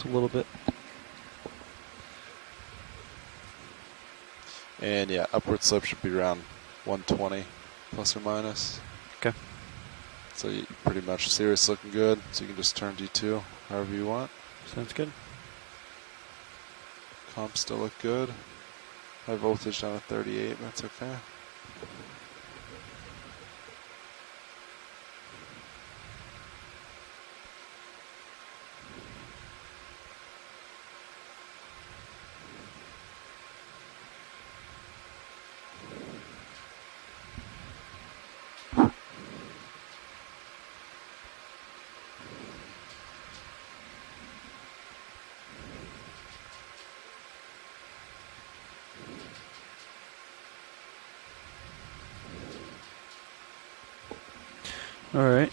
It's a little bit. And yeah, upward slope should be around 120 plus or minus. Okay. So you pretty much Sirius looking good. So you can just turn D2 however you want. Sounds good. Comps still look good. High voltage down at 38. That's okay. All right.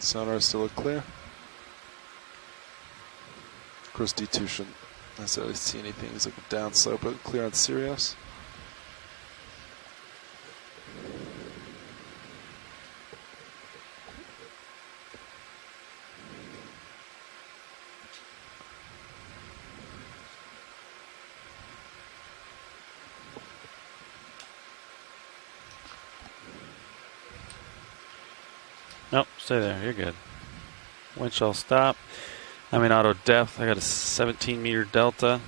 Sonar still look clear. Of course, D2 shouldn't necessarily see anything. It's like a down slope, but clear on Sirius. Nope, stay there. You're good. Wind shall stop. I'm in auto depth. I got a 17-meter delta.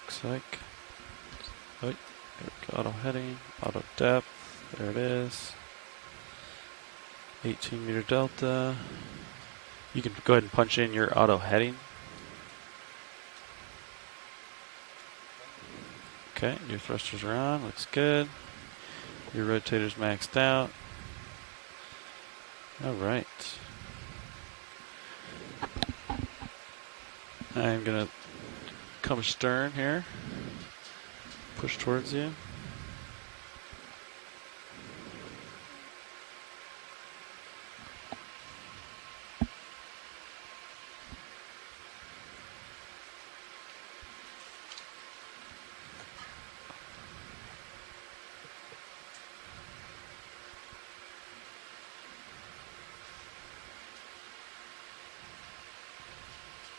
Looks like. Oh, there we go. Auto heading, auto depth. There it is. 18-meter delta. You can go ahead and punch in your auto heading. Okay, your thrusters are on. Looks good. Your rotator's maxed out. All right. I'm gonna come stern here. Push towards you.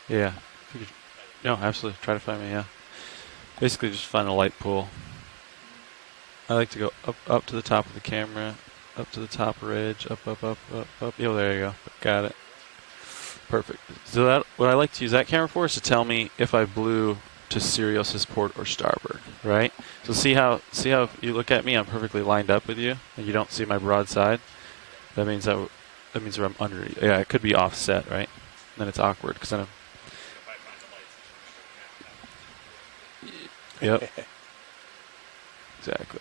Yeah. No, absolutely. Try to find me, yeah. Basically just find a light pool. I like to go up to the top of the camera, up to the top ridge, up. Yo, there you go. Got it. Perfect. So that what I like to use that camera for is to tell me if I blew to Sirius's port or starboard, right? So see how you look at me, I'm perfectly lined up with you, and you don't see my broadside. That means that means I'm under. Yeah, it could be offset, right? Then it's awkward because then I'm. Yep. Exactly.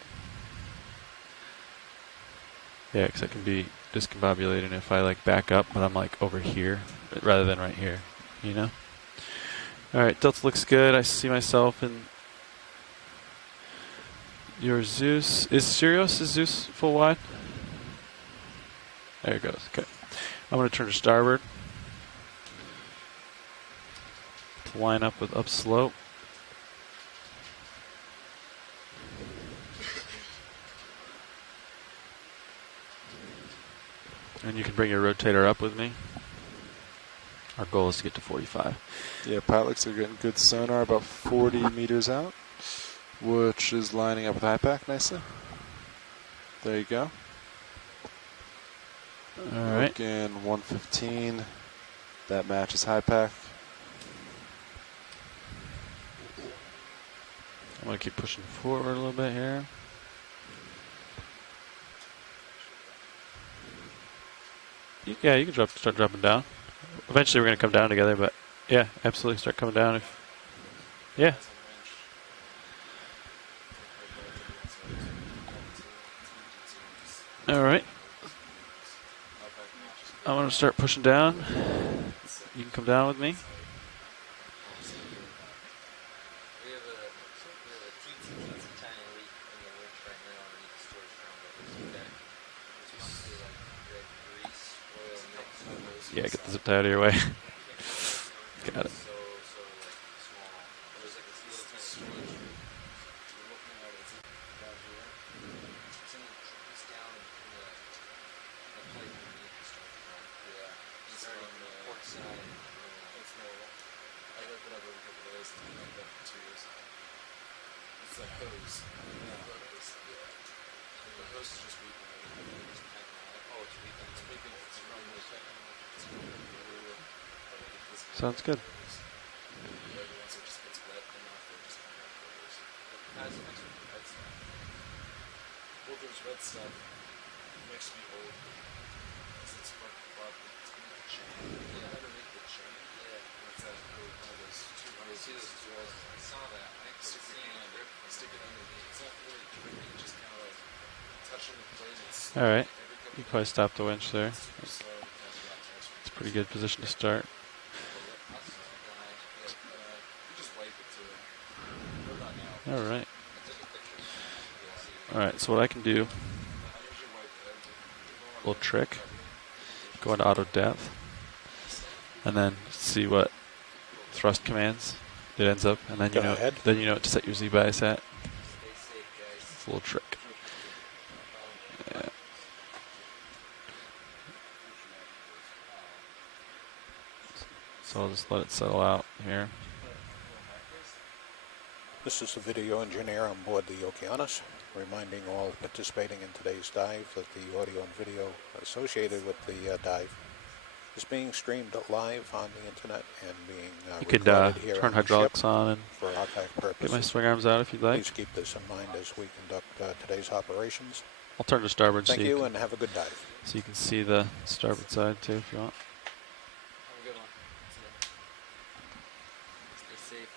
Yeah, because I can be discombobulating if I like back up, but I'm like over here rather than right here, you know? All right, Delta looks good. I see myself in your Zeus. Is Zeus full wide? There it goes. Okay. I'm going to turn to starboard to line up with upslope. And you can bring your rotator up with me. Our goal is to get to 45. Yeah, pilots are getting good sonar about 40 meters out, which is lining up with HIPAC nicely. There you go. All right. Looking 115. That matches HIPAC. I'm going to keep pushing forward a little bit here. Yeah, you can start dropping down. Eventually we're going to come down together, but yeah, absolutely start coming down. Yeah. All right. I'm going to start pushing down. You can come down with me. Yeah, get the zip tie out of your way. Got it. Sounds good. All right, you probably stop the winch there. It's a pretty good position to start. All right. All right, so what I can do, a little trick, go into auto depth, and then see what thrust commands it ends up, and then Go ahead. then you know what to set your Z bias at. It's a little trick. Yeah. So I'll just let it settle out here. This is the video engineer on board the Okeanos, reminding all participating in today's dive that the audio and video associated with the dive is being streamed live on the internet and being You could recorded here turn on the hydraulics ship on and for archive get my purposes. swing arms out if you'd like. Please keep this in mind as we conduct today's operations. I'll turn to starboard Thank so you and have a good dive. so you can see the starboard side too if you want. Have a good one. Stay safe.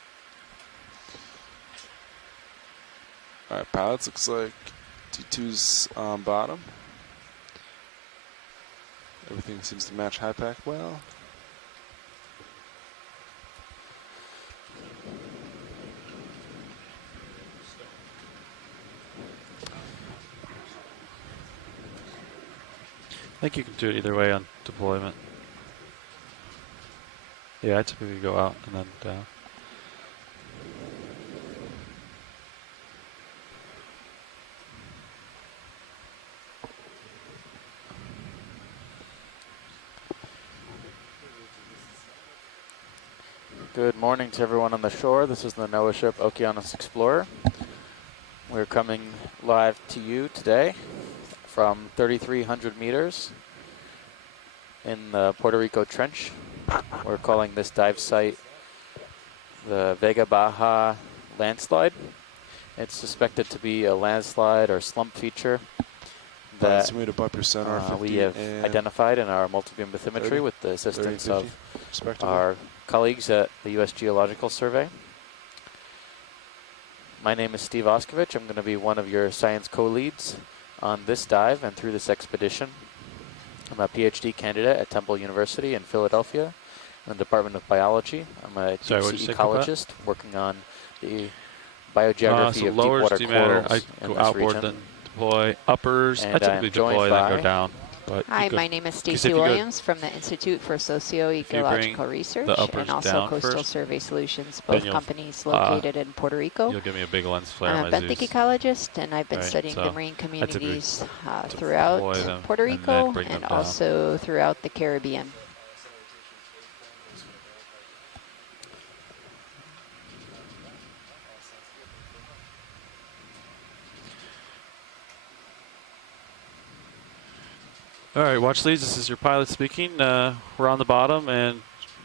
All right, pilots. Looks like T2's on bottom. Everything seems to match high pack well. I think you can do it either way on deployment. Yeah, I typically go out and then down. Good morning to everyone on the shore. This is the NOAA ship Okeanos Explorer. We're coming live to you today from 3,300 meters in the Puerto Rico Trench. We're calling this dive site the Vega Baja Landslide. It's suspected to be a landslide or slump feature that to bump your sonar 50 we have and identified in our multi-beam bathymetry 30, with the 30 assistance 50, of respectively. our colleagues at the U.S. Geological Survey. My name is Steve Oskovich. I'm going to be one of your science co-leads on this dive and through this expedition. I'm a PhD candidate at Temple University in Philadelphia in the Department of Biology. I'm a Sorry, deep what'd you sea say, Copa? ecologist working on the biogeography So of lowers deep water do matter. corals I in go this outboard region. then deploy. Uppers, I And typically I'm joined deploy then go by- down. But Hi, you go, my name is 'cause Stacy if you go- Williams from the Institute for you bring Socio-Ecological Research the uppers and also down Coastal first, Survey Solutions, then both you'll, companies located in Puerto Rico. you'll give me a big lens flare I'm on a my benthic Zeus. ecologist, and I've been Right, studying so the marine typically communities deploy throughout them Puerto and then Rico bring them and down. also throughout the Caribbean. All right, watch leads. This is your pilot speaking. We're on the bottom and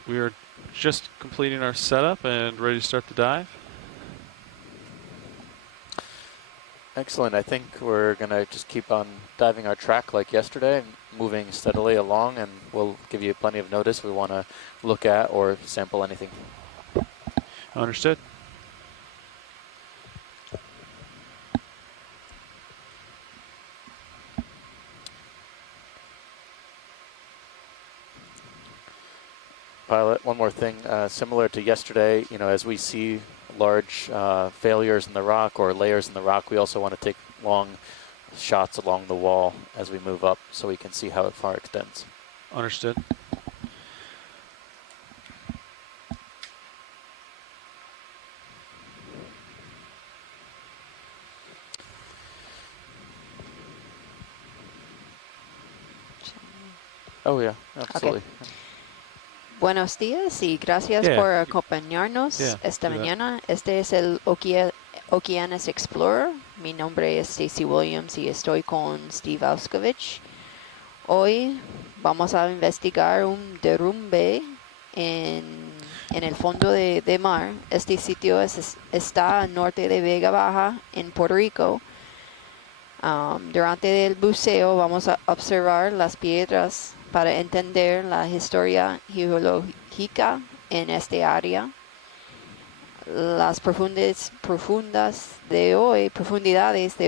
we are just completing our setup and ready to start the dive. Excellent. I think we're going to just keep on diving our track like yesterday, moving steadily along, and we'll give you plenty of notice if we want to look at or sample anything. Understood. Pilot, one more thing, similar to yesterday, you know, as we see large failures in the rock or layers in the rock, we also want to take long shots along the wall as we move up so we can see how far it extends. Understood. Oh yeah, absolutely. Buenos días y gracias Yeah. por acompañarnos Yeah, esta do that. mañana. Este es el Okeanos Explorer. Mi nombre es Stacy Williams y estoy con Steve Auskovich. Hoy vamos a investigar un derrumbe en el fondo de mar. Este sitio está al norte de Vega, Baja, en Puerto Rico. Durante el buceo vamos a observar las piedras para entender la historia geológica en este área. Las profundidades de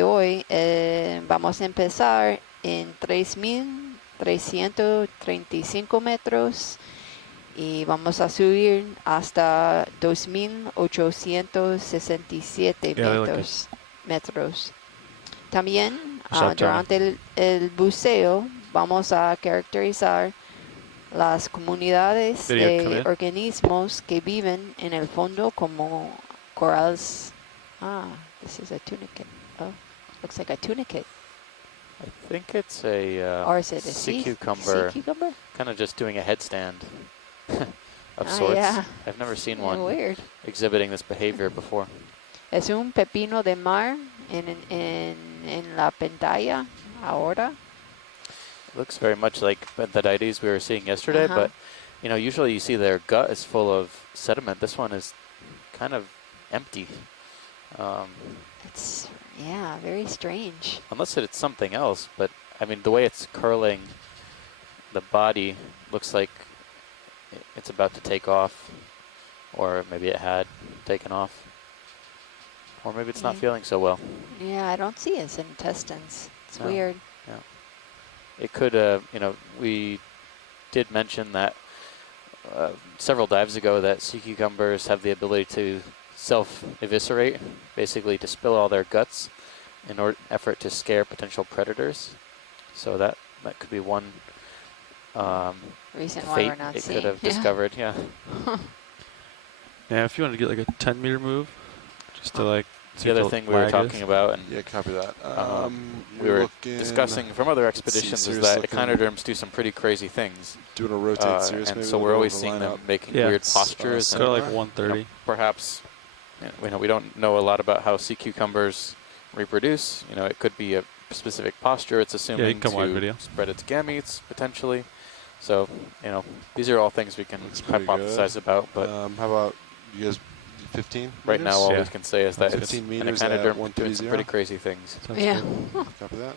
hoy, vamos a empezar en 3.335 metros y vamos a subir hasta 2.867 Yeah, I like it. metros. También Good job, Tony. durante el buceo vamos a caracterizar las comunidades Video, come de in. organismos que viven en el fondo como corals. This is a tunicate. Oh, looks like a tunicate. I think it's a Or is it a sea sea cucumber, cucumber? kind of just doing a headstand of Ah, sorts. yeah. I've never seen Yeah, one weird. exhibiting this behavior before. Es un pepino de mar en la pantalla ahora. Looks very much like benthidites we were seeing yesterday, Uh-huh. but you know, usually you see their gut is full of sediment. This one is kind of empty. It's, yeah, very strange. Unless it's something else, but I mean, the way it's curling the body looks like it's about to take off, or maybe it had taken off, or maybe it's not Yeah. feeling so well. Yeah, I don't see his intestines. It's No. weird. It could, you know, we did mention that several dives ago that sea cucumbers have the ability to self-eviscerate, basically to spill all their guts in effort to scare potential predators. So that could be one Reason why fate we're not it seeing. could have Yeah. discovered. Yeah. Yeah, if you want to get like a 10-meter move, just to like. see The other what thing we were lag talking is. about, and Yeah, copy that. we were looking, discussing from other expeditions, is serious that looking. echinoderms do some pretty crazy things. doing a rotate series, And maybe so we'll we're go always over seeing them lineup. making Yeah. weird postures. So and, like you 130. know, perhaps, you know, we don't know a lot about how sea cucumbers reproduce. You know, it could be a specific posture it's assuming come wide to video. spread its gametes, potentially. So, you know, these are all things we can Looks pretty hypothesize about, but how about you guys? 15 right now all Yeah. we can say is that Sounds it's 15 an meters at echinoderm doing some 130. pretty crazy things. Sounds Yeah. good. Copy that.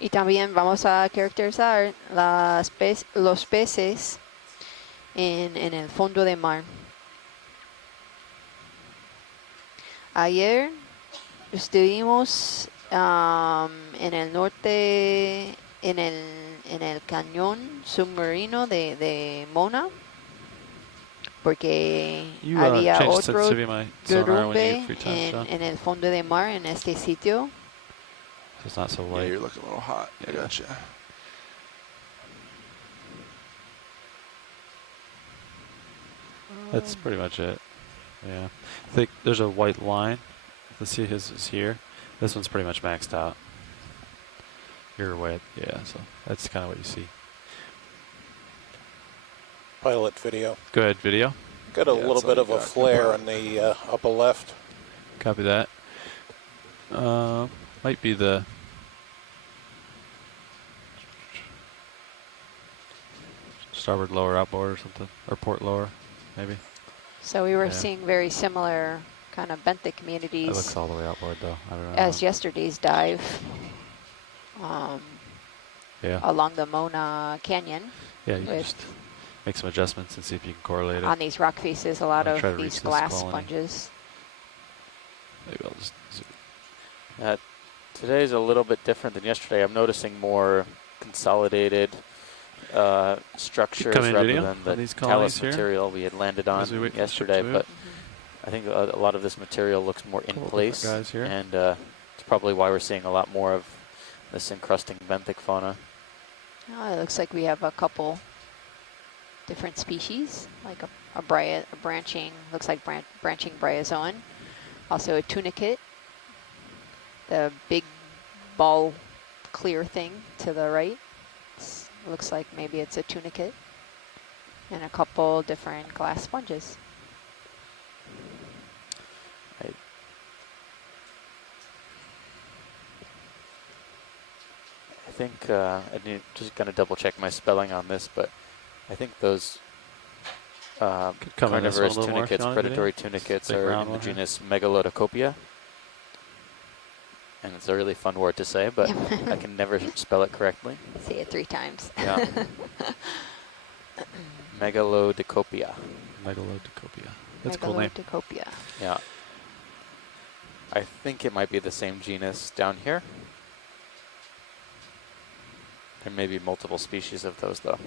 Y también vamos a caracterizar los peces en el fondo de mar. Ayer estuvimos en el norte, en el cañón submarino de Mona, porque You había change the otro sensitivity of my sonar when you derrumbe get free time, Sean. en el fondo de mar en este sitio. So it's not so Yeah, light. you're looking a little hot. I Yeah. gotcha. That's pretty much it. Yeah. I think there's a white line. Let's see, his is here. This one's pretty much maxed out. You're way, yeah, so that's kind of what you see. Pilot video. Go ahead, video. Got a Yeah, little that's all bit you of a got. flare in the upper left. Copy that. Might be the starboard lower outboard or something, or port lower, maybe. So we were Yeah. seeing very similar kind of benthic That communities looks all the way outboard though. I don't know. as yesterday's dive Yeah. along the Mona Canyon Yeah, you can with- just make some adjustments and see if you can correlate it. on these rock faces, a lot I'll of try to these reach this glass colony. sponges. Maybe I'll just zoom. Today's a little bit different than yesterday. I'm noticing more consolidated structures come in rather video than on the these talus colonies here material we had landed on as we wait for the ship yesterday. to move. But I think a lot of this material looks more in Couple different place, guys here. and it's probably why we're seeing a lot more of this encrusting benthic fauna. Oh, it looks like we have a couple different species, like a branching, looks like branching bryozoan. Also a tunicate, the big ball clear thing to the right. Looks like maybe it's a tunicate. And a couple different glass sponges. I think I need just gonna double check my spelling on this, but I think those Come in this one a carnivorous little more if you tunicates, want, predatory video. tunicates, Big are round in the one here. genus Megalodocopia. And it's a really fun word to say, but I can never spell it correctly. Say it 3 times. Yeah. Megalodocopia. Megalodocopia. That's a cool name. Megalodocopia. Yeah. I think it might be the same genus down here. There may be multiple species of those though,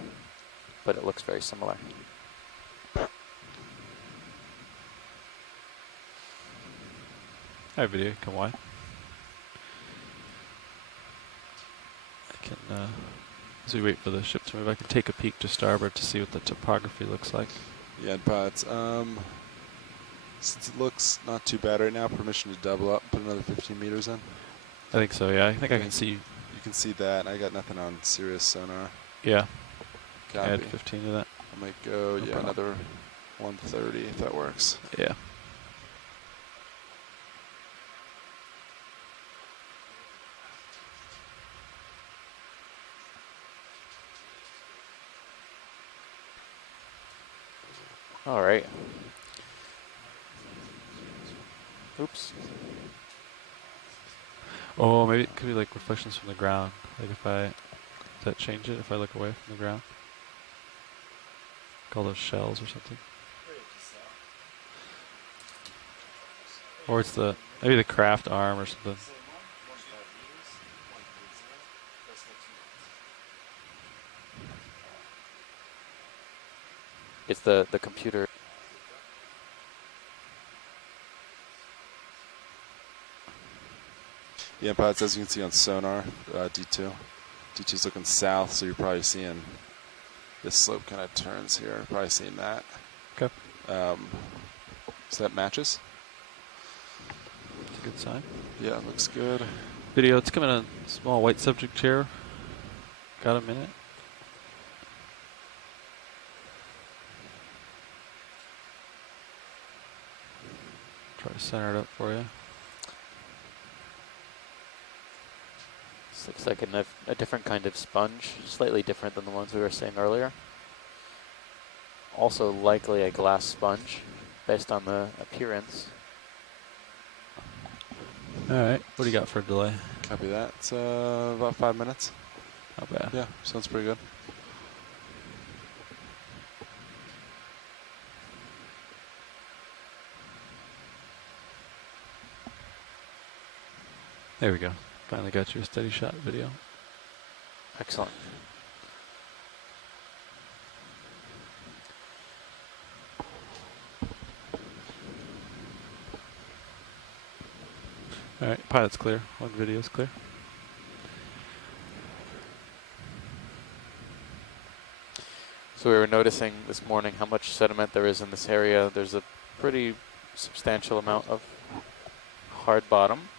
but it looks very similar. Alright, video, come wide. I can, as we wait for the ship to move, I can take a peek to starboard to see what the topography looks like. Yeah, pods. Since it looks not too bad right now, permission to double up, put another 15 meters in. I think so, yeah. I think I Okay. can see, You can see that. I got nothing on Sirius sonar. yeah. Copy. Add 15 to that. I might go, No yeah, problem. another 130 if that works. Yeah. All right. Oops. Oh, maybe it could be like reflections from the ground. Like if I, does that change it if I look away from the ground? Like all those shells or something? Or it's the, maybe the craft arm or something. It's the computer. Yeah, pods, as you can see on sonar, D2. D2's looking south, so you're probably seeing this slope kind of turns here. Probably seeing that. Okay. So that matches? That's a good sign. Yeah, it looks good. Video, let's come in a small white subject chair. Got a minute? Try to center it up for you. This looks like a different kind of sponge, slightly different than the ones we were seeing earlier. Also likely a glass sponge, based on the appearance. Alright, what do you got for a delay? Copy that. It's about 5 minutes. Not bad. Yeah, sounds pretty good. There we go. Finally got you a steady shot video. Excellent. Alright, pilot's clear. One video's clear. So we were noticing this morning how much sediment there is in this area. There's a pretty substantial amount of hard bottom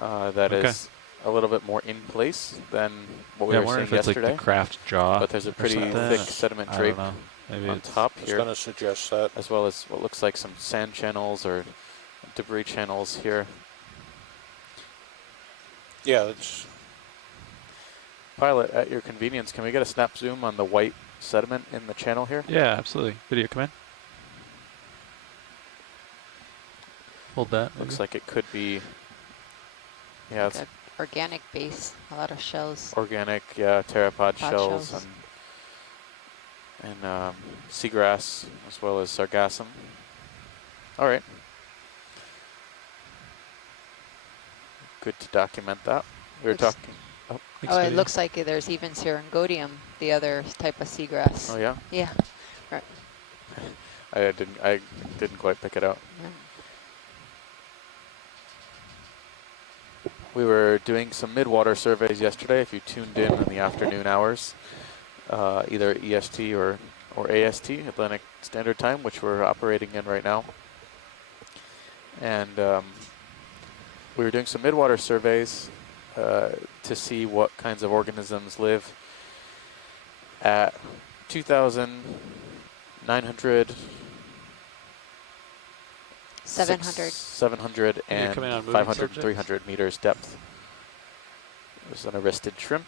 that Okay. is a little bit more in place than what we Yeah, I were wonder seeing if it's like yesterday. the craft jaw. But there's a or pretty something. thick sediment I drape don't know. Maybe on it's top I was here, going to suggest that. as well as what looks like some sand channels or debris channels here. Yeah, it's Pilot, at your convenience, can we get a snap zoom on the white sediment in the channel here? Yeah, absolutely. Video, come in. Hold that. Looks maybe. like it could be, yeah, it's Like a organic base, a lot of shells. organic, yeah, pteropod Pod shells shells. and seagrass as well as sargassum. All right. Good to document that. We were Looks- talking. Thanks, Oh, it video. looks like there's even Serengodium, the other type of seagrass. Oh yeah, Yeah. I didn't quite pick it out. We were doing some mid-water surveys yesterday. If you tuned in the afternoon hours, either EST or AST, Atlantic Standard Time, which we're operating in right now. And we were doing some midwater surveys to see what kinds of organisms live at 2,900, 700. 700 You're and coming on moving 500, subjects? 300 meters depth. There's an arrested shrimp.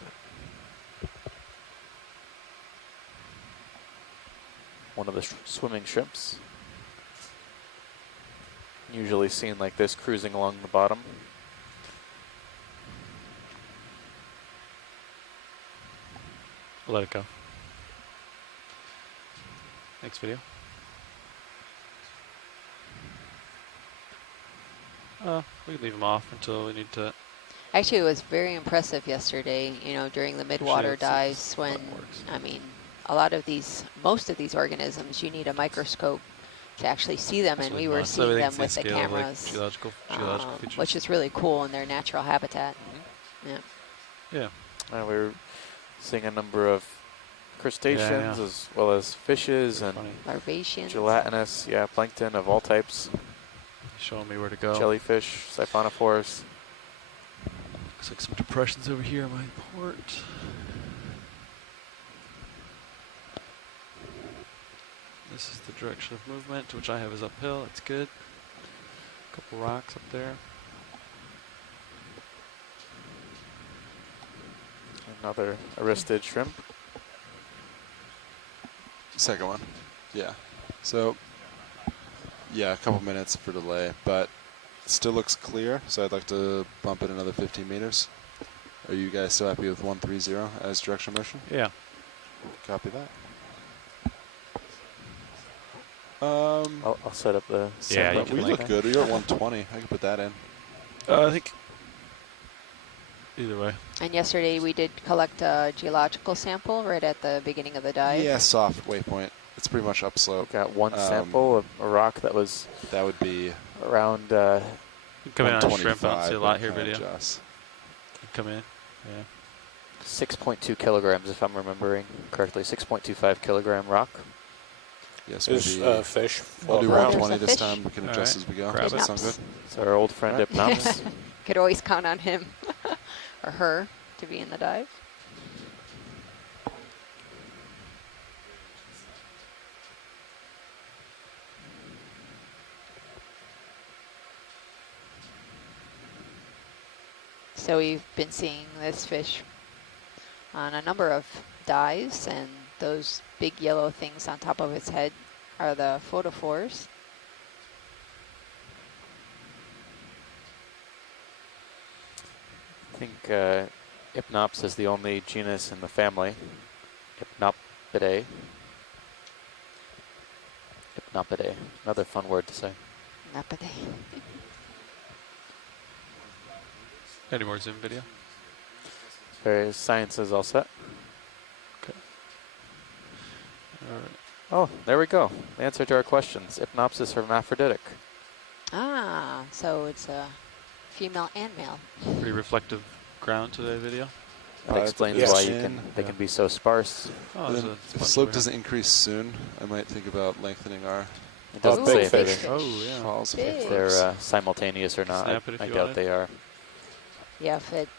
One of the swimming shrimps. Usually seen like this cruising along the bottom. Let it go. Next video. We can leave them off until we need to. Actually, it was very impressive yesterday, during the midwater let's see dives how when, it works. I mean, most of these organisms, you need a microscope to actually see them, and we were So seeing everything's them with the scale of, like, cameras, geological features. which is really cool in their natural habitat. Yeah. Yeah. We were seeing a number of crustaceans as well as fishes and Funny. Larvaceans. gelatinous, plankton of all types. Showing me where to go. Jellyfish, siphonophores. Looks like some depressions over here at my port. This is the direction of movement, which I have is uphill. That's good. A couple rocks up there. Another arrested shrimp. Second one. Yeah. So, yeah, a couple minutes for delay, but it still looks clear, so I'd like to bump it another 15 meters. Are you guys still happy with 130 as direction of motion? Yeah. Copy that. I'll set up the Yeah, you we can look like- good. You're at 120. I can put that in. I think either way. And yesterday we did collect a geological sample right at the beginning of the dive. Yeah, soft waypoint. It's pretty much upslope. Got one sample of a rock that was That would be around You can come in on shrimp. I don't 125. see a lot but here kinda video. just- You come in. Yeah. 6.2 kilograms, if I'm remembering correctly. 6.25 kilogram rock. Yes, Is maybe. fish I'll do floating around? 120 There's a this fish. time. We can All adjust right. as we go. Grab Does that it. sound good? It's our old friend Right. Ipnops. Could always count on him or her to be in the dive. So we've been seeing this fish on a number of dives, and those big yellow things on top of its head are the photophores. I think Ipnops is the only genus in the family. Hypnopidae. Hypnopidae. Another fun word to say. Napade. Any more Zoom video? Various sciences all set. All right. Oh, there we go. The answer to our questions. Ipnops is hermaphroditic. Ah, so it's a female and male. Pretty reflective ground today video. That explains yes. why they Yeah. can be so sparse. Oh, And there's then a if the sponge slope over doesn't increase soon, I might think about lengthening our It doesn't Oh, say big if fish. they're, here. Oh, yeah. falls. Big. If if it they're works. simultaneous or not. Snap it if I you doubt want it. they are. Yeah, if it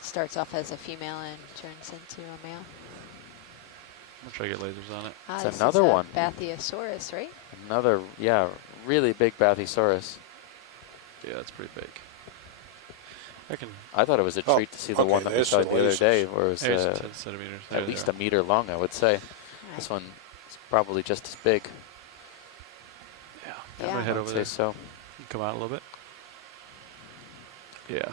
starts off as a female and turns into a male. I'm gonna try to get lasers on it. Ah, It's this is another a one. Bathiosaurus, right? Another, really big Bathysaurus. Yeah, that's pretty big. I can. I thought it was a Oh, treat to see the okay, one that we there's saw the the other lasers. day, where it was There's 10 centimeters. There at they least are. a meter long, I would say. This one is probably just as big. Yeah. Yeah. I'm gonna head I'd over say there. so. You come out a little bit. Yeah.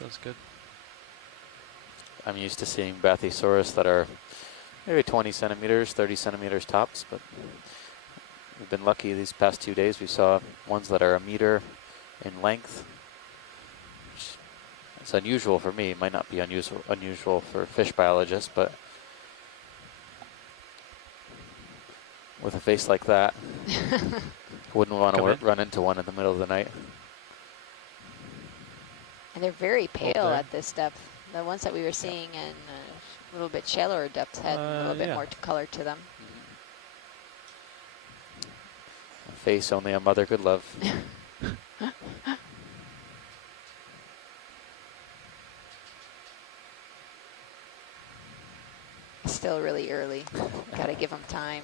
Sounds good. I'm used to seeing Bathysaurus that are maybe 20 centimeters, 30 centimeters tops, but we've been lucky these past 2 days. We saw ones that are a meter in length. It's unusual for me. It might not be unusual for fish biologists, but with a face like that, wouldn't want Come to in. run into one in the middle of the night. And they're very pale there. at this depth. The ones that we were seeing in a little bit shallower depths had a little bit Yeah. more color to them. A face only a mother could love. Still really early. Got to give them time.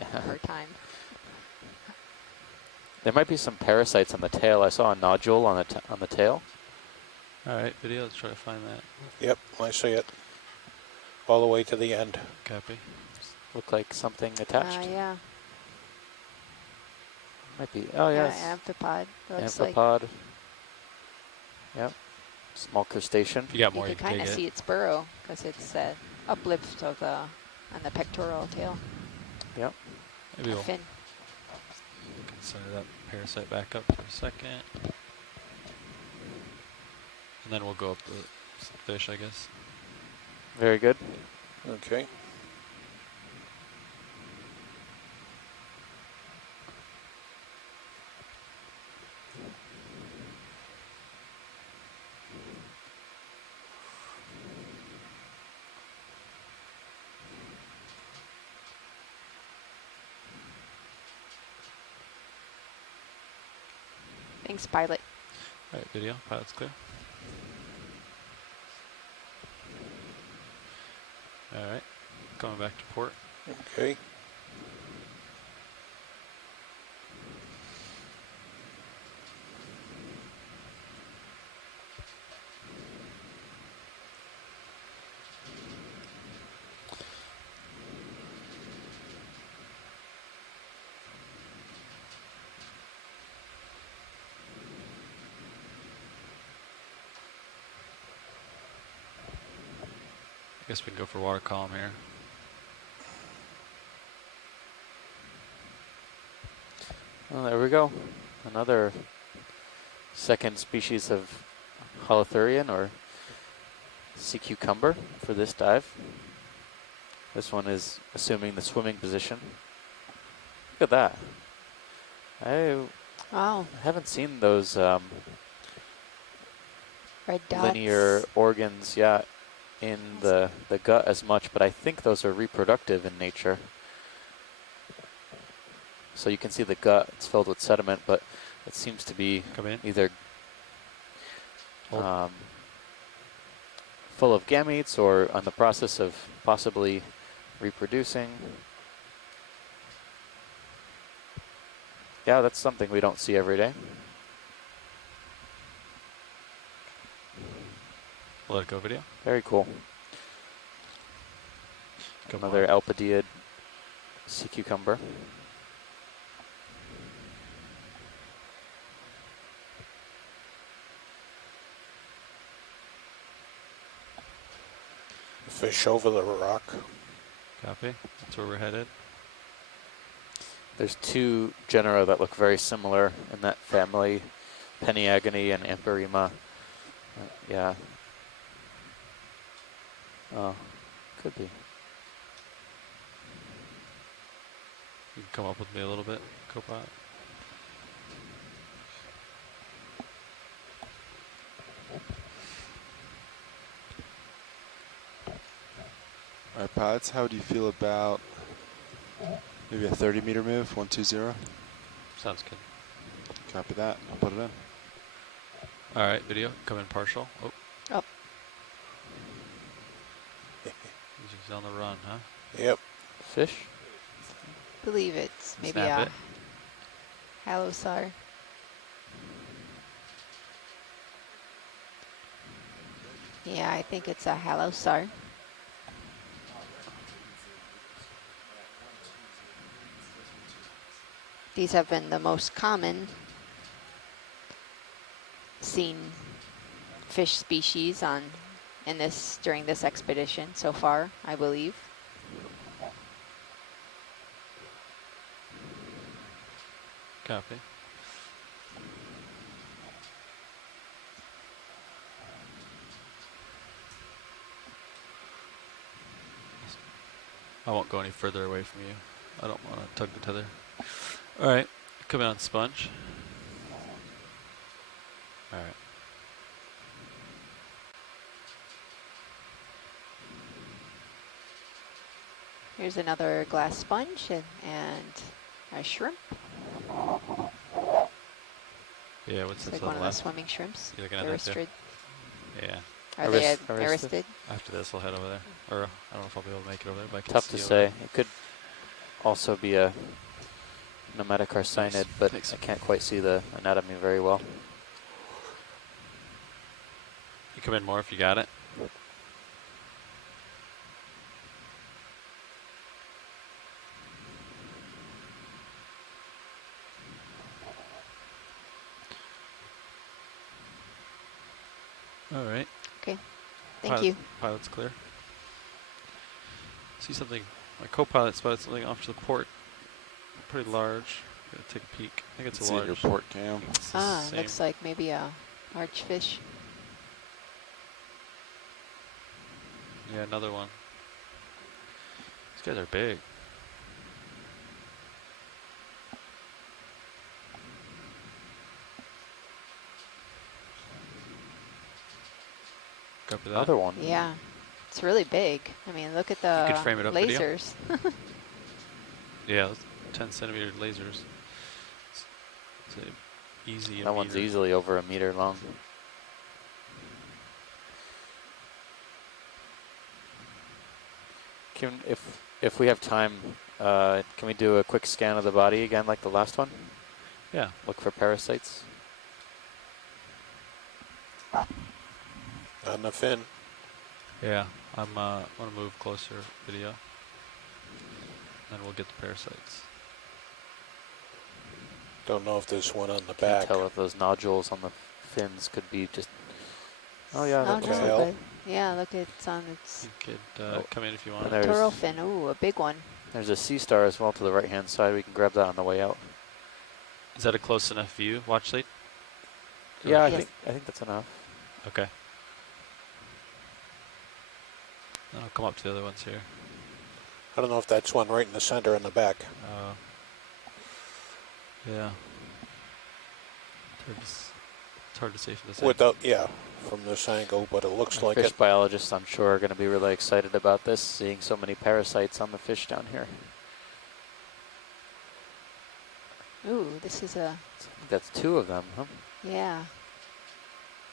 Yeah. More time. There might be some parasites on the tail. I saw a nodule on the tail. All right, video. Let's try to find that. Yep, I see it. All the way to the end. Copy. Looked like something attached. Yeah. Might be. Oh yes. Yeah, amphipod. Looks like. Amphipod. Yep. Small crustacean. If you got You more, you can can kind of take see it. its burrow because it's uplift of the on the pectoral tail. Yep. Maybe we'll Fin. consider that parasite back up for a second. And then we'll go up the fish, I guess. Very good. Okay. Thanks, pilot. All right, video. Pilot's clear. All right, coming back to port. Okay. I guess we can go for water column here. Well, there we go. Another second species of holothurian or sea cucumber for this dive. This one is assuming the swimming position. Look at that. I Wow. haven't seen those Red dots. linear organs yet in the gut as much, but I think those are reproductive in nature. So you can see the gut, it's filled with sediment, but it seems to be Come in. either Hold. full of gametes or on the process of possibly reproducing. Yeah, that's something we don't see every day. Let it go, video. Very cool. Come Another on. alpadiid sea cucumber. Fish over the rock. Copy. That's where we're headed. There's two genera that look very similar in that family, Peniagone and Amperima. Yeah. Oh, could be. You can come up with me a little bit, co-pilot. All right, pilots, how do you feel about maybe a 30-meter move, 120? Sounds good. Copy that. I'll put it in. All right, video. Come in partial. Oh. Oh. He's on the run, huh? Yep. Fish? Believe it's maybe Snap a it. halosar. Yeah, I think it's a halosar. These have been the most common seen fish species during this expedition so far, I believe. Copy. I won't go any further away from you. I don't want to tug the tether. All right, come in on sponge. All right. Here's another glass sponge and a shrimp. Yeah, what's It's this like on one the of the left? swimming shrimps. You looking at that too? Arrested. Yeah. Are they Arrested? arrested? After this, we'll head over there. Or I don't know if I'll be able to make it over there, but I can Tough see to over say. there. It could also be a nomatocarcinid, but Thanks. I can't quite see the anatomy very well. You come in more if you got it. All right. Okay. Thank you. Pilot's clear. See something. My co-pilot spotted something off to the port. Pretty large. Gonna take a peek. I think it's a See it in large. your port cam. It's the Ah, same. looks like maybe a archfish. Yeah, another one. These guys are big. Copy that. Another one. Yeah, it's really big. I mean, look at the could frame it up video. lasers. Yeah, those 10 centimeter lasers. It's a easy. That one's easily over 1 meter long. If we have time, can we do a quick scan of the body again, like the last one? Yeah. Look for parasites. On the fin. Yeah. I'm want to move closer video. Then we'll get the parasites. Don't know if there's one on the Can't back. tell if those nodules on the fins could be just. Oh yeah, Oh, that no, looks tail. like. but yeah, look, it's on its You could come in if you want. And there's pectoral fin. Ooh, a big one. there's a sea star as well to the right hand side. We can grab that on the way out. Is that a close enough view? Watch lead? Yeah, Yes. I think that's enough. Okay. I'll come up to the other ones here. I don't know if that's one right in the center in the back. Yeah. It's hard to say from this Without, yeah, from this angle, but it looks Our like fish it. biologists, I'm sure, are going to be really excited about this, seeing so many parasites on the fish down here. Ooh, this is a, I think that's 2 of them, huh? yeah.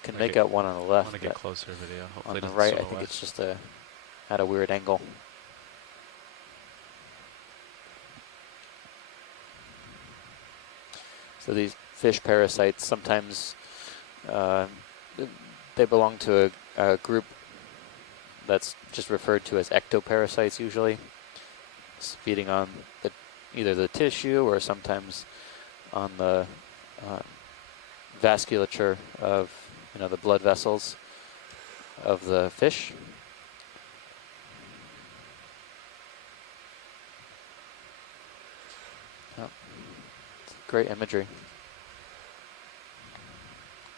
Can Okay. make out one on the I left. want to get but closer video. Hopefully on it the doesn't right, I swim think away. it's just at a weird angle. So these fish parasites, sometimes they belong to a group that's just referred to as ectoparasites usually. It's feeding on either the tissue or sometimes on the vasculature of the blood vessels of the fish. Oh, great imagery.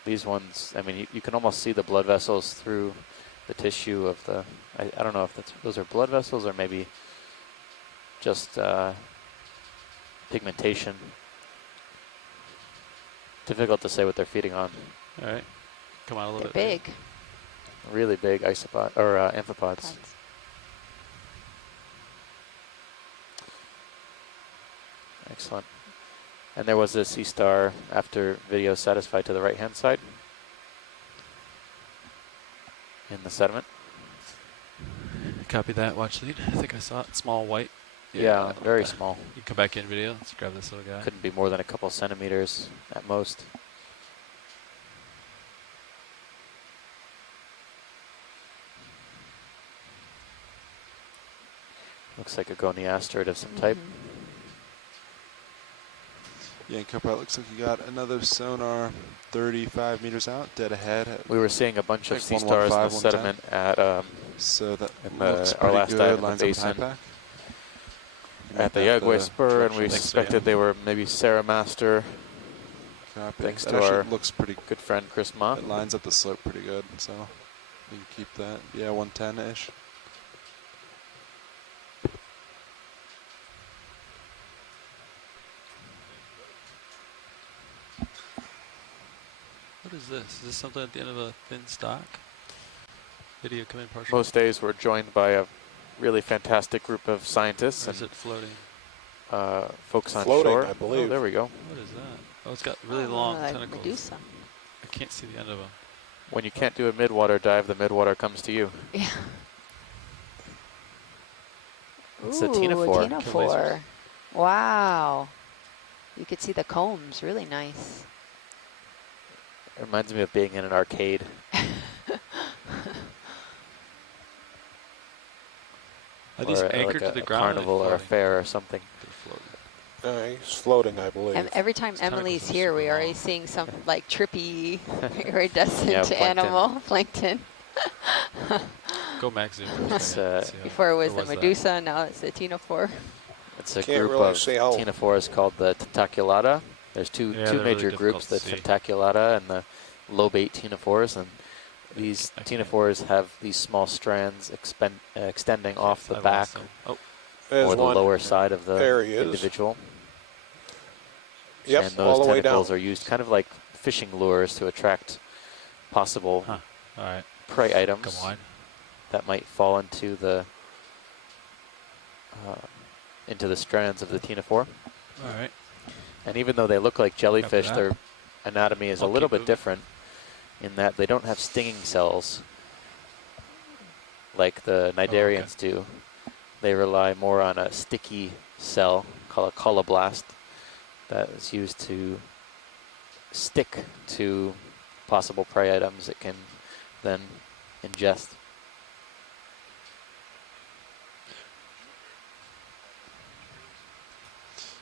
These ones, I mean, you can almost see the blood vessels through the tissue of the, I don't know if those are blood vessels or maybe just pigmentation. Difficult to say what they're feeding on. All right. Come out a little They're bit. big. Really big isopod or amphipods. Pods. Excellent. And there was a sea star after video satisfied to the right hand side in the sediment. Copy that. Watch lead. I think I saw it. Small white. Yeah, very okay. small. You come back in video. Let's grab this little guy. Couldn't be more than a couple centimeters at most. Looks like a goniasterid of some type. Yeah, and Copilot, looks like you got another sonar 35 meters out, dead ahead. We were seeing a bunch of Like sea stars in the 115, sediment at So that in looks our pretty last dive good. in the Lines up with basin. high pack. at the Yagway spur, and we direction. suspected they were maybe Saramaster. Copy. Thanks That to actually our looks pretty. good friend Chris Ma. It lines up the slope pretty good, so you can keep that. Yeah, 110-ish. What is this? Is this something at the end of a thin stock? Video come in partial. Most days we're joined by a really fantastic group of scientists Or is and it floating? folks on Floating, shore. I Oh, believe. there we go. What is that? Oh, it's got really Oh, long like tentacles. Medusa. I can't see the end of them. When you can't do a midwater dive, the midwater comes to you. Yeah. It's a Ooh, ctenophore. Kill lasers. Wow. You could see the combs. Really nice. It reminds me of being in an arcade. Are these Or anchored like to the a ground? carnival or a fair or something. They're floating. He's floating, I believe. Every time His tentacles Emily's are here, super we are already long. seeing some like trippy, iridescent Yeah, plankton. animal plankton. Go max zoom for a It's, second. See how- Before it was or the that? Medusa, now it's the ctenophore. It's a Can't group really of see how- ctenophores called the tentaculata. There's two Yeah, they're really major difficult groups, to the see. tentaculata and the lobate ctenophores, and these I can't. ctenophores have these small strands extending off the I back lost them. Oh, There's or the one. lower side of the There he is. individual. Yep, And all those the way down. tentacles are used kind of like fishing lures to attract possible huh. All right. prey items Come on. that might fall into the strands of the ctenophore. All right. And even though they look like jellyfish, that. their anatomy is I'll a little keep bit moving. different in that they don't have stinging cells like the cnidarians do. They rely more on a sticky cell called a coloblast that is used to stick to possible prey items it can then ingest.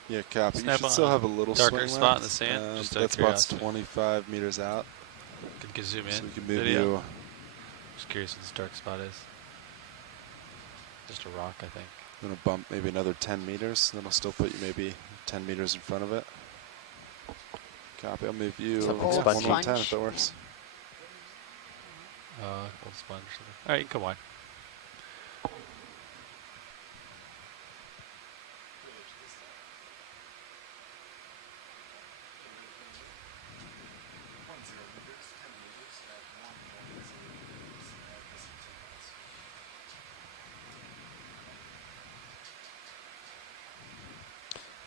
Yeah, copy. You Snap should on still a have a little darker swing spot in left. the sand, just out that of spot's curiosity. 25 meters out, Can zoom in. so we can move video. you. Just curious what this dark spot is. Just a rock, I think. I'm gonna bump maybe another 10 meters. Then I'll still put you maybe 10 meters in front of it. Copy. I'll move you Something 110 spongy. if that works. Old sponge or something. All right, come on.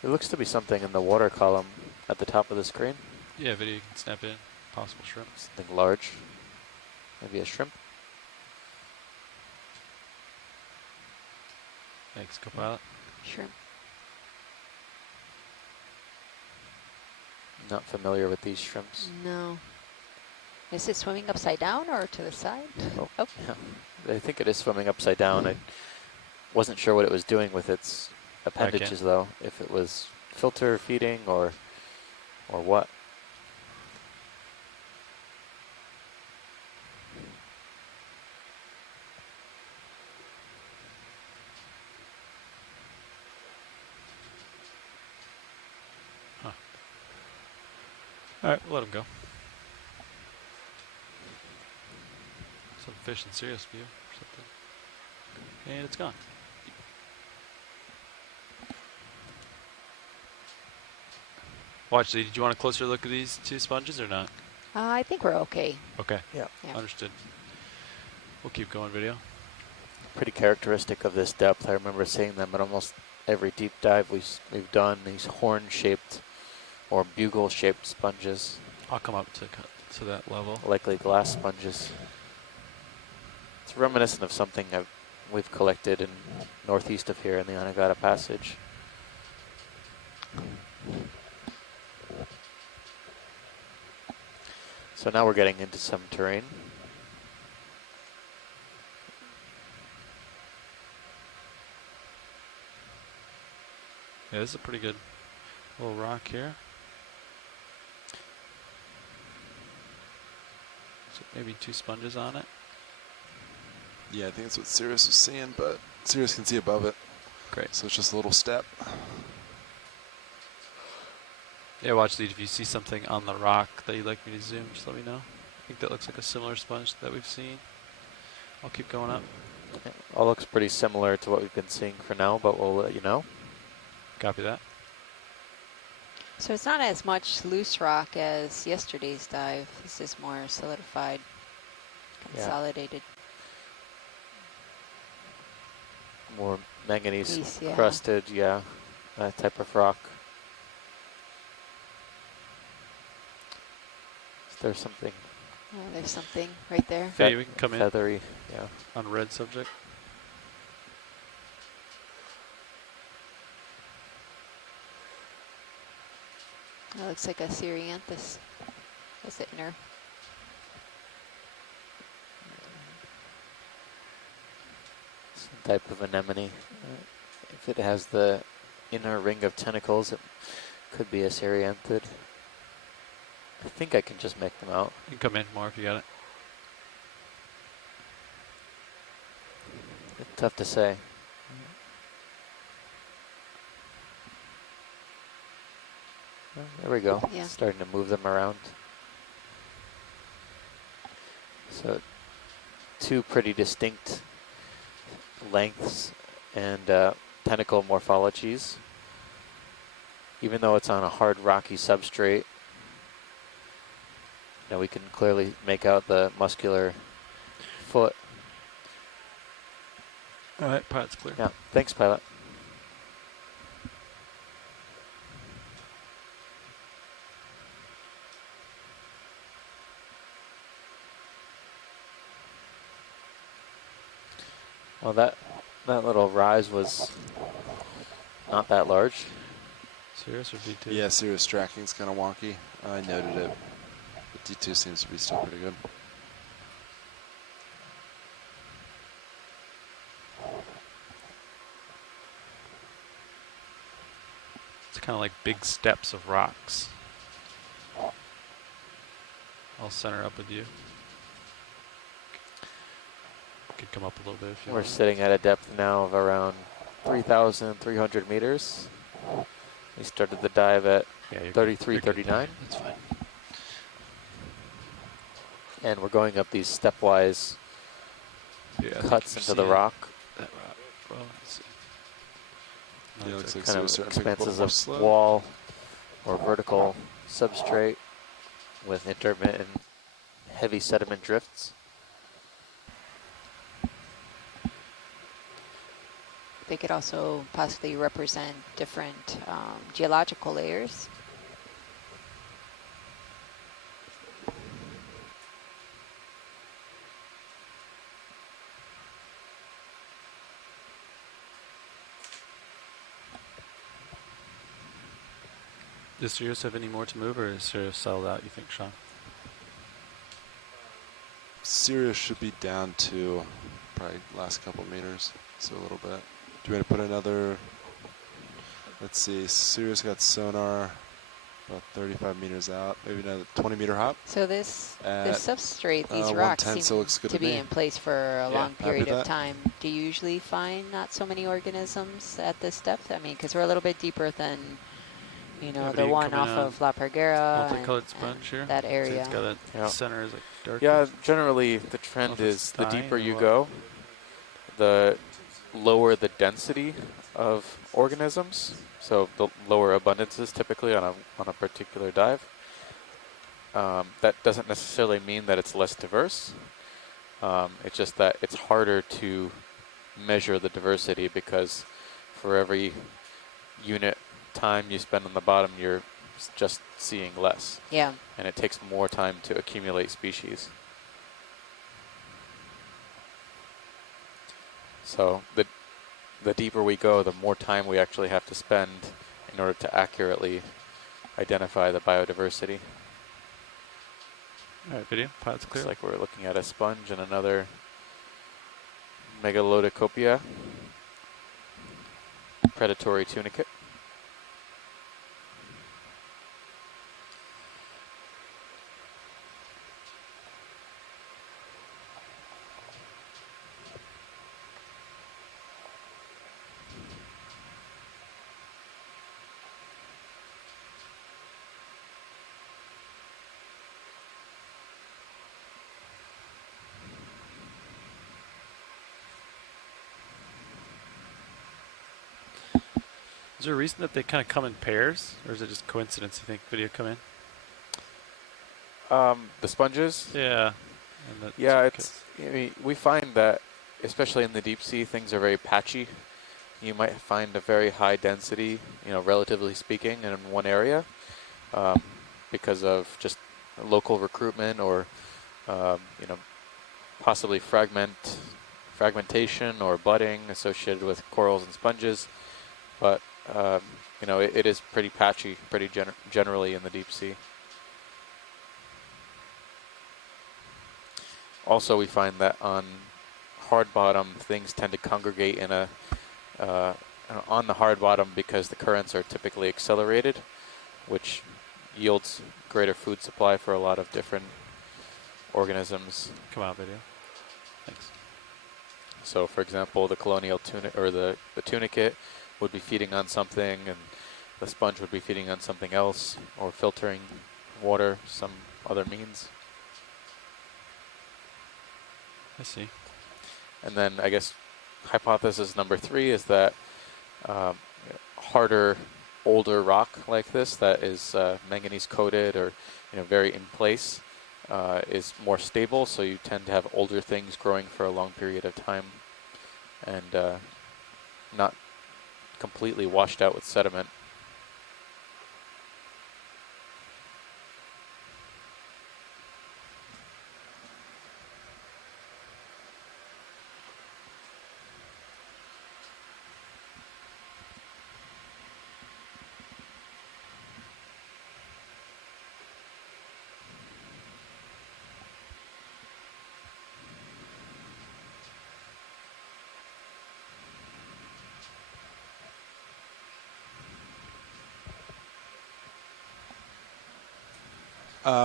There looks to be something in the water column at the top of the screen. Yeah, video you can snap in. Possible shrimp. Something large. Maybe a shrimp. Thanks, Copilot. Shrimp. Not familiar with these shrimps. No. Is it swimming upside down or to the side? Oh, Oh. yeah. I think it is swimming upside down. I wasn't sure what it was doing with its appendages, though. If it was filter feeding or what. All right, we'll let him go. Some fish in serious view or something. And it's gone. Watch, Lee, did you want a closer look at these two sponges or not? I think we're okay. Okay. Yeah. Yeah. Understood. We'll keep going video. Pretty characteristic of this depth. I remember seeing them at almost every deep dive we've done, these horn-shaped or bugle-shaped sponges, I'll come up to that level. likely glass sponges. It's reminiscent of something we've collected in northeast of here in the Anegada Passage. So now we're getting into some terrain. Yeah, this is a pretty good little rock here. So maybe two sponges on it. Yeah, I think that's what Sirius was seeing, but Sirius can see above it. Great. So it's just a little step. Yeah, watch, Lead. If you see something on the rock that you'd like me to zoom, just let me know. I think that looks like a similar sponge that we've seen. I'll keep going up. All looks pretty similar to what we've been seeing for now, but we'll let you know. Copy that. So it's not as much loose rock as yesterday's dive. This is more solidified, Yeah. consolidated. more manganese Piece, yeah. crusted, yeah, that type of rock. Is there something Oh, there's something right there. Fiddy, we can come in feathery? Yeah. on red subject. That looks like a Cereanthus. That's the inner. Some type of anemone. If it has the inner ring of tentacles, it could be a Cereanthid. I think I can just make them out. You can come in more if you got it. It's tough to say. Well, there we go. Yeah. Starting to move them around. So 2 pretty distinct lengths and tentacle morphologies. Even though it's on a hard rocky substrate, now we can clearly make out the muscular foot. All right, pilot's clear. Yeah, thanks, pilot. Well, that little rise was not that large. Serious or D2? Yeah, Sirius tracking's kind of wonky. I noted it. But D2 seems to be still pretty good. It's kind of like big steps of rocks. I'll center up with you. Could come up a little bit if you We're want. sitting at a depth now of around 3,300 meters. We started the dive at Yeah, you're good. 33, You're good 39. there. That's fine. And we're going up these stepwise Yeah, I think cuts you're into the seeing rock. That rock. Well, let's see. No, Yeah, it's looks like Kind Sirius of starting to pick up a expanses little more of slow. wall or vertical substrate with intermittent heavy sediment drifts. They could also possibly represent different geological layers. Does Sirius have any more to move, or is Sirius settled out, you think, Sean? Sirius should be down to probably last couple meters, so a little bit. Do you want to put another, let's see, Sirius got sonar about 35 meters out, maybe another 20-meter hop. So this At, substrate, these 110 rocks still seem looks good to to be me. in place for a Yeah, long happy period with of that. time. Do you usually find not so many organisms at this depth? I mean, because we're a little bit deeper than, you know, Yeah, but the you one come in off on of La Parguera multicolored and sponge here. that See, area. it's got a Yeah. center is like dark. Yeah, generally the I don't trend know if it's is the dying deeper or you what. go, the lower the density of organisms. So the lower abundances typically on a particular dive. That doesn't necessarily mean that it's less diverse. It's just that it's harder to measure the diversity because for every unit time you spend on the bottom, you're just seeing less. Yeah. And it takes more time to accumulate species. So the deeper we go, the more time we actually have to spend in order to accurately identify the biodiversity. All right, video. Pilot's clear. Looks like we're looking at a sponge and another Megalodicopia predatory tunicate. Is there a reason that they kind of come in pairs, or is it just coincidence? You think video come in? The sponges? Yeah. And Yeah, it's. I mean, we find that especially in the deep sea, things are very patchy. You might find a very high density, relatively speaking, in one area because of just local recruitment or, possibly fragmentation or budding associated with corals and sponges. But, it is pretty patchy, pretty generally in the deep sea. Also, we find that on hard bottom, things tend to congregate in on the hard bottom because the currents are typically accelerated, which yields greater food supply for a lot of different organisms. Come out video. Thanks. So, for example, the colonial tuna or the tunicate would be feeding on something, and the sponge would be feeding on something else, or filtering water some other means. I see. And then I guess hypothesis number 3 is that harder, older rock like this that is manganese coated or very in place is more stable, so you tend to have older things growing for a long period of time and not completely washed out with sediment.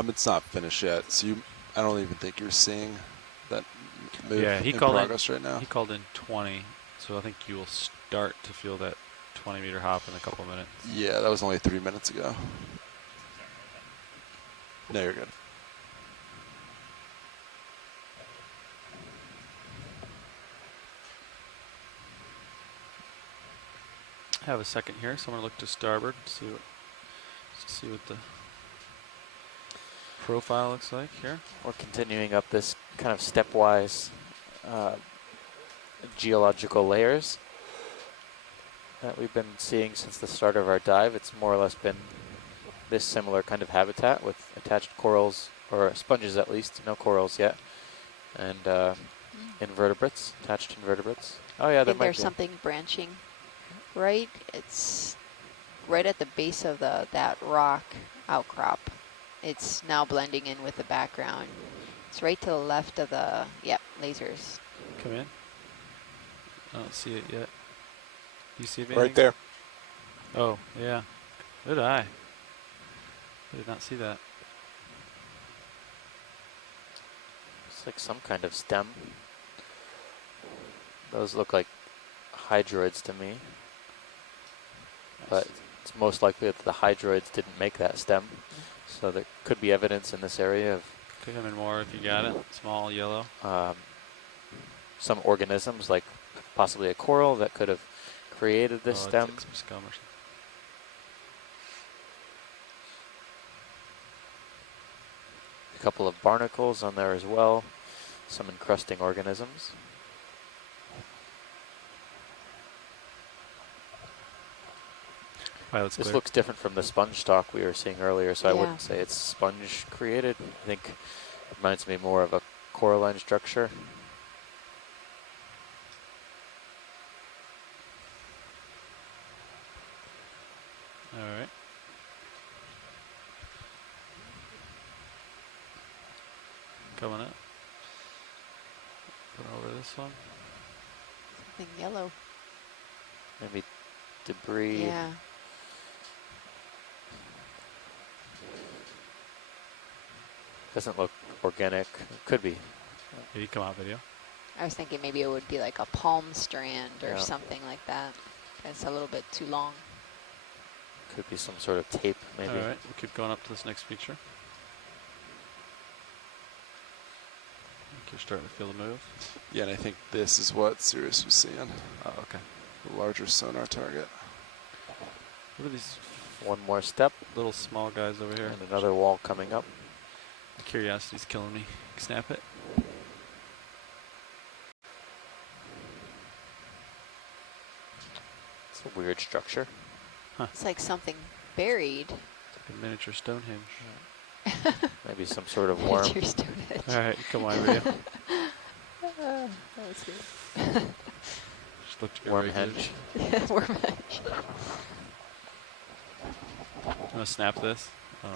It's not finished yet, so I don't even think you're seeing that move He in called progress right now. He called in 20, so I think you will start to feel that 20-meter hop in a couple minutes. Yeah, that was only 3 minutes ago. No, you're good. I have a second here, so I'm gonna look to starboard to see what the profile looks like here. We're continuing up this kind of stepwise geological layers that we've been seeing since the start of our dive. It's more or less been this similar kind of habitat with attached corals, or sponges at least, no corals yet, and invertebrates, attached invertebrates. Oh yeah, I there think might there's be. something branching, right? It's right at the base of that rock outcrop. It's now blending in with the background. It's right to the left of the, lasers. Come in. I don't see it yet. Do you see it? Right there. Oh, yeah. Good eye. I did not see that. It's like some kind of stem. Those look like hydroids to me, but it's most likely that the hydroids didn't make that stem. So there could be evidence in this area of Could come in more if you got it. Small yellow. some organisms, like possibly a coral that could have created this It's stem. like some scum or something. A couple of barnacles on there as well, some encrusting organisms. Pilot's This clear. looks different from the sponge stock we were seeing earlier, so I Yeah. wouldn't say it's sponge created. I think it reminds me more of a coralline structure. All right. Coming up. Put over this one. Something yellow. Maybe debris. Yeah. Doesn't look organic. Could be. Here you come out video. I was thinking maybe it would be like a palm strand or Yeah. something like that. It's a little bit too long. Could be some sort of tape, maybe. All right. We'll keep going up to this next feature. I think you're starting to feel the move. Yeah, and I think this is what Sirius was seeing. Oh, okay. The larger sonar target. What are these One more step, little small guys over here? and another wall coming up. Curiosity's killing me. Snap it. It's a weird structure. It's like something buried. Like a miniature Stonehenge. Maybe some sort of worm. Miniature Stonehenge. All right, come on, video. That was good. Just looked very good. Wormhenge. Wormhenge. I'm gonna snap this. Oh.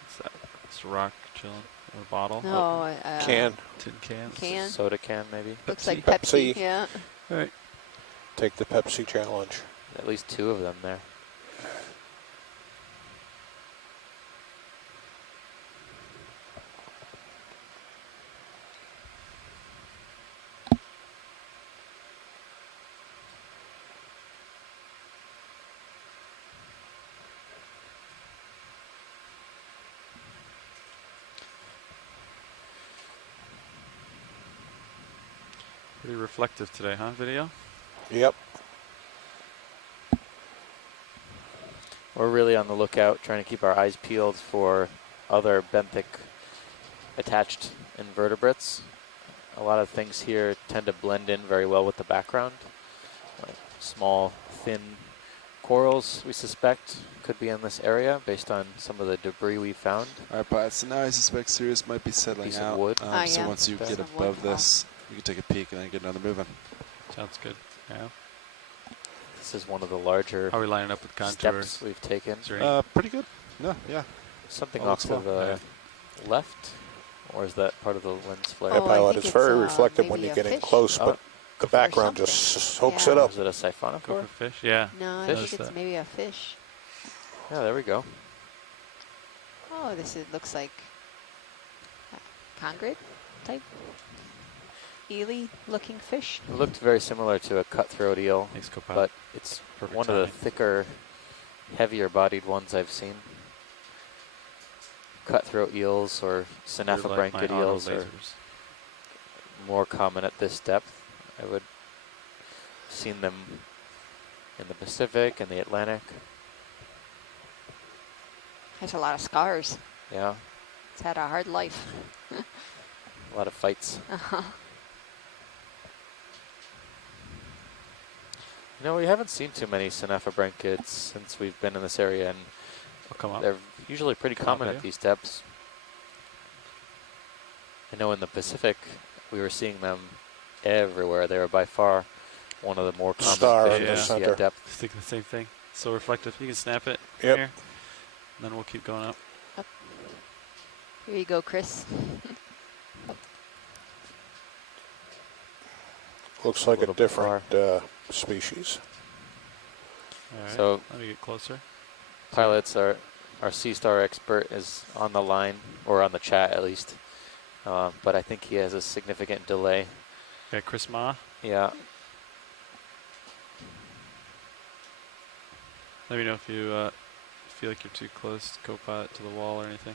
What's that? It's a rock chilling in a bottle. No, Can. Tin can. Can. Soda can, maybe. Looks Pepsi. like Pepsi. Pepsi. Yeah. All right. Take the Pepsi challenge. At least 2 of them there. Pretty reflective today, huh? Video. Yep. We're really on the lookout, trying to keep our eyes peeled for other benthic attached invertebrates. A lot of things here tend to blend in very well with the background. Like small, thin corals, we suspect, could be in this area based on some of the debris we found. All right, but so now I suspect Sirius might be settling Piece of out. wood. So Yeah. once you Okay. get Some above wood. this, you can take a peek and then get another move in. Sounds good. Yeah. This is one of the larger How are we lining up with contours? steps we've taken. Is there any- Pretty good. No, yeah. Something All off looks to the well. left, or is that part of the lens flare? Oh, I Pilot, think it's very it's, reflective when maybe you a get in fish. close, Oh. but the background just soaks it Yeah. up. Is it a siphonophore? Go for fish? Yeah. No, I Fish? think it's That. maybe a fish. Yeah, there we go. Oh, looks like congrid type eel-looking fish. It looked very similar to a cutthroat eel, Thanks, Copilot. but it's Perfect one of the timing. thicker, heavier bodied ones I've seen. Cutthroat eels or You're like my synaphobranchid auto eels are lasers. more common at this depth. I would have seen them in the Pacific and the Atlantic. Has a lot of scars. Yeah, It's had a hard life. a lot of fights. Uh-huh. You know, we haven't seen too many synaphobranchids since we've been in this area, and I'll come up. they're usually pretty Come up common here. at these depths. I know in the Pacific, we were seeing them everywhere. They were by far one of the more common Star fish in the we see center. at depth. Thinking the same thing. So reflective. You can snap it. Yep. Here. And then we'll keep going up. Here you go, Chris. Looks like a little bit different species. All right. So let me get closer. pilots, our Sea Star expert is on the line, or on the chat at least. But I think he has a significant delay. Okay, Chris Ma. Yeah, Let me know if you feel like you're too close, Copilot, to the wall or anything.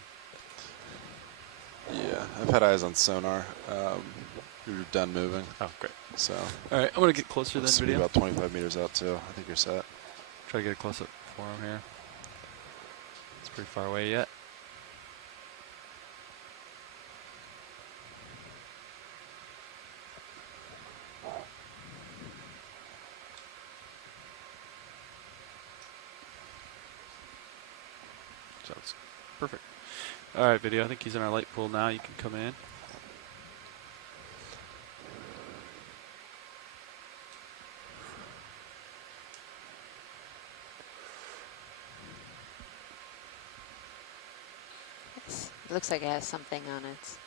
Yeah, I've had eyes on sonar. You're done moving, Oh, great. so All right, I'm gonna get closer looks then. to be Video. about 25 meters out too. I think you're set. Try to get a close up for him here. It's pretty far away yet. So it's perfect. All right, video. I think he's in our light pool now. You can come in. It looks like it has something on its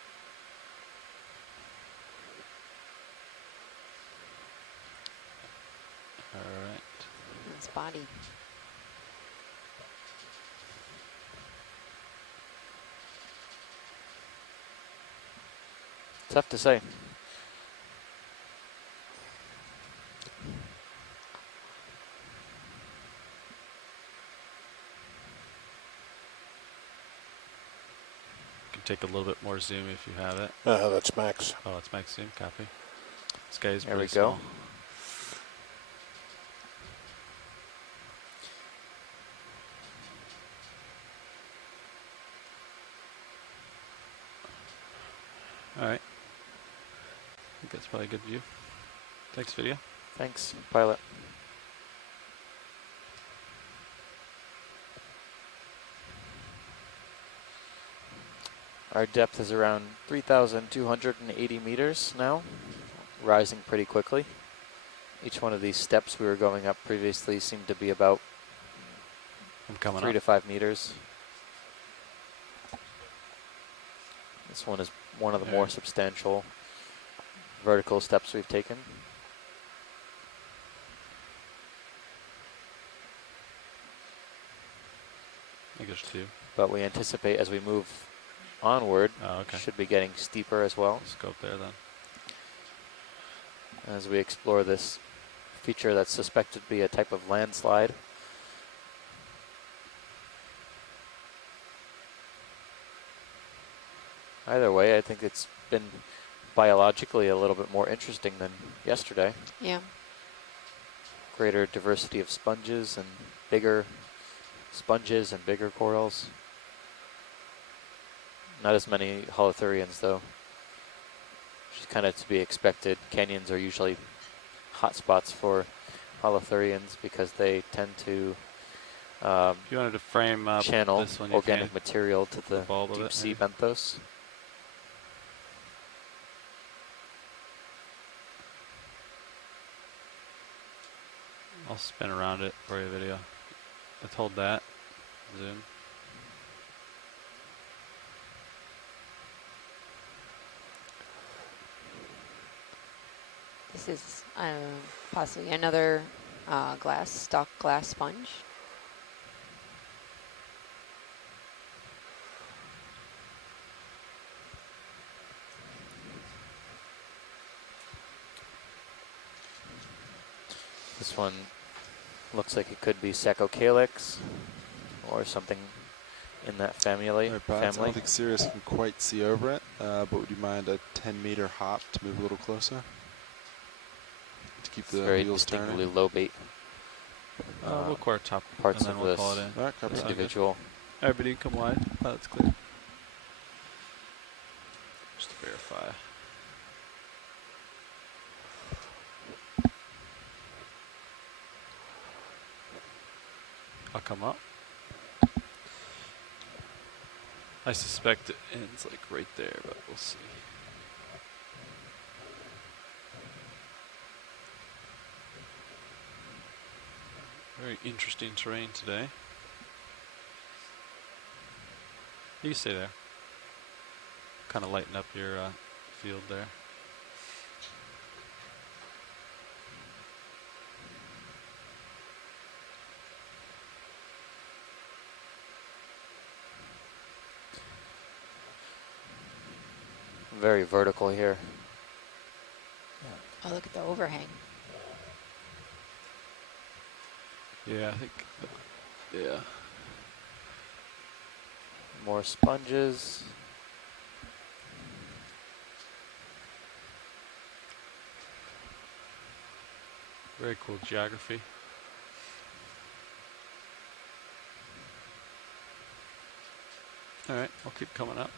All right. body. tough to say. You can take a little bit more zoom if you have it. That's max. Oh, it's max zoom. Copy. This guy is There pretty we go. small. All right. I think that's probably a good view. Thanks, video. Thanks, pilot. Our depth is around 3,280 meters now, rising pretty quickly. Each one of these steps we were going up previously seemed to be about I'm coming 3 up. to 5 meters. This one is one of the more substantial vertical steps we've taken. I think there's 2. But we anticipate as we move onward, Oh, okay. should be getting steeper as well Let's go up there then. as we explore this feature that's suspected to be a type of landslide. Either way, I think it's been biologically a little bit more interesting than yesterday. Yeah. Greater diversity of sponges and bigger sponges and bigger corals. Not as many holothurians though, which is kind of to be expected. Canyons are usually hot spots for holothurians because they tend to If you wanted to frame up channel this one, you organic can. material to the bulb of deep it, sea maybe. benthos. I'll spin around it for your video. Let's hold that. Zoom. This is possibly another stock glass sponge. This one looks like it could be Sacocalix or something in that family. All right, Bob, I don't think Sirius can quite see over it, but would you mind a 10-meter hop to move a little closer? To keep It's the very wheels distinctly turning? low bait We'll quarter top parts and then of we'll this call it in. All right, copy that. individual. Everybody come wide. That's clear. Just to verify. I'll come up. I suspect it ends like right there, but we'll see. Very interesting terrain today. You can stay there. Kind of lighten up your field there. Very vertical here. Oh, look at the overhang. Yeah, I think. Yeah. More sponges. Very cool geography. All right, I'll keep coming up.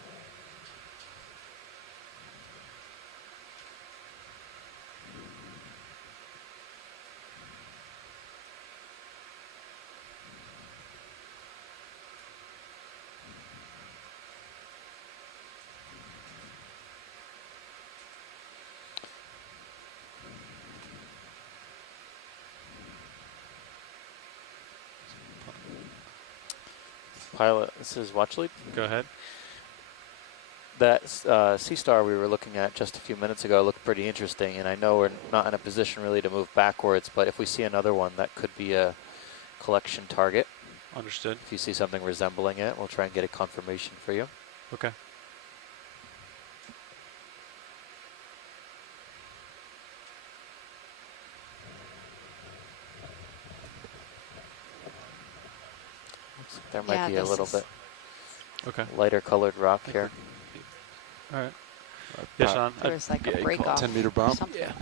Pilot, this is Watchlead. Go ahead. That sea star we were looking at just a few minutes ago looked pretty interesting, and I know we're not in a position really to move backwards, but if we see another one, that could be a collection target. Understood. If you see something resembling it, we'll try and get a confirmation for you. Okay. There might Yeah, be a this little is- bit Okay. lighter colored rock think here. All right. Yeah, Sean. There's like yeah, a you break call it. off. 10-meter or bump? something. Yeah.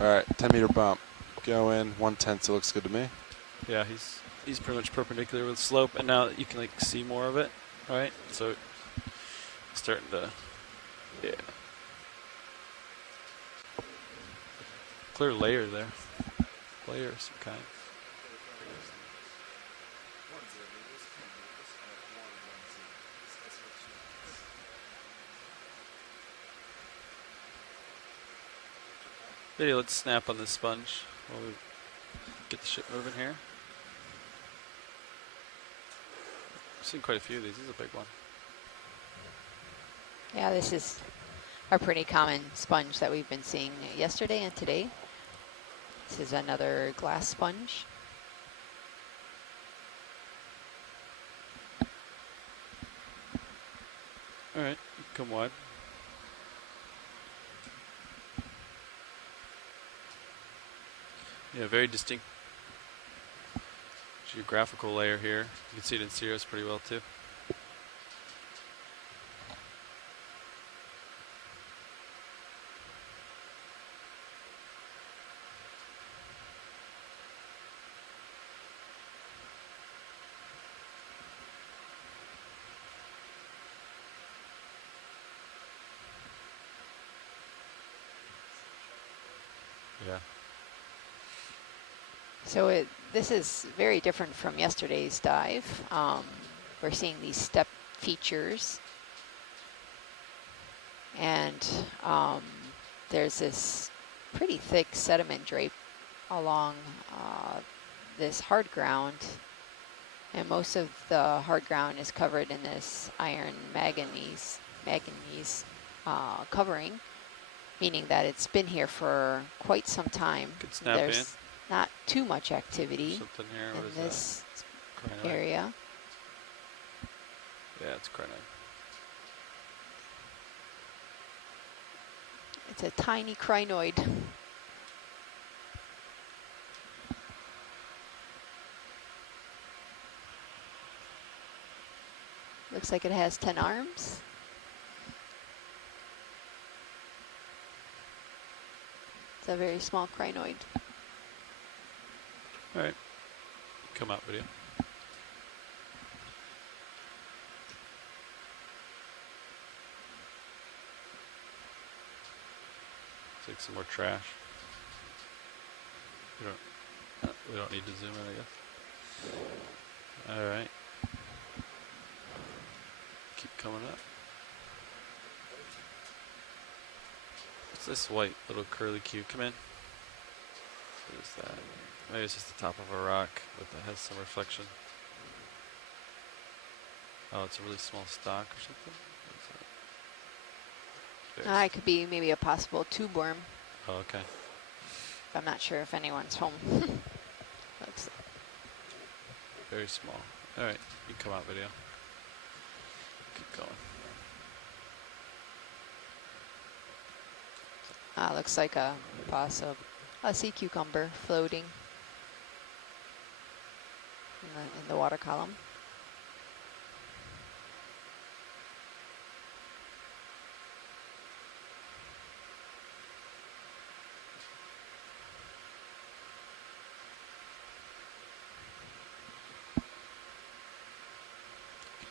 All right, 10-meter bump. Go in, 1/10, so it looks good to me. Yeah, he's pretty much perpendicular with the slope, and now you can like see more of it, right? So it's starting to, yeah. Clear layer there. layer of some kind. Maybe let's snap on this sponge while we get the ship moving here. I've seen quite a few of these. This is a big one. Yeah, this is a pretty common sponge that we've been seeing yesterday and today. This is another glass sponge. All right, come wide. Yeah, very distinct geographical layer here. You can see it in Cirrus pretty well too. Yeah. So this is very different from yesterday's dive. We're seeing these step features, and there's this pretty thick sediment drape along this hard ground, and most of the hard ground is covered in this iron manganese covering, meaning that it's been here for quite some time. Good snap There's not too much activity something here. What in is this that? Crinoid? area. Yeah, it's crinoid. It's a tiny crinoid. Looks like it has 10 arms. It's a very small crinoid. All right, come out video. Take some more trash. We don't need to zoom in, I guess. All right. Keep coming up. What's this white little curly cube? Come in. What is that? Maybe it's just the top of a rock that has some reflection. Oh, it's a really small stalk or something? What is that? It could be maybe a possible tube worm. Oh, okay. I'm not sure if anyone's home. Looks Very small. All right, you can come out video. Keep going. looks like a sea cucumber floating in the water column.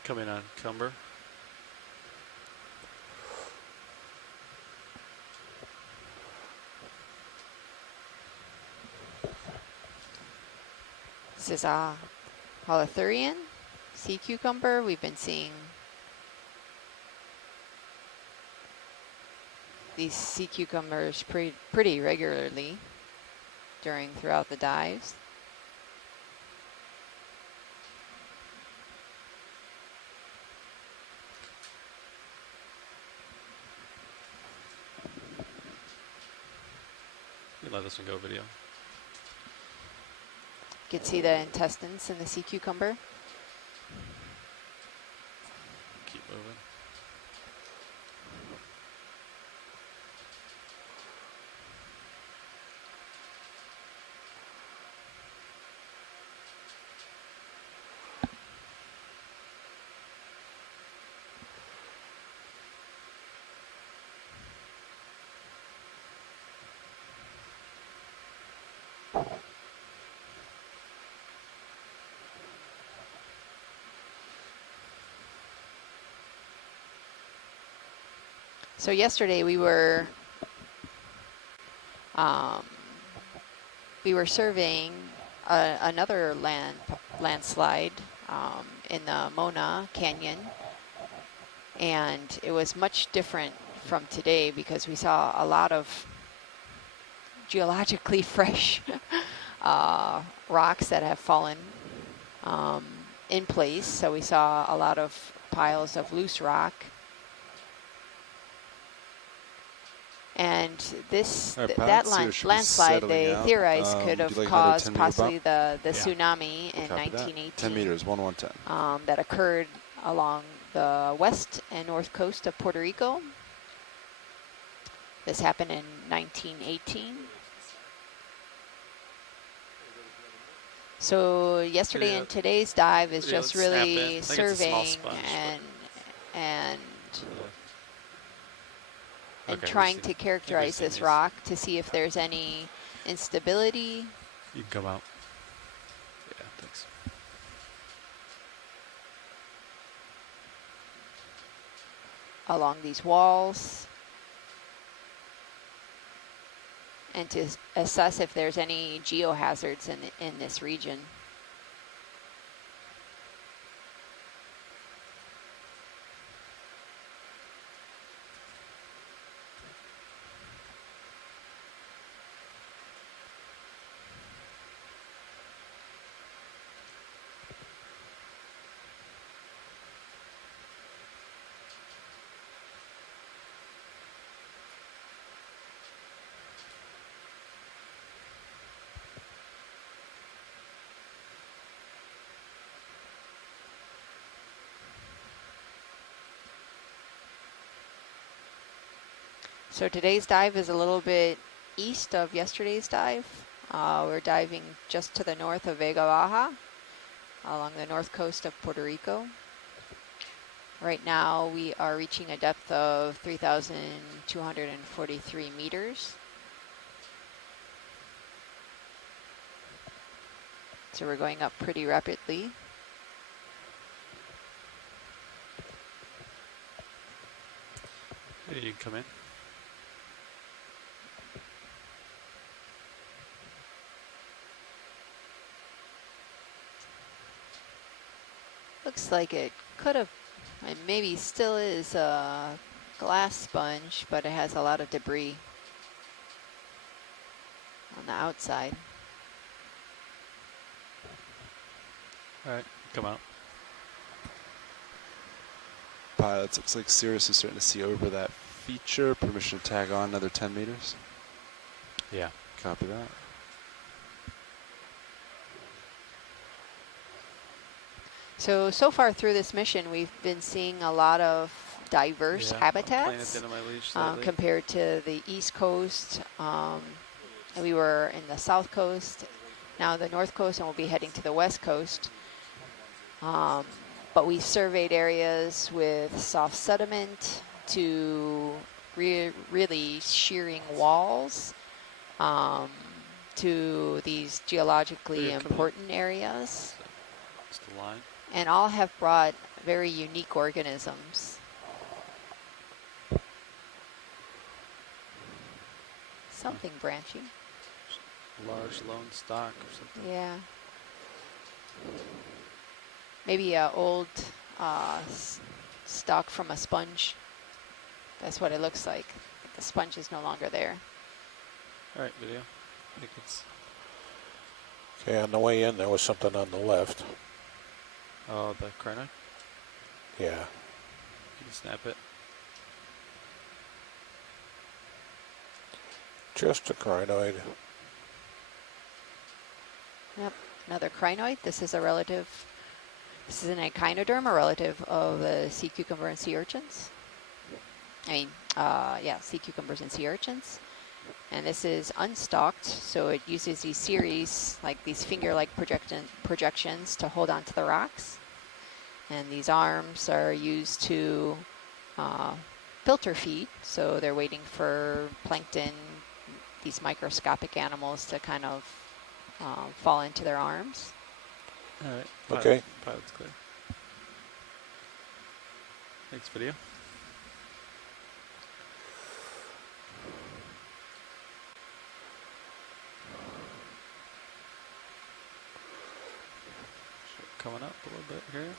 Come in on Cumber. This is a holothurian sea cucumber. We've been seeing these sea cucumbers pretty regularly throughout the dives. You let this one go video. You can see the intestines in the sea cucumber. Keep moving. So yesterday we were we were surveying another landslide in the Mona Canyon, and it was much different from today because we saw a lot of geologically fresh rocks that have fallen in place. So we saw a lot of piles of loose rock. And this All right, that pilots here should be landslide, settling they out. theorized could Would you have like another caused 10 meter possibly bump? the tsunami in Copy that. 1918 10 meters, 1110. that occurred along the west and north coast of Puerto Rico. This happened in 1918. So yesterday Yeah. and today's dive is Yeah, just let's snap really in. I think it's a small surveying sponge, and Okay, we trying see- to we've characterize seen this these. rock to see if there's any instability You can come out. Yeah, thanks. along these walls, and to assess if there's any geohazards in this region. So today's dive is a little bit east of yesterday's dive. We're diving just to the north of Vega, Baja, along the north coast of Puerto Rico. Right now we are reaching a depth of 3,243 meters. So we're going up pretty rapidly. Hey, you can come in. Looks like it could have, and maybe still is a glass sponge, but it has a lot of debris on the outside. All right, come out. Pilots, looks like Cirrus is starting to see over that feature. Permission to tag on another 10 meters. Yeah. Copy that. So far through this mission, we've been seeing a lot of diverse Yeah, I'm playing at the habitats end of my leash slightly. compared to the East Coast. And we were in the South Coast, now the North Coast, and we'll be heading to the West Coast. But we surveyed areas with soft sediment to really shearing walls to these geologically Yeah, come in. important areas. Just the line. And all have brought very unique organisms. Something branching. Large lone stock or something. Yeah. Maybe a old stalk from a sponge. That's what it looks like. The sponge is no longer there. All right, video. I think it's. Okay, on the way in, there was something on the left. Oh, the crinoid. Yeah. You can snap it. Just a crinoid. Yep, another crinoid. This is a relative. This is an echinoderm, a relative of the sea cucumber and sea urchins. Yeah, sea cucumbers and sea urchins. And this is unstalked, so it uses these series, like these finger-like projections to hold onto the rocks. And these arms are used to filter feed, so they're waiting for plankton, these microscopic animals to kind of fall into their arms. All right. Okay. Pilot's clear. Thanks, video. coming up a little bit here.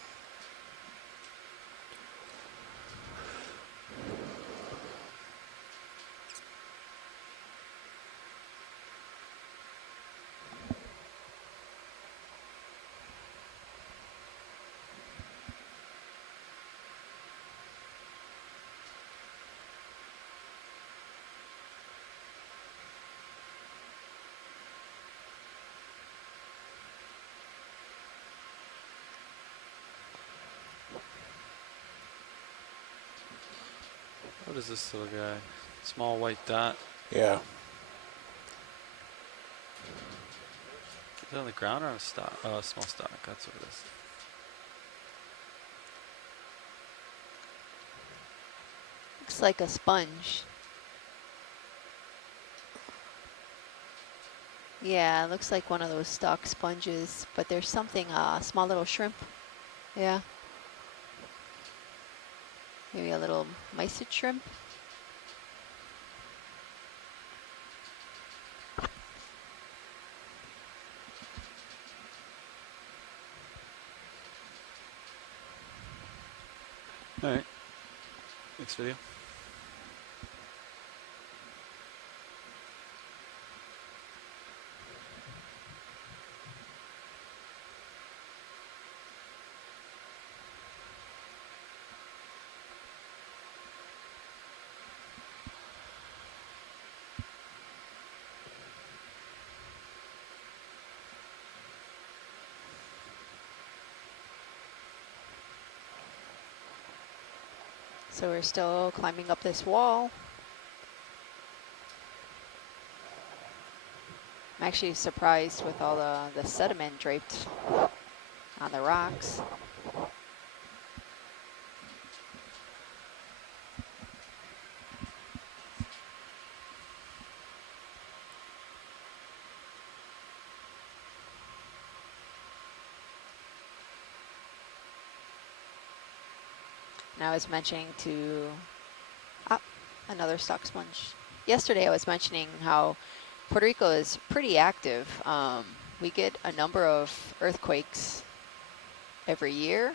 What is this little guy? Small white dot. Yeah. Is it on the ground or on a stock? Oh, a small stock. That's what it is. Looks like a sponge. Yeah, it looks like one of those stock sponges, but there's something, small little shrimp. Yeah. Maybe a little mysid shrimp. All right. Next video. So we're still climbing up this wall. I'm actually surprised with all the sediment draped on the rocks. And I was mentioning to another stock sponge. Yesterday I was mentioning how Puerto Rico is pretty active. We get a number of earthquakes every year,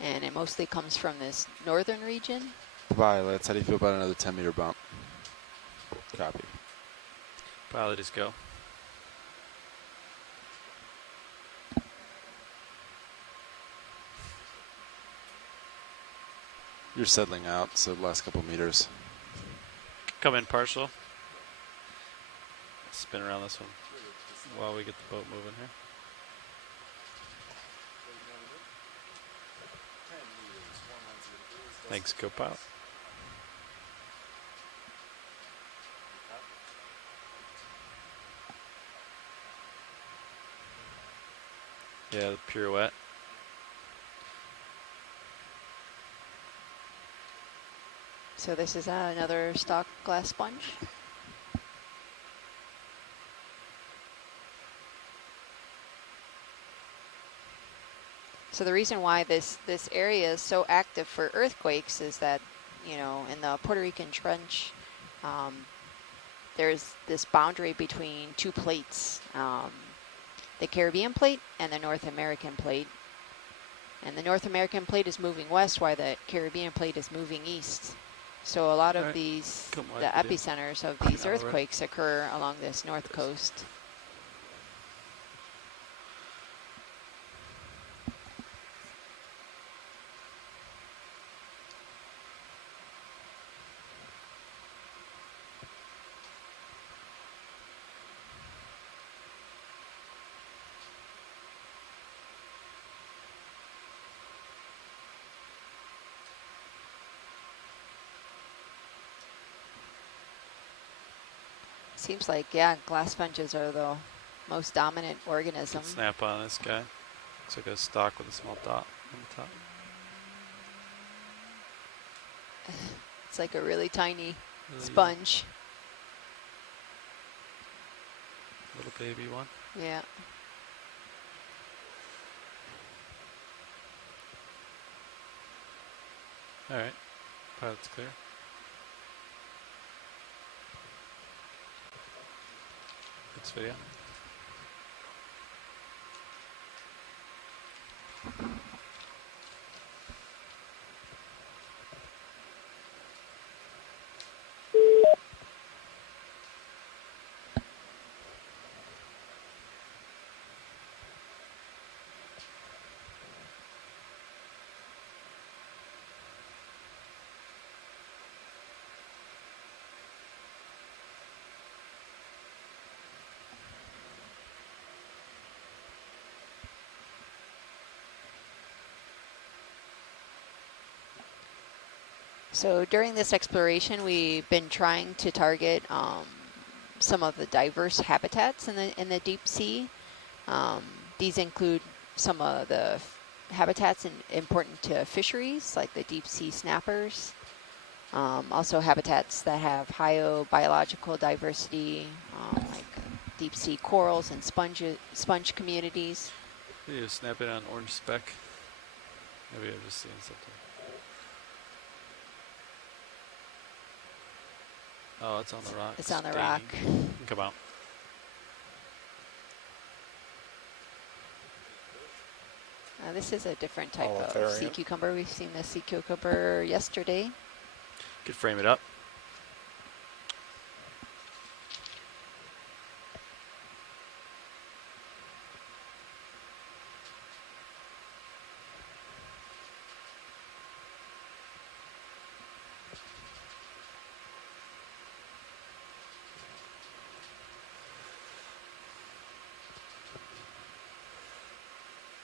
and it mostly comes from this northern region. Pilots, how do you feel about another 10-meter bump? Copy. Pilot is go. You're settling out, so the last couple meters. Come in partial. Spin around this one while we get the boat moving here. Thanks, co-pilot. Yeah, the pirouette. So this is another stock glass sponge. So the reason why this area is so active for earthquakes is that, you know, in the Puerto Rican Trench, there's this boundary between two plates, the Caribbean plate and the North American plate. And the North American plate is moving west while the Caribbean plate is moving east. So a lot of these, the epicenters of these earthquakes occur along this north coast. Seems like, yeah, glass sponges are the most dominant organism. Good snap on this guy. Looks like a stock with a small dot on the top. It's like a really tiny sponge. Little baby one. Yeah. All right, pilot's clear. Next video. So during this exploration, we've been trying to target some of the diverse habitats in the deep sea. These include some of the habitats important to fisheries, like the deep sea snappers. Also habitats that have high biological diversity, like deep sea corals and sponge communities. You just snap it on orange speck. Maybe I've just seen something. Oh, it's on the rock. It's on the staining. rock. Come out. This is a different type of sea Olipharian. cucumber. We've seen the sea cucumber yesterday. Could frame it up.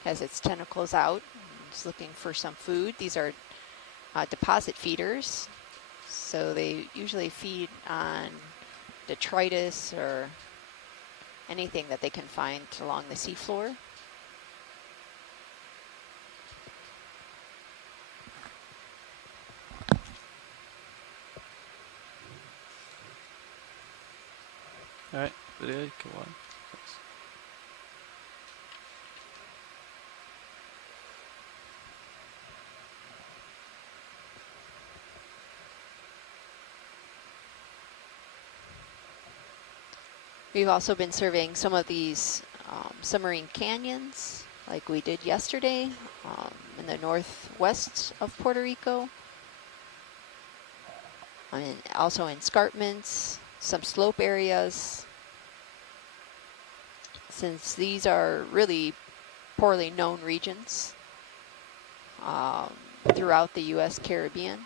Has its tentacles out. It's looking for some food. These are deposit feeders. So they usually feed on detritus or anything that they can find along the seafloor. All right, video, come on. Thanks. We've also been surveying some of these submarine canyons, like we did yesterday in the northwest of Puerto Rico. And also in escarpments, some slope areas. Since these are really poorly known regions throughout the U.S. Caribbean.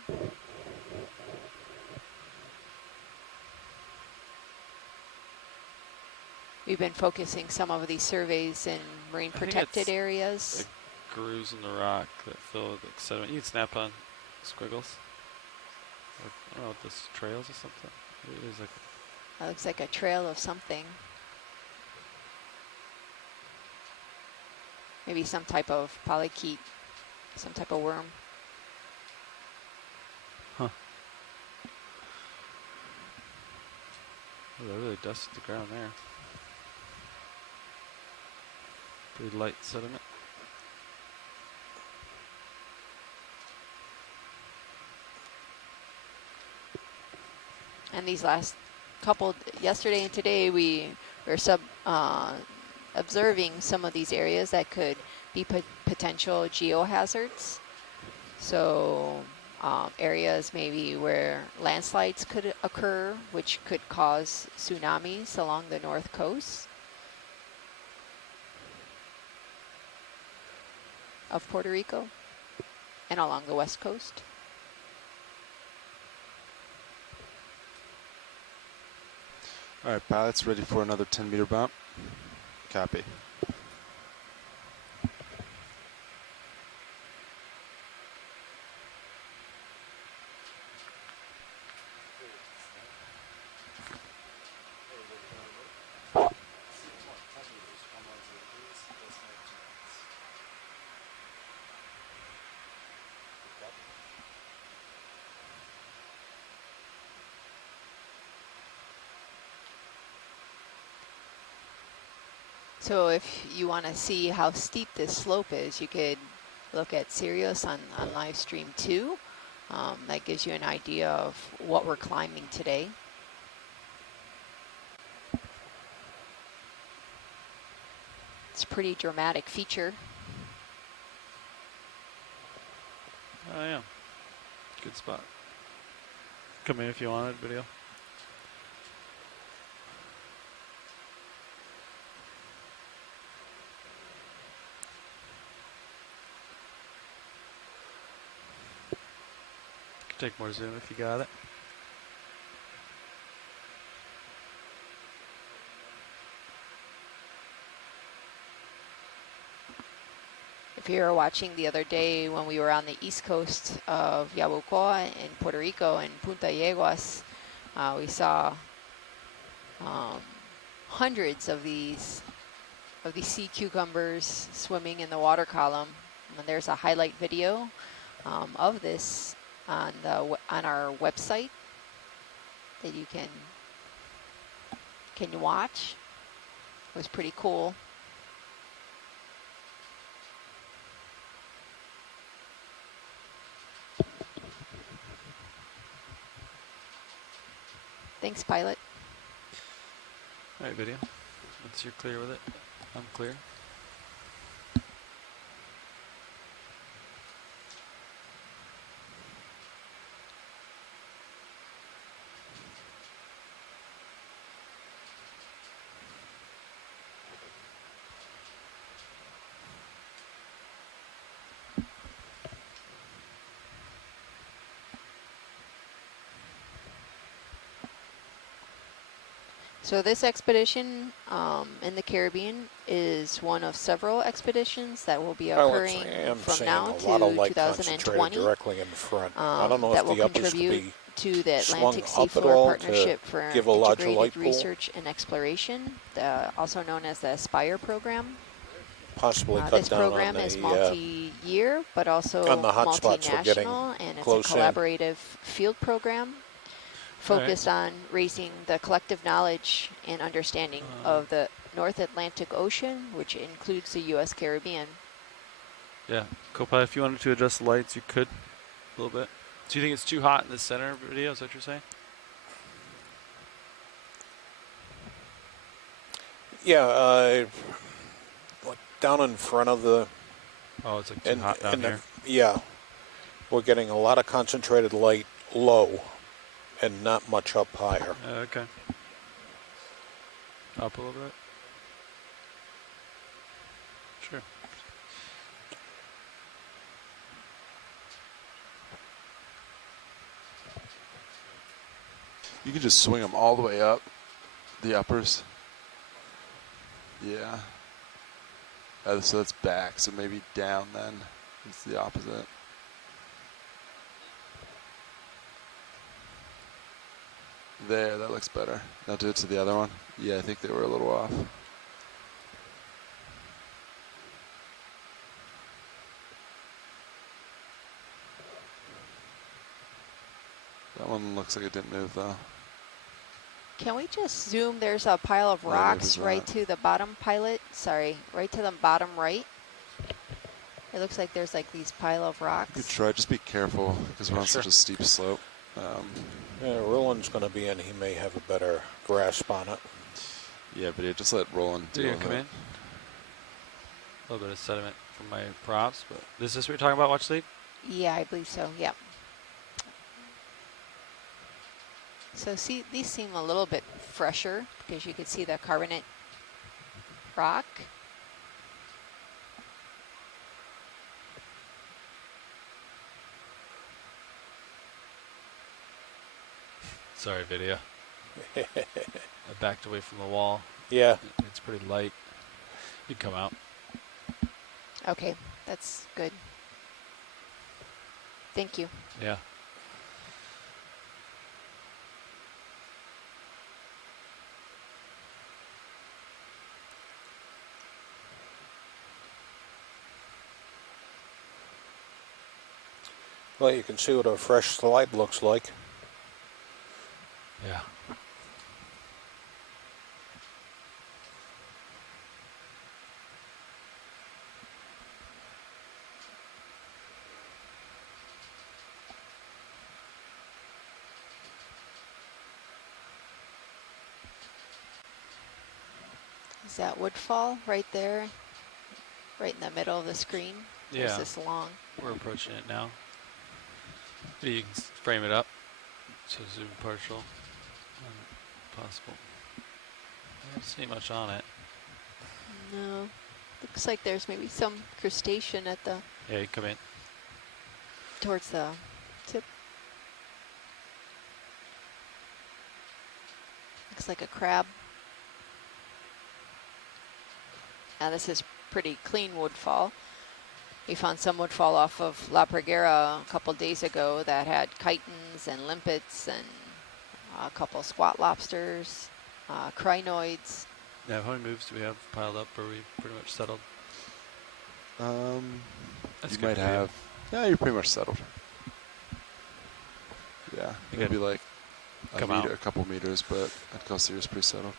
We've been focusing some of these surveys in marine I think protected it's areas. like grooves in the rock that fill with like sediment. You can snap on squiggles. Or, I don't know what this trails or something. Maybe there's like That looks like a trail of something. Maybe some type of polychaete, some type of worm. oh, they really dusted the ground there. Pretty light sediment. And these last couple, yesterday and today, we were observing some of these areas that could be potential geohazards. So areas maybe where landslides could occur, which could cause tsunamis along the north coast of Puerto Rico and along the west coast. All right, pilots, ready for another 10-meter bump? Copy. So if you want to see how steep this slope is, you could look at Sirius on live stream 2. That gives you an idea of what we're climbing today. It's a pretty dramatic feature. Oh yeah, good spot. Come in if you wanted video. Take more zoom if you got it. if you were watching the other day when we were on the east coast of Yabucoa in Puerto Rico and Punta Yeguas, we saw hundreds of these sea cucumbers swimming in the water column. And there's a highlight video of this on our website that you can watch. It was pretty cool. Thanks, pilot. All right, video. Once you're clear with it, I'm clear. So this expedition in the Caribbean is one of several expeditions that will be occurring from now to 2020 directly in front. I don't know that if will the uppers could contribute be to the swung Atlantic up at Seafloor all Partnership to for give a larger Integrated light pool? Research and Exploration, also known as the ASPIRE program. possibly cut This down on program is the multi-year, but also on the hot spots we're getting multinational, and it's a close in. collaborative field program focused on raising the collective knowledge and understanding of the North Atlantic Ocean, which includes the U.S. Caribbean. Yeah, co-pilot, if you wanted to adjust the lights, you could a little bit. Do you think it's too hot in the center video? Is that what you're saying? Yeah, down in front of the Oh, it's like too hot down here. yeah, we're getting a lot of concentrated light low and not much up higher. Okay. Up a little bit. Sure. You can just swing them all the way up, the uppers. Yeah. So it's back, so maybe down then. It's the opposite. There, that looks better. Now do it to the other one. Yeah, I think they were a little off. That one looks like it didn't move though. Can we just zoom? There's a pile of rocks right to the bottom, pilot. Sorry, right to the bottom right. It looks like there's like these pile of rocks. Good try. Just be careful because we're on such a steep slope. Yeah, Roland's going to be in. He may have a better grasp on it. Yeah, but yeah, just let Roland Did you come in? A little bit of sediment from my props, but is this what you're talking about, watch lead? Yeah, I believe so. Yep. So see, these seem a little bit fresher because you could see the carbonate rock. Sorry, video. I backed away from the wall. Yeah. It's pretty light. You can come out. Okay, that's good. Thank you. Yeah. Well, you can see what a fresh slide looks like. Yeah. Is that woodfall right there? Right in the middle of the screen? Yeah. Or is this long? We're approaching it now. You can frame it up. So zoom partial. Possible. I don't see much on it. No. Looks like there's maybe some crustacean at the Yeah, you come in. towards the tip. Looks like a crab. Now this is pretty clean woodfall. We found some would fall off of La Praguera a couple days ago that had chitons and limpets and a couple squat lobsters, crinoids. Yeah, how many moves do we have piled up? Are we pretty much settled? That's You good might for you. have. Yeah, you're pretty much settled. Yeah, You maybe gotta like a come meter, out. a couple meters, but I'd consider it's pretty settled.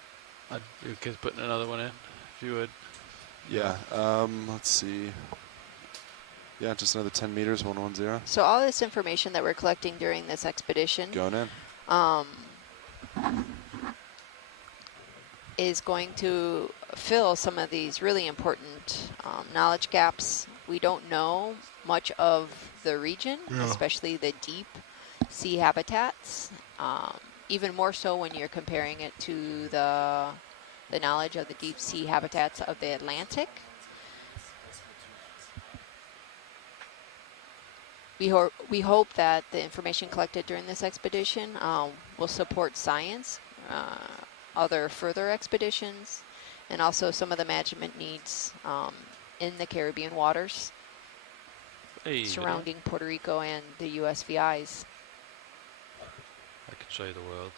I'd be okay with putting another one in, if you would. Yeah. Let's see. Yeah, just another 10 meters, 110. So all this information that we're collecting during this expedition Going in. Is going to fill some of these really important knowledge gaps. We don't know much of the region, especially the deep sea habitats, even more so when you're comparing it to the knowledge of the deep sea habitats of the Atlantic. We hope that the information collected during this expedition will support science, other further expeditions, and also some of the management needs in the Caribbean waters Hey, surrounding Puerto Rico and the USVIs. I can show you the world.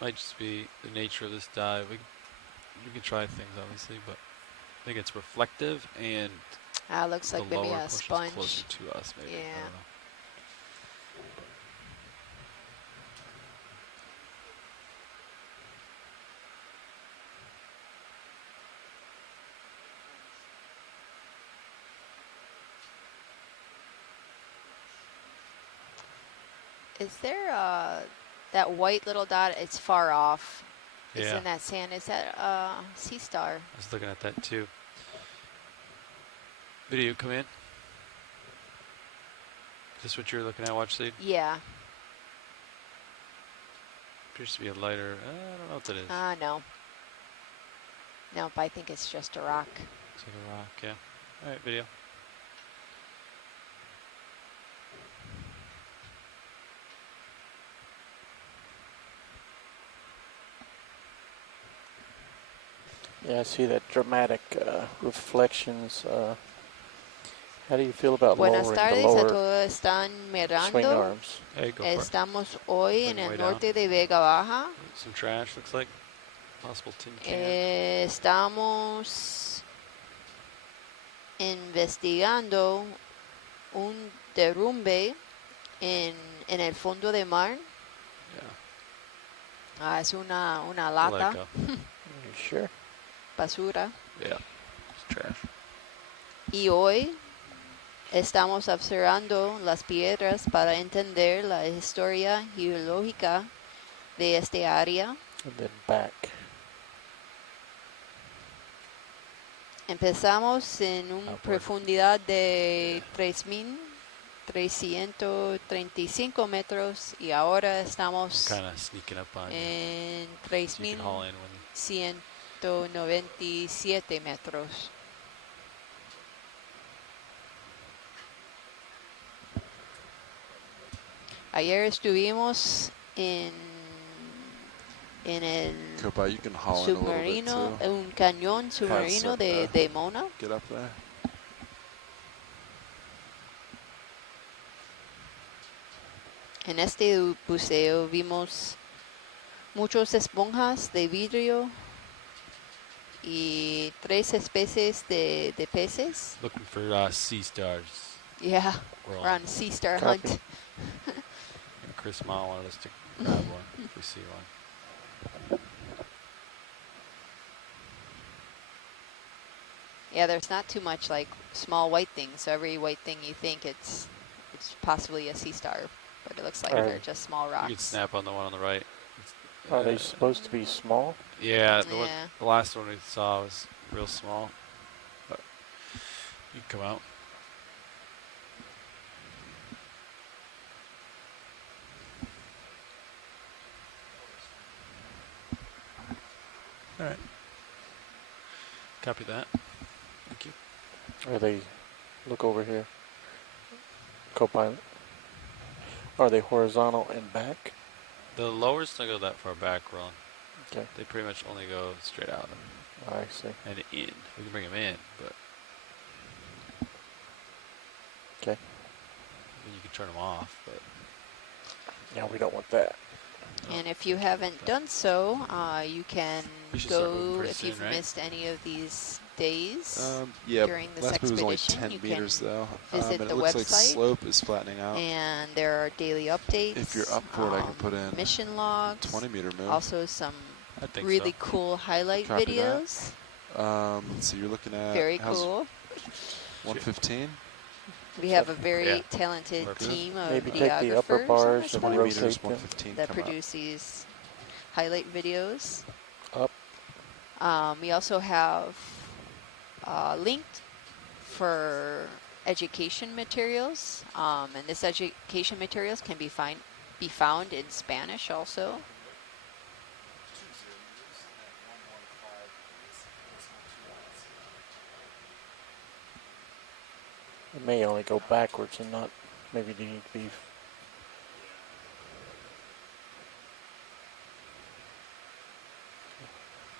Might just be the nature of this dive. We can try things, obviously, but I think it's reflective, and Looks the like maybe lower a portion's sponge. closer to us, maybe. I Yeah. don't know. Is there that white little dot? It's far off. It's Yeah, in that sand. Is that sea star? I was looking at that too. Video, come in. Is this what you're looking at, watch seed? Yeah. Appears to be a lighter, I don't know what that is. No. Nope, I think it's just a rock. Looks like a rock, yeah. All right, video. Yeah, I see that dramatic reflections. How do you feel about Buenas lowering tardes the a lower todos. Están swing mirando. arms? Hey, go for it. Estamos hoy en Bring el way norte de Vega Baja. Some trash, looks like. Possible tin can. Estamos investigando un derrumbe en el fondo de mar. Yeah. Es una I'll let lata, it go. You sure? basura. Yeah, it's trash. Y hoy estamos observando las piedras para entender la historia geológica de este área. And then back. Empezamos en una Upward. profundidad de 3.335 metros y ahora estamos Kind of sneaking up on you. en So you can haul in when 3.197 metros. Ayer estuvimos en el Copa, you can haul in a little bit submarino, too. un cañón submarino de Mona. Get up there. En este buceo vimos muchas esponjas de vidrio y 3 especies de peces. looking for sea stars. Yeah, We're we're on sea star Copy. hunt. And Chris Ma wanted us to grab one if we see one. Yeah, there's not too much like small white things. So every white thing you think it's possibly a sea star, but it looks like Right. they're just small You rocks. could snap on the one on the right. Are they supposed to be small? Yeah, Yeah. the last one we saw was real small. But you can come out. All right. Copy that. Thank you. Or they look over here? Co-pilot. Are they horizontal and back? The lowers don't go that far back, Ron. Okay. They pretty much only go straight out I see. and in. We can bring them in, but Okay. I mean, you can turn them off. But Yeah, we don't want that. And if you haven't done so, you can We should start moving go, pretty if soon, you've right? missed any of these days Yeah, during this last move was only expedition, 10 you meters can though. visit And the it looks like website. slope is flattening out. And there are daily updates. If you're up for it, I can put in mission logs. 20 meter move. Also some I think really so. cool highlight Copy that. videos. So you're looking at Very how's cool. 115. We have a very Yeah. talented Perfect. team of Maybe take the upper videographers on bars this and 20 boat meters, rotate them 115 that come up. produce these highlight videos. up. We also have linked for education materials, and this education materials can be found in Spanish also. It may only go backwards and not, maybe they need to be.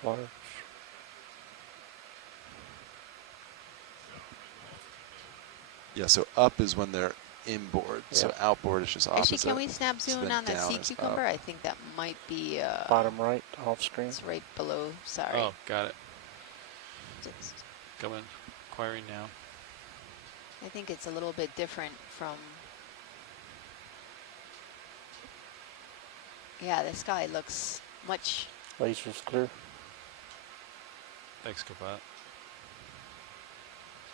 Large. Yeah, so up is when they're inboard. So Yep. outboard is just opposite. Actually, can we snap So zoom then on that down sea is cucumber? up. I think that might be Bottom right, off screen. it's right below. Sorry. Oh, got it. Just- Coming, acquiring now. I think it's a little bit different from. Yeah, the sky looks much Laser's clear. Thanks, Copilot.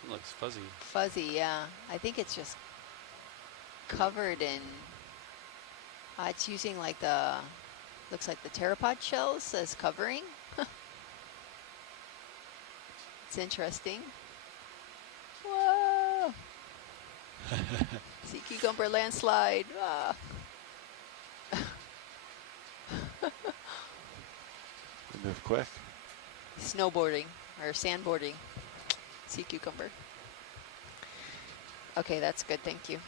It looks fuzzy. fuzzy. Yeah, I think it's just covered in. It's using like looks like the pteropod shells as covering. It's interesting. Whoa! Sea cucumber landslide. Ah. They move quick. Snowboarding or sandboarding. Sea cucumber. Okay, that's good. Thank you.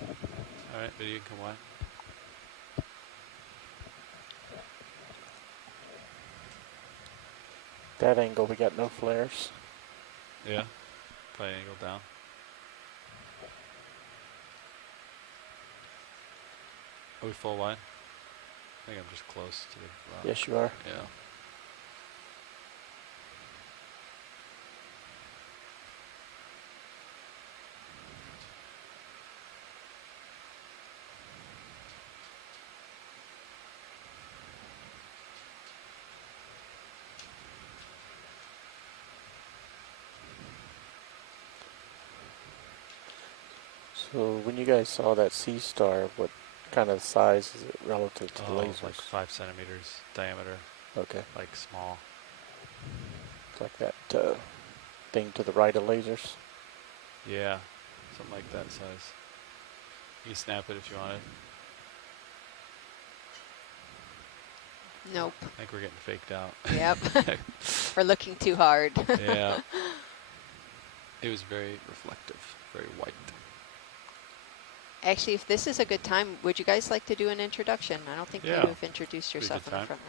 All right, video can come wide. That angle, we got no flares. Yeah, probably angle down. Are we full wide? I think I'm just close to the rock. Yes, you are. Yeah. So when you guys saw that sea star, what kind of size is it relative to the Oh, lasers? like 5 centimeters diameter, Okay, like small. it's like that thing to the right of lasers. Yeah, something like that size. You can snap it if you wanted. Nope. I think we're getting faked out. Yep. We're looking too hard. Yeah. It was very reflective, very white. Actually, if this is a good time, would you guys like to do an introduction? I don't think Yeah. you've introduced Be a yourself good in the time. front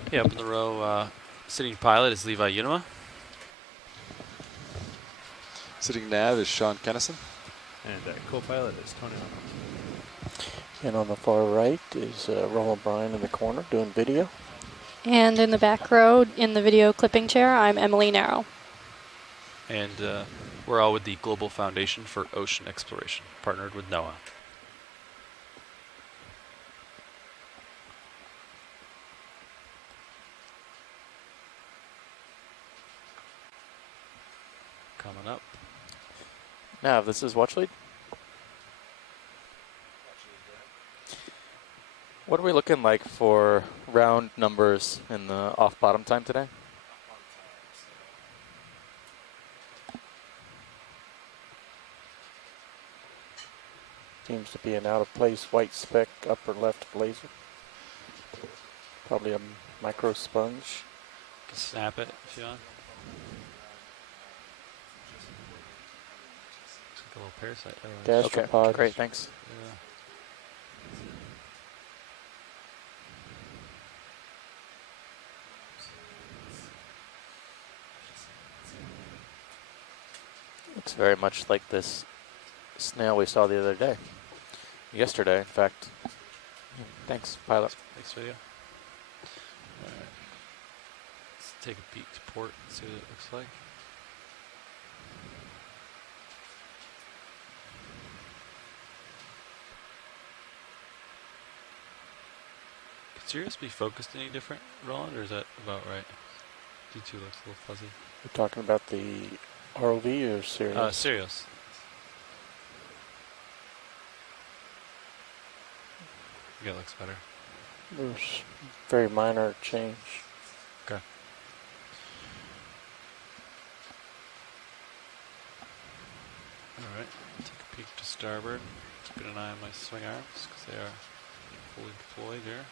row. Yeah, up in the row, sitting pilot is Levi Unema. Sitting nav is Sean Kennison. And co-pilot is Tony. And on the far right is Roland Bryan in the corner doing video. And in the back row, in the video clipping chair, I'm Emily Narrow. And we're all with the Global Foundation for Ocean Exploration, partnered with NOAA. Coming up. Nav, this is Watch Lead. What are we looking like for round numbers in the off bottom time today? Seems to be an out of place white speck upper left laser. Probably a micro sponge. You can snap it if you want. a little parasite. Okay, Gastropod. great, thanks. Yeah. Looks very much like this snail we saw the other day. Yesterday, in fact. Thanks, pilot. Thanks, video. All right. Let's take a peek to port and see what it looks like. Could Sirius be focused any different, Roland, or is that about right? D2 looks a little fuzzy. We're talking about the ROV or Sirius? Sirius. Yeah, it looks better. There's very minor change. Okay. Alright, take a peek to starboard. Keeping an eye on my swing arms because they are fully deployed here.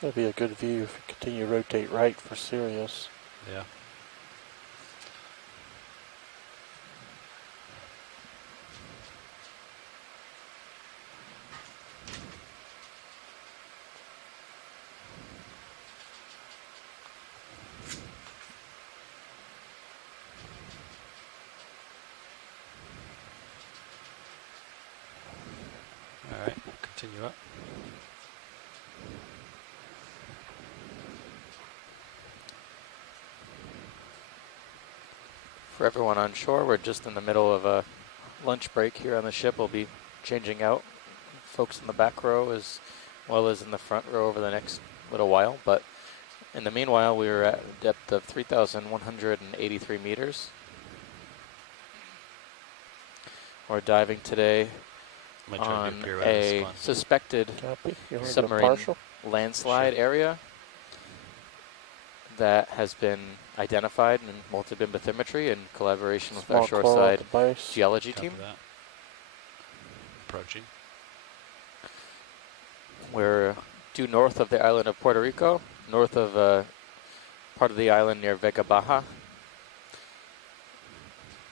That'd be a good view if you continue to rotate right for Sirius. Yeah. Alright, continue up. For everyone on shore, we're just in the middle of a lunch break here on the ship. We'll be changing out folks in the back row as well as in the front row over the next little while. But in the meanwhile, we're at a depth of 3,183 meters. We're diving today Might try to on get Pierre out of the a spawn. suspected Copy. You want to go submarine partial? landslide area that has been identified in multi-beam bathymetry in collaboration with our Small coral shoreside at the base. geology Copy team. that. Approaching. We're due north of the island of Puerto Rico, north of part of the island near Vega, Baja,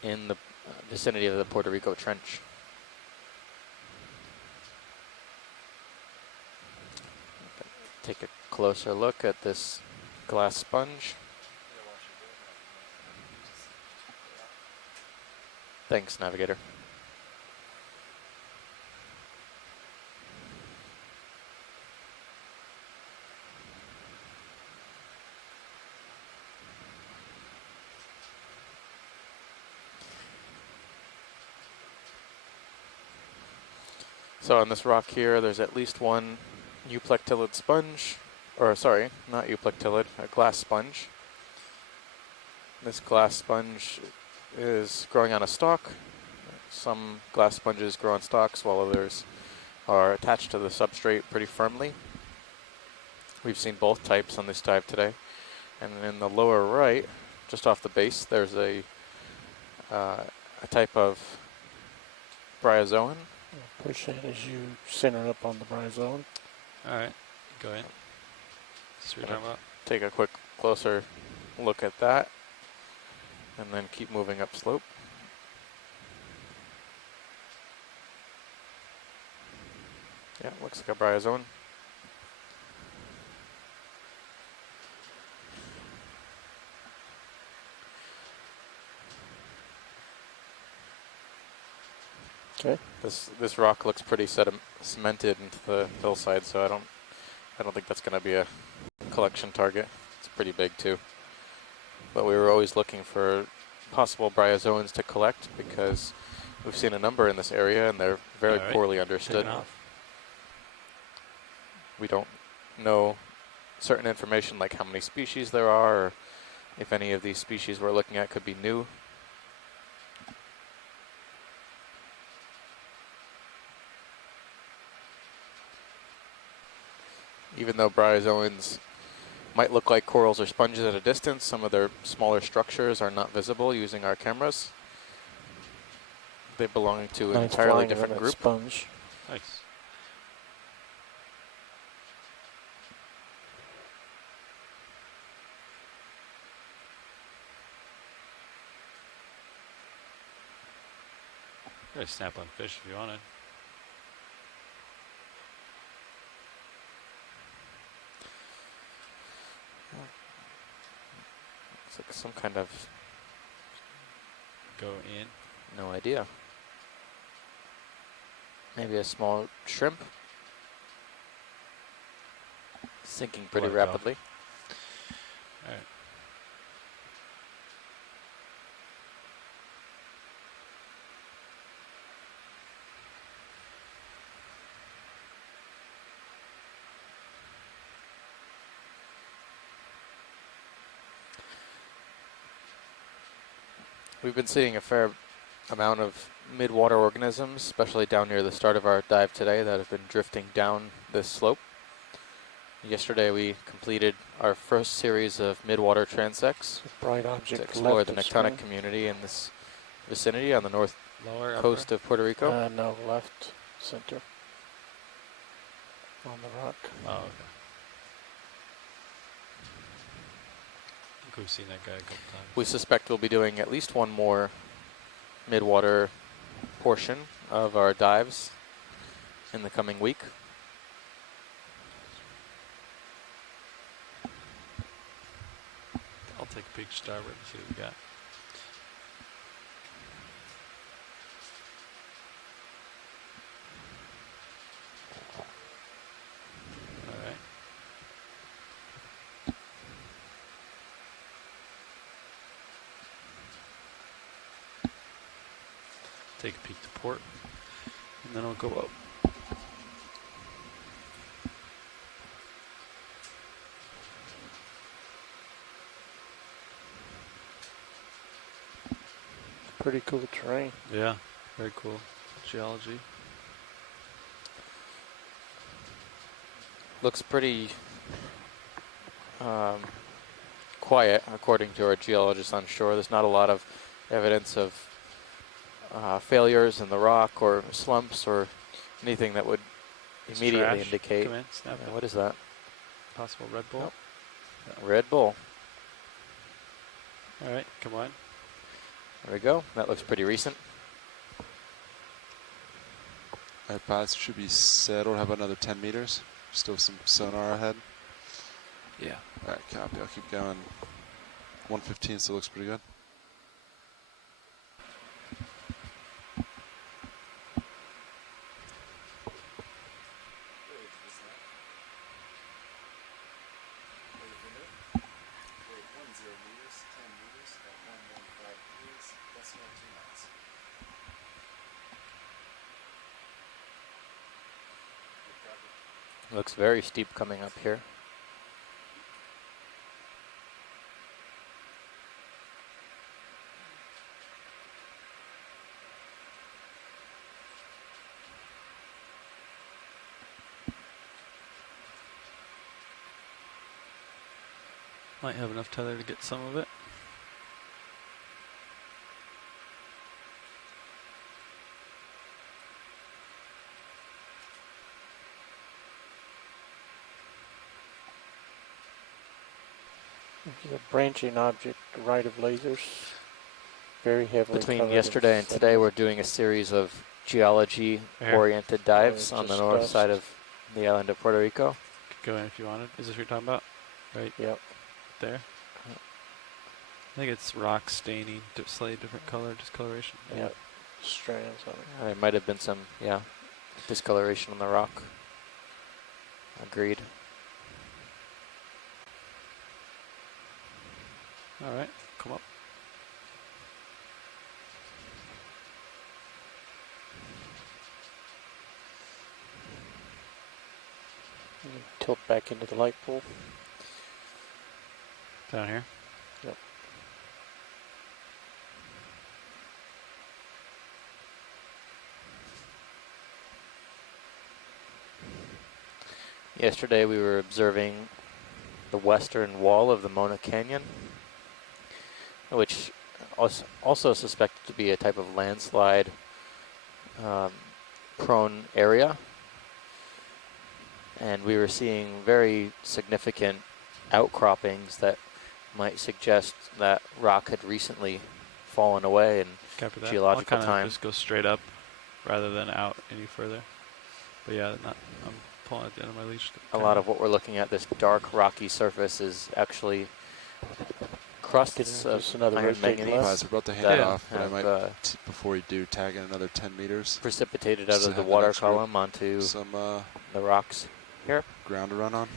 in the vicinity of the Puerto Rico Trench. Take a closer look at this glass sponge. Thanks, navigator. So on this rock here, there's at least one euplectillid sponge, or sorry, not euplectillid, a glass sponge. This glass sponge is growing on a stalk. Some glass sponges grow on stalks while others are attached to the substrate pretty firmly. We've seen both types on this dive today. And in the lower right, just off the base, there's a type of bryozoan. Push that as you center up on the bryozoan. Alright, go ahead. Is this what you're talking about? Take a quick closer look at that, and then keep moving up slope. Yeah, looks like a bryozoan. Okay. This rock looks pretty cemented into the hillside, so I don't think that's going to be a collection target. It's pretty big too. But we were always looking for possible bryozoans to collect because we've seen a number in this area and they're very poorly understood. Taking off. We don't know certain information like how many species there are, or if any of these species we're looking at could be new. Even though bryozoans might look like corals or sponges at a distance. Some of their smaller structures are not visible using our cameras. They belong to an Nice entirely flying different limit group. sponge. Nice. Very snap on fish if you wanted. It's like some kind of, Go in. no idea. Maybe a small shrimp. Sinking pretty Blood off. rapidly. All right. We've been seeing a fair amount of mid-water organisms, especially down near the start of our dive today, that have been drifting down this slope. Yesterday we completed our first series of mid-water transects Bright to object explore left the of tectonic screen. community in this vicinity on the north Lower, coast of Puerto Rico. No, left, center. On the rock. Oh, okay. I think we've seen that guy a couple times. We suspect we'll be doing at least one more mid-water portion of our dives in the coming week. I'll take a peek starboard and see what we got. All right. Take a peek to port, and then I'll go up. Pretty cool terrain. Yeah, very cool. Geology. Looks pretty quiet, according to our geologists on shore. There's not a lot of evidence of failures in the rock or slumps or anything that would It's immediately trash. indicate. Come in, snap it. What is that? Possible Red Bull. Nope. Red Bull. All right, come on. There we go. That looks pretty recent. Alright, pilots should be settled. How about another 10 meters? Still some sonar ahead. Yeah. Alright, copy. I'll keep going. 115 still looks pretty good. Looks very steep coming up here. Might have enough tether to get some of it. There's a branching object right of lasers. Very heavily Between covered in yesterday and today, sediment. we're doing a series of geology-oriented dives Yeah, on the just north dust. side of the island of Puerto Rico. Could go in if you wanted. Is this what you're talking about? Right Yep. there? I think it's rock staining, slightly different color, discoloration. Yep. Strands on it. There might have been some, discoloration on the rock. Agreed. All right, come up. And then tilt back into the light pool. Down here. Yep. Yesterday we were observing the western wall of the Mona Canyon, which also suspected to be a type of landslide prone area. And we were seeing very significant outcroppings that might suggest that rock had recently fallen away in Copy that. geological I'll kind time. of just go straight up rather than out any further. But yeah, I'm pulling at the end of my leash. A lot of what we're looking at, this dark rocky surface, is actually crusts of Just another iron rotate manganese Guys, we're about to hand that it off, but I have might, before we do, tag in another 10 meters. precipitated Just out to of the have water extra column onto some the rocks here. ground to run on.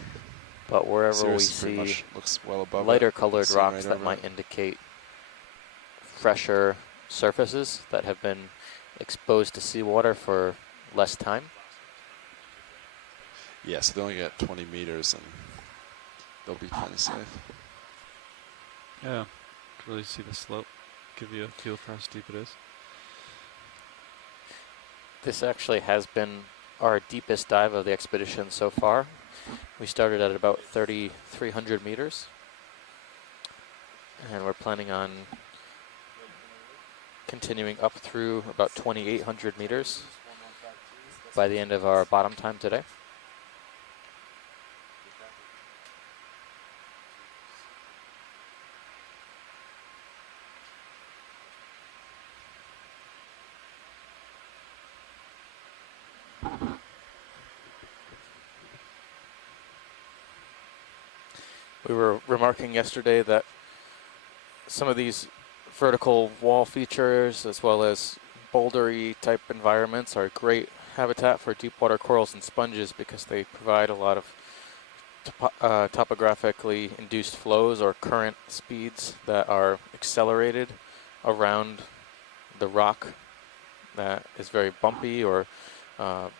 But wherever Sirius we pretty see much looks well above lighter it. colored Seeing rocks right that over might it. indicate fresher surfaces that have been exposed to seawater for less time. Yeah, so they only get 20 meters and they'll be kind of safe. Yeah, can really see the slope. Give you a feel for how steep it is. This actually has been our deepest dive of the expedition so far. We started at about 3,300 meters. And we're planning on continuing up through about 2,800 meters by the end of our bottom time today. We were remarking yesterday that some of these vertical wall features, as well as bouldery type environments, are great habitat for deep water corals and sponges because they provide a lot of topographically induced flows or current speeds that are accelerated around the rock that is very bumpy or has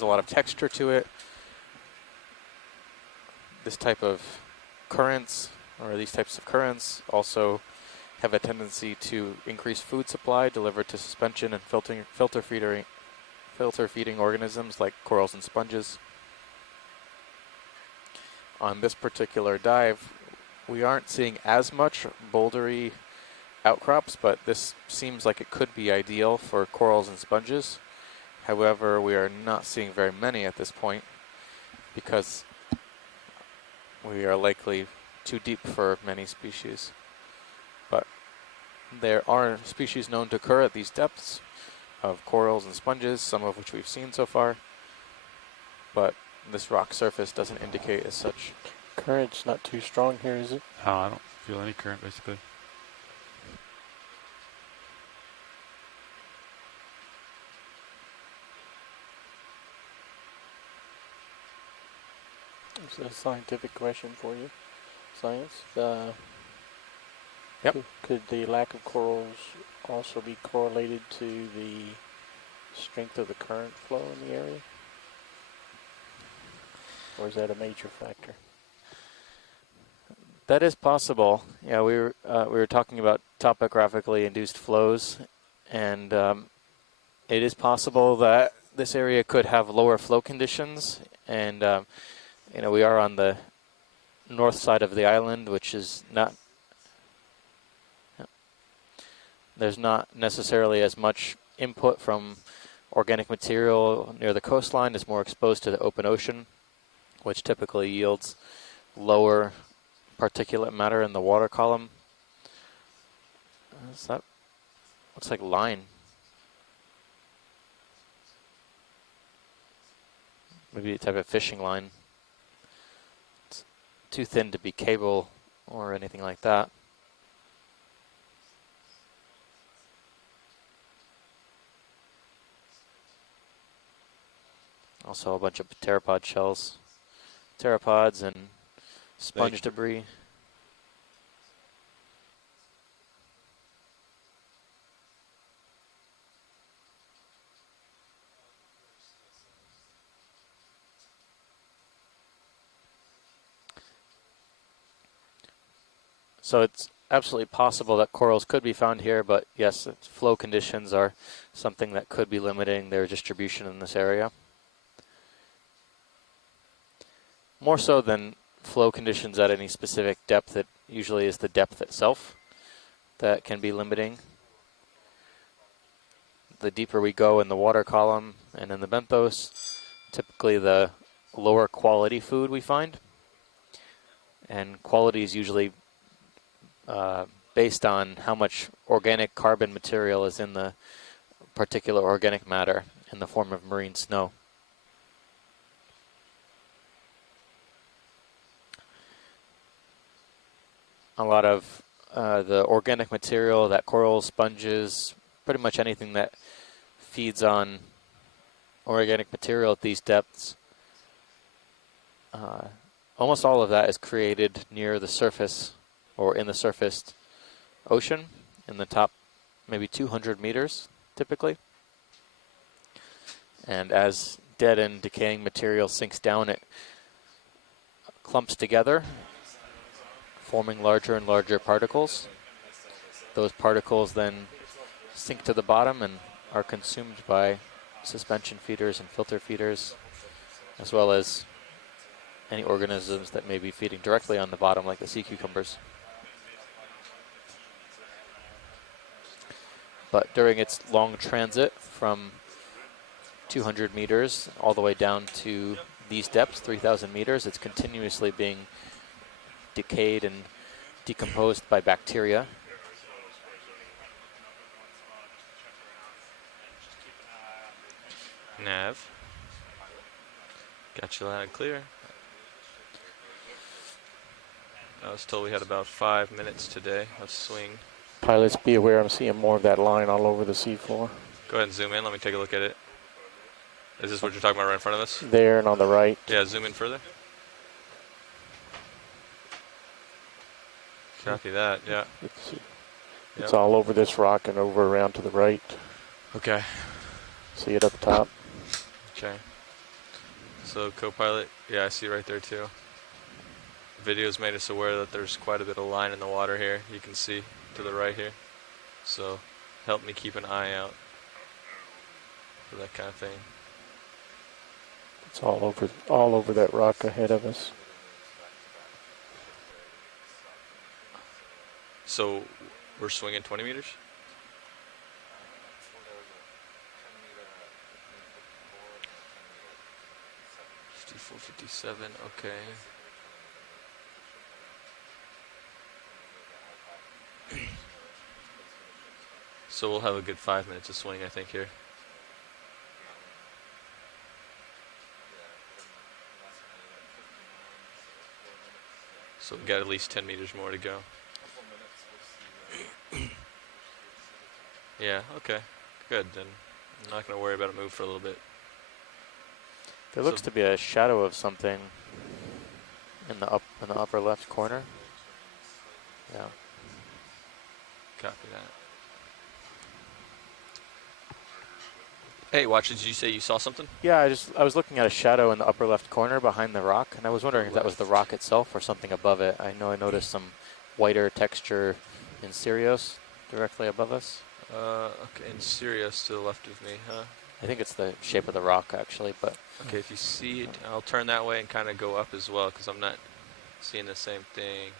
a lot of texture to it. This type of currents, or these types of currents, also have a tendency to increase food supply delivered to suspension and filter feeding organisms like corals and sponges. On this particular dive, we aren't seeing as much bouldery outcrops, but this seems like it could be ideal for corals and sponges. However, we are not seeing very many at this point because we are likely too deep for many species. But there are species known to occur at these depths of corals and sponges, some of which we've seen so far. But this rock surface doesn't indicate as such. Current's not too strong here, is it? Oh, I don't feel any current basically. It's a scientific question for you. Science. Yep. Could the lack of corals also be correlated to the strength of the current flow in the area? Or is that a major factor? That is possible. Yeah, we were talking about topographically induced flows, and it is possible that this area could have lower flow conditions. And we are on the north side of the island, which is not. There's not necessarily as much input from organic material near the coastline. It's more exposed to the open ocean, which typically yields lower particulate matter in the water column. That looks like line. Maybe a type of fishing line. It's too thin to be cable or anything like that. Also a bunch of pteropod shells. Pteropods and sponge debris. So it's absolutely possible that corals could be found here, but yes, flow conditions are something that could be limiting their distribution in this area. more so than flow conditions at any specific depth, it usually is the depth itself that can be limiting. The deeper we go in the water column and in the benthos, typically the lower quality food we find. And quality is usually based on how much organic carbon material is in the particular organic matter in the form of marine snow. A lot of the organic material, that corals, sponges, pretty much anything that feeds on organic material at these depths, almost all of that is created near the surface or in the surfaced ocean in the top maybe 200 meters typically. And as dead and decaying material sinks down, it clumps together, forming larger and larger particles. Those particles then sink to the bottom and are consumed by suspension feeders and filter feeders, as well as any organisms that may be feeding directly on the bottom, like the sea cucumbers. But during its long transit from 200 meters all the way down to these depths, 3,000 meters, it's continuously being decayed and decomposed by bacteria. Nav. Got you loud and clear. I was told we had about 5 minutes today of swing. Pilots, be aware I'm seeing more of that line all over the seafloor. Go ahead and zoom in. Let me take a look at it. Is this what you're talking about right in front of us? There and on the right. Yeah, zoom in further. Copy that, yeah. It's all over this rock and over around to the right. Okay. See it up top? Okay. So co-pilot, yeah, I see right there too. Video's made us aware that there's quite a bit of line in the water here. You can see to the right here. So help me keep an eye out for that kind of thing. It's all over that rock ahead of us. So we're swinging 20 meters? Full 57, okay. So we'll have a good 5 minutes of swing, I think, here. So we've got at least 10 meters more to go. Yeah, okay. Good, then I'm not going to worry about a move for a little bit. There looks to be a shadow of something in the upper left corner. Yeah. Copy that. Hey, Watch, did you say you saw something? Yeah, I was looking at a shadow in the upper left corner behind the rock, and I was wondering if that was the rock itself or something above it. I know I noticed some whiter texture in Sirius directly above us. Okay, in Sirius to the left of me, huh? I think it's the shape of the rock, actually, but... Okay, if you see it, I'll turn that way and kind of go up as well, because I'm not seeing the same thing.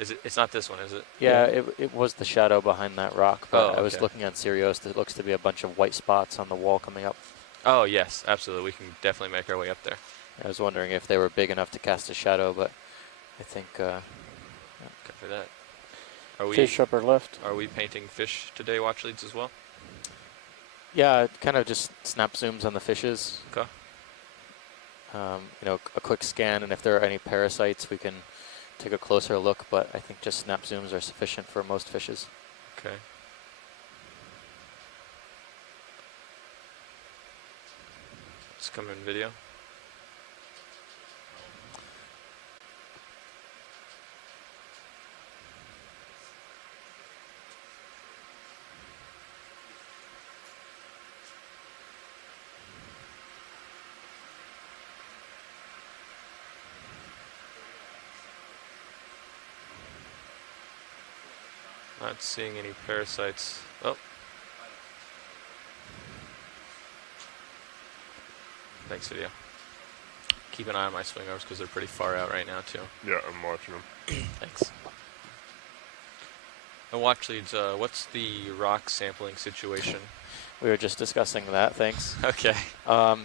Is it? It's not this one, is it? Yeah, it was the shadow behind that rock, but I was okay. looking at Sirius. There looks to be a bunch of white spots on the wall coming up. Oh, yes, absolutely. We can definitely make our way up there. I was wondering if they were big enough to cast a shadow, but I think... Copy that. Are Fish upper left. Are we painting fish today, watch leads as well? Yeah, it kind of just snap zooms on the fishes. Okay. You know, a quick scan, and if there are any parasites, we can take a closer look, but I think just snap zooms are sufficient for most fishes. Okay. Let's come in video. Not seeing any parasites. Oh. Thanks, video. keep an eye on my swing arms because they're pretty far out right now too. Yeah, I'm watching them. Thanks. And watch leads, what's the rock sampling situation? We were just discussing that, thanks. Okay.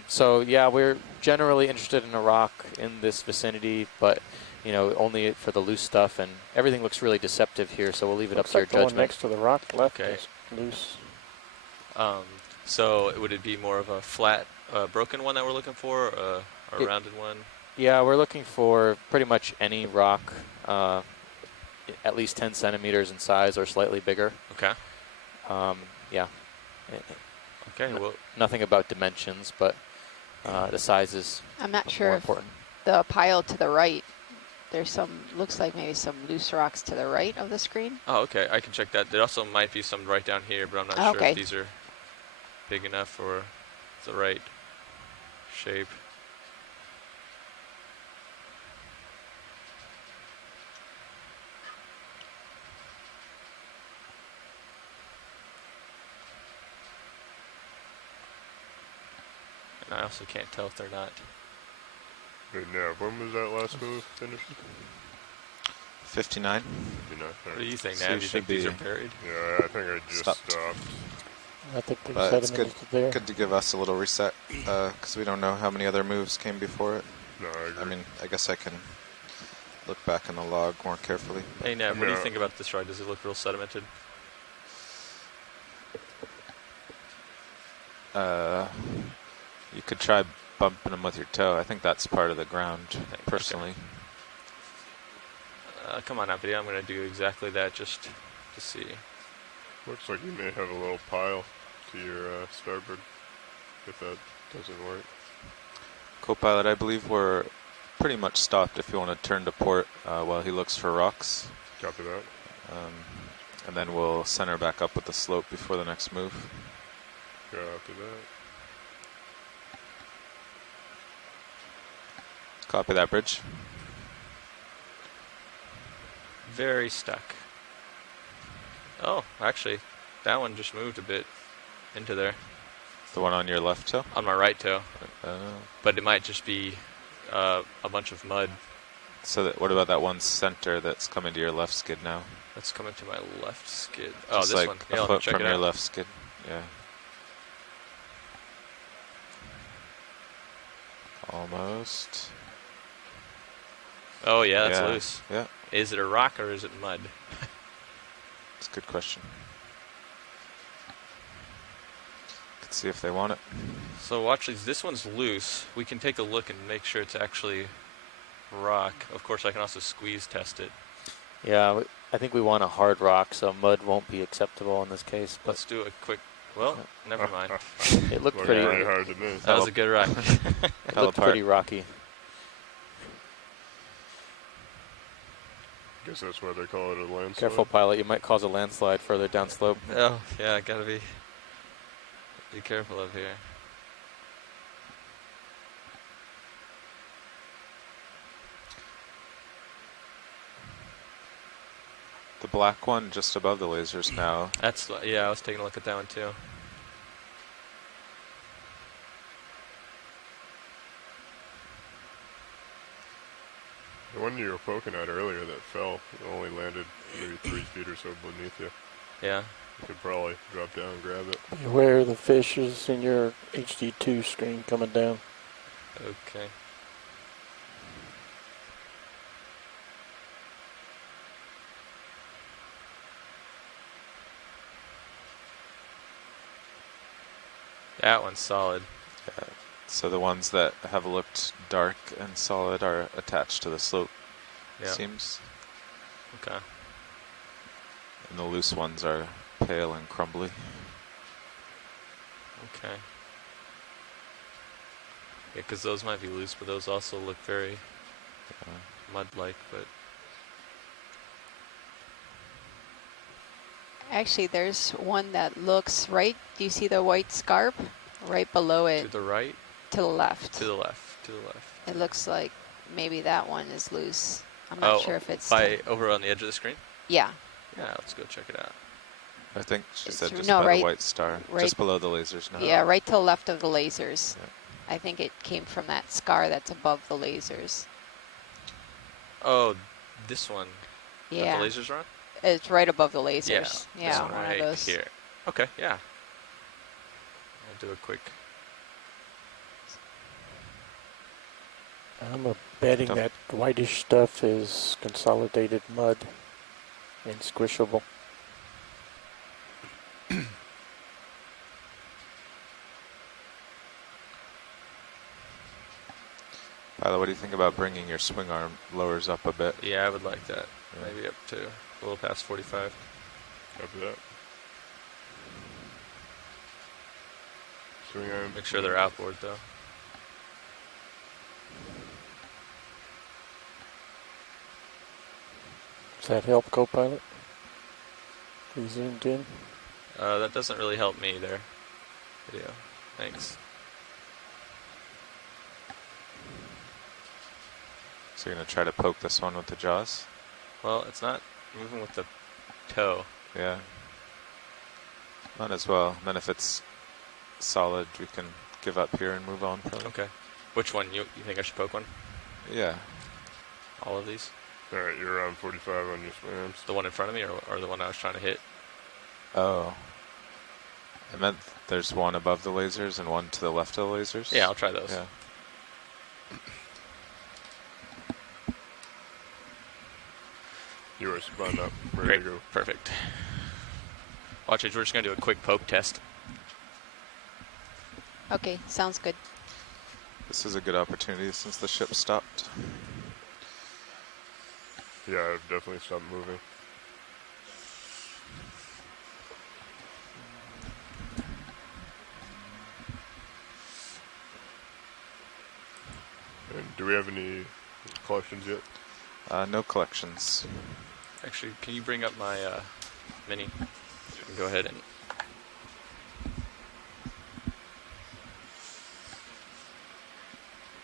So yeah, we're generally interested in a rock in this vicinity, but you know, only for the loose stuff, and everything looks really deceptive here, so we'll leave it up to your Looks like the one judgment. next to the rock left Okay. is loose. So would it be more of a flat, broken one that we're looking for, or a rounded one? Yeah, we're looking for pretty much any rock, at least 10 centimeters in size or slightly bigger. Okay. Yeah. Okay, well, Nothing about dimensions, but the size is I'm not more sure if important. the pile to the right, there's some, looks like maybe some loose rocks to the right of the screen. oh, okay, I can check that. There also might be some right down here, but I'm not sure Okay. if these are big enough for the right shape. And I also can't tell if they're not. Hey, Nav, when was that last move finished? 59. 59. What do you think, So Nav? you Do you think should these are be- buried? Yeah, I think I just stopped. I think the But it's sediment is there. Good to give us a little reset, because we don't know how many other moves came before it. No, I agree. I mean, I guess I can look back in the log more carefully. Hey, Nav, what do you Yeah. think about this ride? Does it look real sedimented? You could try bumping them with your toe. I think that's part of the ground, personally. Come on, Apathy, I'm going to do exactly that just to see. Looks like you may have a little pile to your starboard, if that doesn't work. Co-pilot, I believe we're pretty much stopped if you want to turn to port while he looks for rocks. Copy that. And then we'll center back up with the slope before the next move. Copy that. Copy that, bridge. Very stuck. Oh, actually, that one just moved a bit into there. The one on your left toe? On my right toe. Uh, But it might just be a bunch of mud so what about that one center that's coming to your left skid now? that's coming to my left skid. Oh, Just this like one. a Yeah, let me foot check from it your out. left skid. Yeah. Almost. Oh, yeah, that's Yeah. loose. Yeah, Is it a rock or is it mud? it's a good question. Could see if they want it. So watch these. This one's loose. We can take a look and make sure it's actually rock. Of course, I can also squeeze test it. Yeah, I think we want a hard rock, so mud won't be acceptable in this case. But Let's do a quick. Well, never mind. it looked Looking pretty. pretty hard to me. That was a good rock. It looked pretty rocky. Guess that's why they call it a landslide. Careful, pilot. You might cause a landslide further downslope. Oh, yeah, gotta be careful up here. The black one just above the lasers now. That's, yeah, I was taking a look at that one too. The one you were poking at earlier that fell only landed maybe 3 feet or so beneath you. Yeah. You could probably drop down and grab it. Be aware of the fishes in your HD2 screen coming down. Okay. That one's solid. So the ones that have looked dark and solid are attached to the slope, Yeah. seems. Okay. And the loose ones are pale and crumbly. Okay. Yeah, because those might be loose, but those also look very mud-like, but... Actually, there's one that looks right. Do you see the white scarp? Right below it. To the right? To the left. To the left. To the left. It looks like maybe that one is loose. I'm not sure if it's... over on the edge of the screen? Yeah. Yeah, let's go check it out. I think she said just no, by right- the white star, right- just below the lasers now. Yeah, right to the left of the lasers. Yeah. I think it came from that scar that's above the lasers. Oh, this one that Yeah, the lasers are on? it's right above the Yeah, lasers. this Yeah, one one right of those. here. Okay, yeah. I'll do a quick. I'm betting that whitish stuff is consolidated mud and squishable. Pilot, what do you think about bringing your swing arm lowers up a bit? Yeah, I would like that. Yeah. Maybe up to a little past 45. Copy that. Swing arm. Make sure they're outboard though. Does that help, co-pilot? We zoomed in. That doesn't really help me there. Video. Thanks. So you're going to try to poke this one with the jaws? Well, it's not moving with the toe. Yeah. Might as well. Then if it's solid, we can give up here and move on probably. Okay. Which one? You think I should poke one? Yeah. All of these? Alright, you're around 45 on your swing arms. The one in front of me or the one I was trying to hit? Oh. I meant there's one above the lasers and one to the left of the lasers? Yeah, I'll try those. Yeah. You are spun up, ready Great. to go. Perfect. Watch it. We're just going to do a quick poke test. Okay, sounds good. This is a good opportunity since the ship stopped. Yeah, I've definitely stopped moving. And do we have any collections yet? No collections. Actually, can you bring up my mini? And go ahead and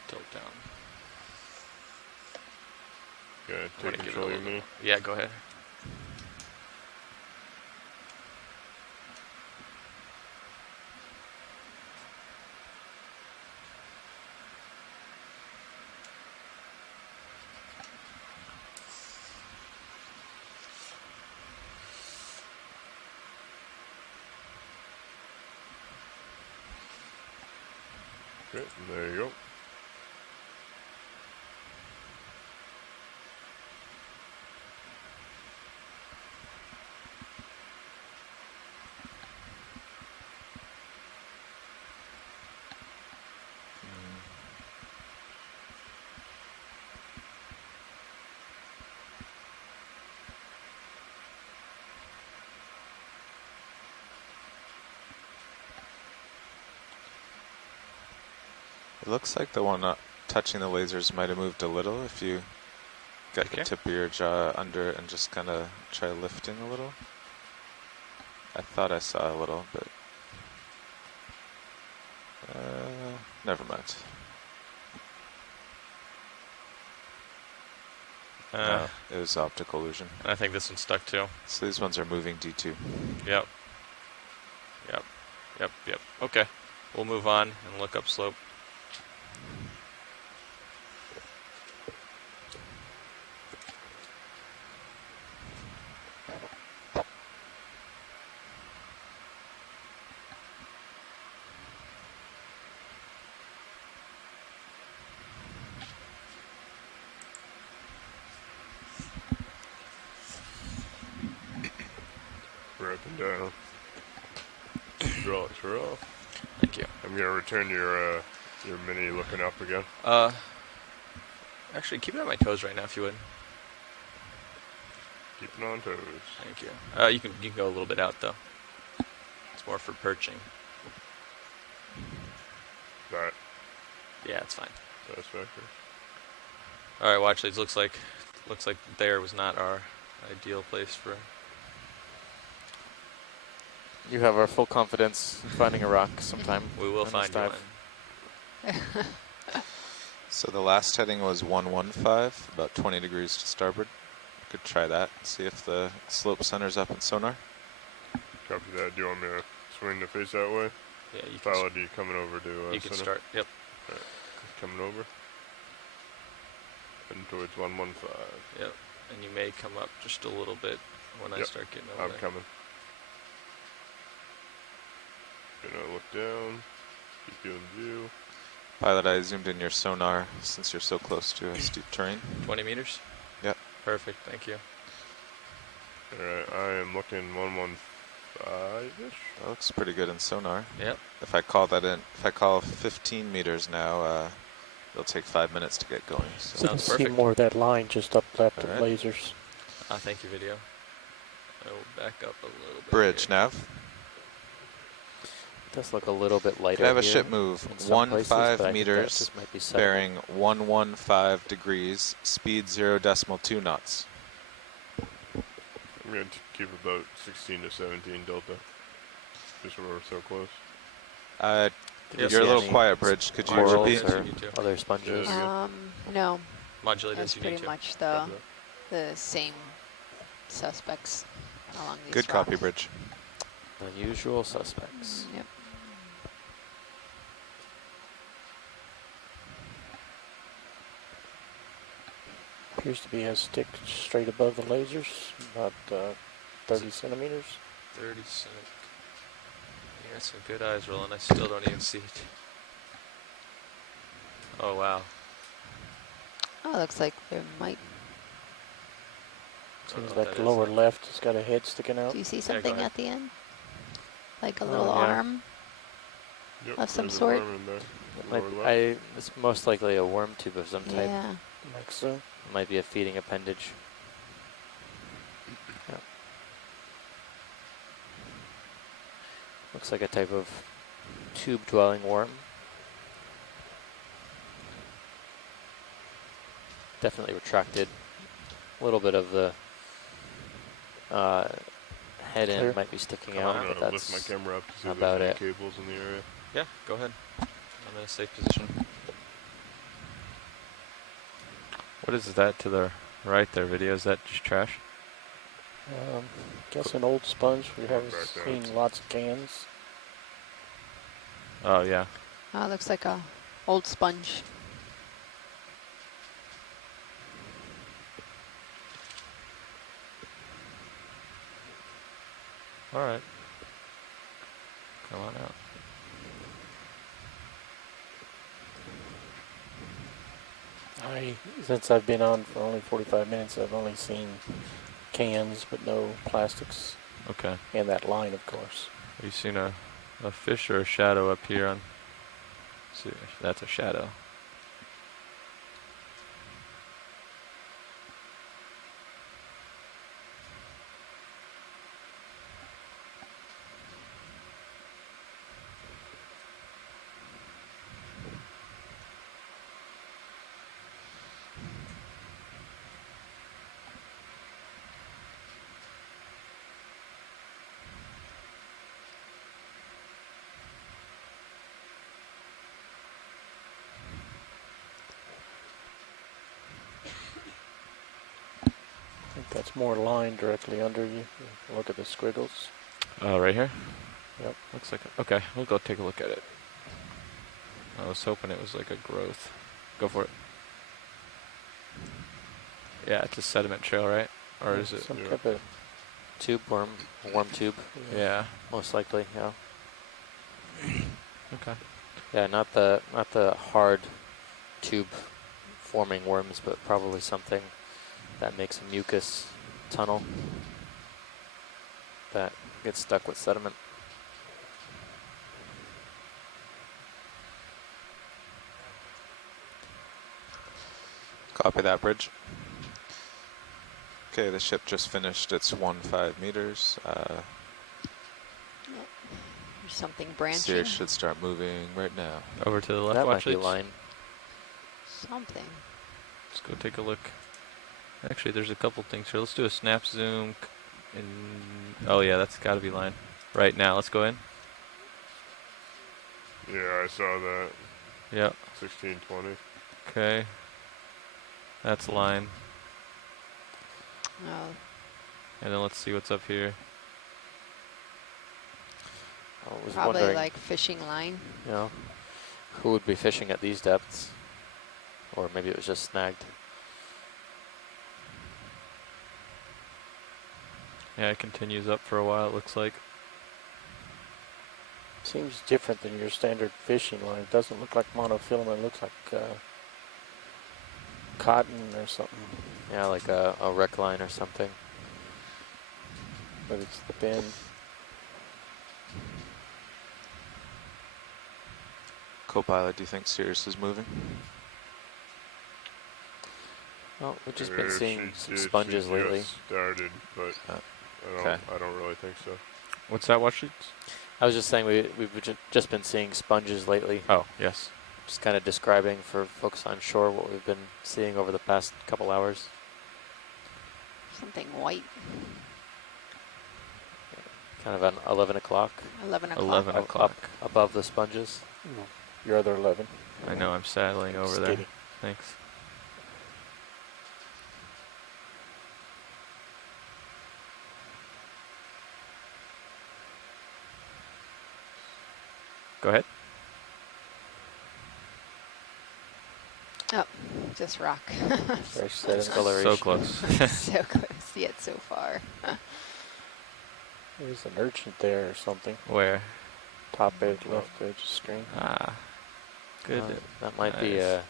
tilt down. Yeah, I'm take gonna give it a control of your little- mini. Yeah, go ahead. Okay, there you go. It looks like the one touching the lasers might have moved a little if you got Okay. the tip of your jaw under it and just kind of try lifting a little. I thought I saw a little, but never mind. No, it was optical illusion. I think this one's stuck too. So these ones are moving D2. Yep. Yep. Yep. Yep. Okay. We'll move on and look up slope. We're up and down. Draw it through off. Thank you. I'm gonna return your mini looking up again. Actually, keep it on my toes right now, if you would. Keeping on toes. Thank you. You can go a little bit out though. It's more for perching. That Yeah, it's fine. satisfactory. All right, watch these. Looks like there was not our ideal place for. You have our full confidence in finding a rock sometime. We will on this find you dive. one. So the last heading was 115, about 20 degrees to starboard. Could try that, see if the slope centers up in sonar. Copy that. Do you want me to swing the face that way? Yeah, you can. Pilot, you coming over to You can center? start. Yep. Alright, coming over. Heading towards 115. Yep. And you may come up just a little bit when I Yep. start getting over I'm there. coming. Gonna look down. Keep you in view. Pilot, I zoomed in your sonar since you're so close to a steep terrain. 20 meters? Yep. Perfect, thank you. Alright, I am looking 115-ish. That looks pretty good in sonar. Yep. If I call that in, if I call 15 meters now, it'll take 5 minutes to get going. So. So Sounds see perfect. more of that line just up left of Alright. lasers. Thank you, video. I will back up a little bit. Bridge here. nav. It does look a little bit lighter. Could have a here ship move in some places, 15 but I think that meters, just might be settling. bearing 115 degrees, speed 0.2 knots. I'm going to keep about 16 to 17 delta. Just where we're so close. Did you You're a see little any quiet, Bridge. Could you corals repeat? Yes, or you need to. other sponges? Yeah. No, Modulate that's as you need pretty to. much Copy the same suspects along these Good copy, rocks. Bridge. The usual suspects. Yep. Appears to be a stick straight above the lasers, about 30 centimeters. 30 cent. You got some good eyes rolling. I still don't even see it. Oh, wow. Oh, looks like there might. Seems what like that the is. lower left has got a head sticking out. Do you see go something ahead. at the end? Like a Oh, little yeah. arm? Yep, Of some there's a sort? worm in there. It Lower might, left. it's most likely a worm tube of some type. Yeah. Like so. It might be a feeding appendage. Yeah. Looks like a type of tube-dwelling worm. Definitely retracted. A little bit of the head Clear. end might be sticking Come out, on. I'm but going to lift that's my camera up to see if about there's any it. cables in the area. Yeah, go ahead. I'm in a safe position. What is that to the right there, video? Is that just trash? Guess an old sponge. We have Back down. seen lots of cans. Oh, yeah. Oh, it looks like a old sponge. All right. Come on out. Since I've been on for only 45 minutes, I've only seen cans, but no plastics, Okay. and that line, of course. Have you seen a fish or a shadow up here on? See, that's a shadow. I think that's more line directly under you. Look at the squiggles. Right here? Yep. Looks like it. Okay, we'll go take a look at it. I was hoping it was like a growth. Go for it. Yeah, it's a sediment trail, right? Or is it? Some Yeah. type of Tube worm, worm tube, Yeah. most likely. Yeah. Okay. Yeah, not the hard tube forming worms, but probably something that makes a mucus tunnel that gets stuck with sediment. Copy that, Bridge. Okay, the ship just finished its 15 meters. There's something branching. Sears should start moving right now. Over to the left. That might Watch be it. line. Something. Let's go take a look. Actually, there's a couple things here. Let's do a snap zoom. Oh yeah, that's got to be line. Right now, let's go in. Yeah, I saw that. Yep. 1620. Okay. That's line. Oh, And then let's see what's up here. I was probably wondering, like fishing line. you know, who would be fishing at these depths? Or maybe it was just snagged. Yeah, it continues up for a while, it looks like. Seems different than your standard fishing line. It doesn't look like monofilament. It looks like cotton or something. Yeah, like a wreck line or something. But it's the bend. Co-pilot, do you think Sirius is moving? Well, we've just been seeing some She sponges just lately. started, but I don't really think so. What's that, watch sheets? I was just saying we've just been seeing sponges lately. Oh, yes. Just kind of describing for folks on shore what we've been seeing over the past couple hours. Something white. Kind of an 11 o'clock. 11 o'clock. 11 o'clock. Up above the sponges. Your other 11. I know, I'm saddling over there. Steady. Thanks. Go ahead. Oh, just rock. Fresh sediment. Discoloration. So close. So close, yet so far. There's an urchin there or something. Where? Top edge, left edge of screen. Ah. Good. That might be Nice.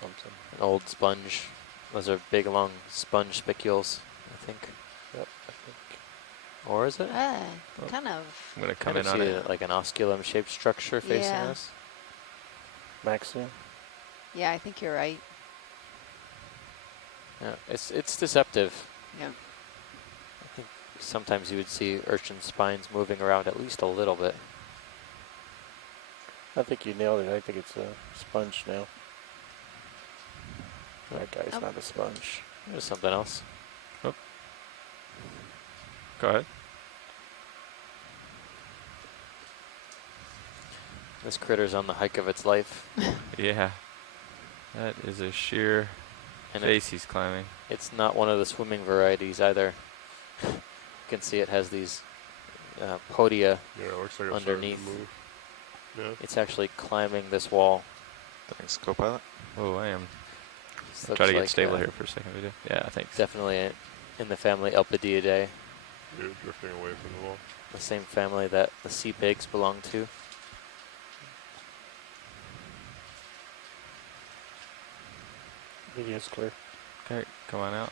Something. an old sponge. Those are big, long sponge spicules, I think. Yep, I think. Or is it? Kind of. I'm going to come Kind in of on see it. like an osculum-shaped structure facing Yeah. us. Maxim. Yeah, I think you're right. Yeah, it's deceptive. Yeah. I think sometimes you would see urchin spines moving around at least a little bit. I think you nailed it. I think it's a sponge now. That guy's not a sponge. There's something else. Go ahead. This critter's on the hike of its life. Yeah. That is a sheer And face he's climbing. It's not one of the swimming varieties either. You can see it has these podia Yeah, it looks like it's underneath. starting to move. Yeah. It's actually climbing this wall. Thanks, co-pilot. Oh, I am. This Try to looks get stable like, here for a second. Video. Yeah, thanks. Definitely in the family Elpidiidae, You're drifting away from the wall. the same family that the sea pigs belong to. Video's clear. Okay, come on out.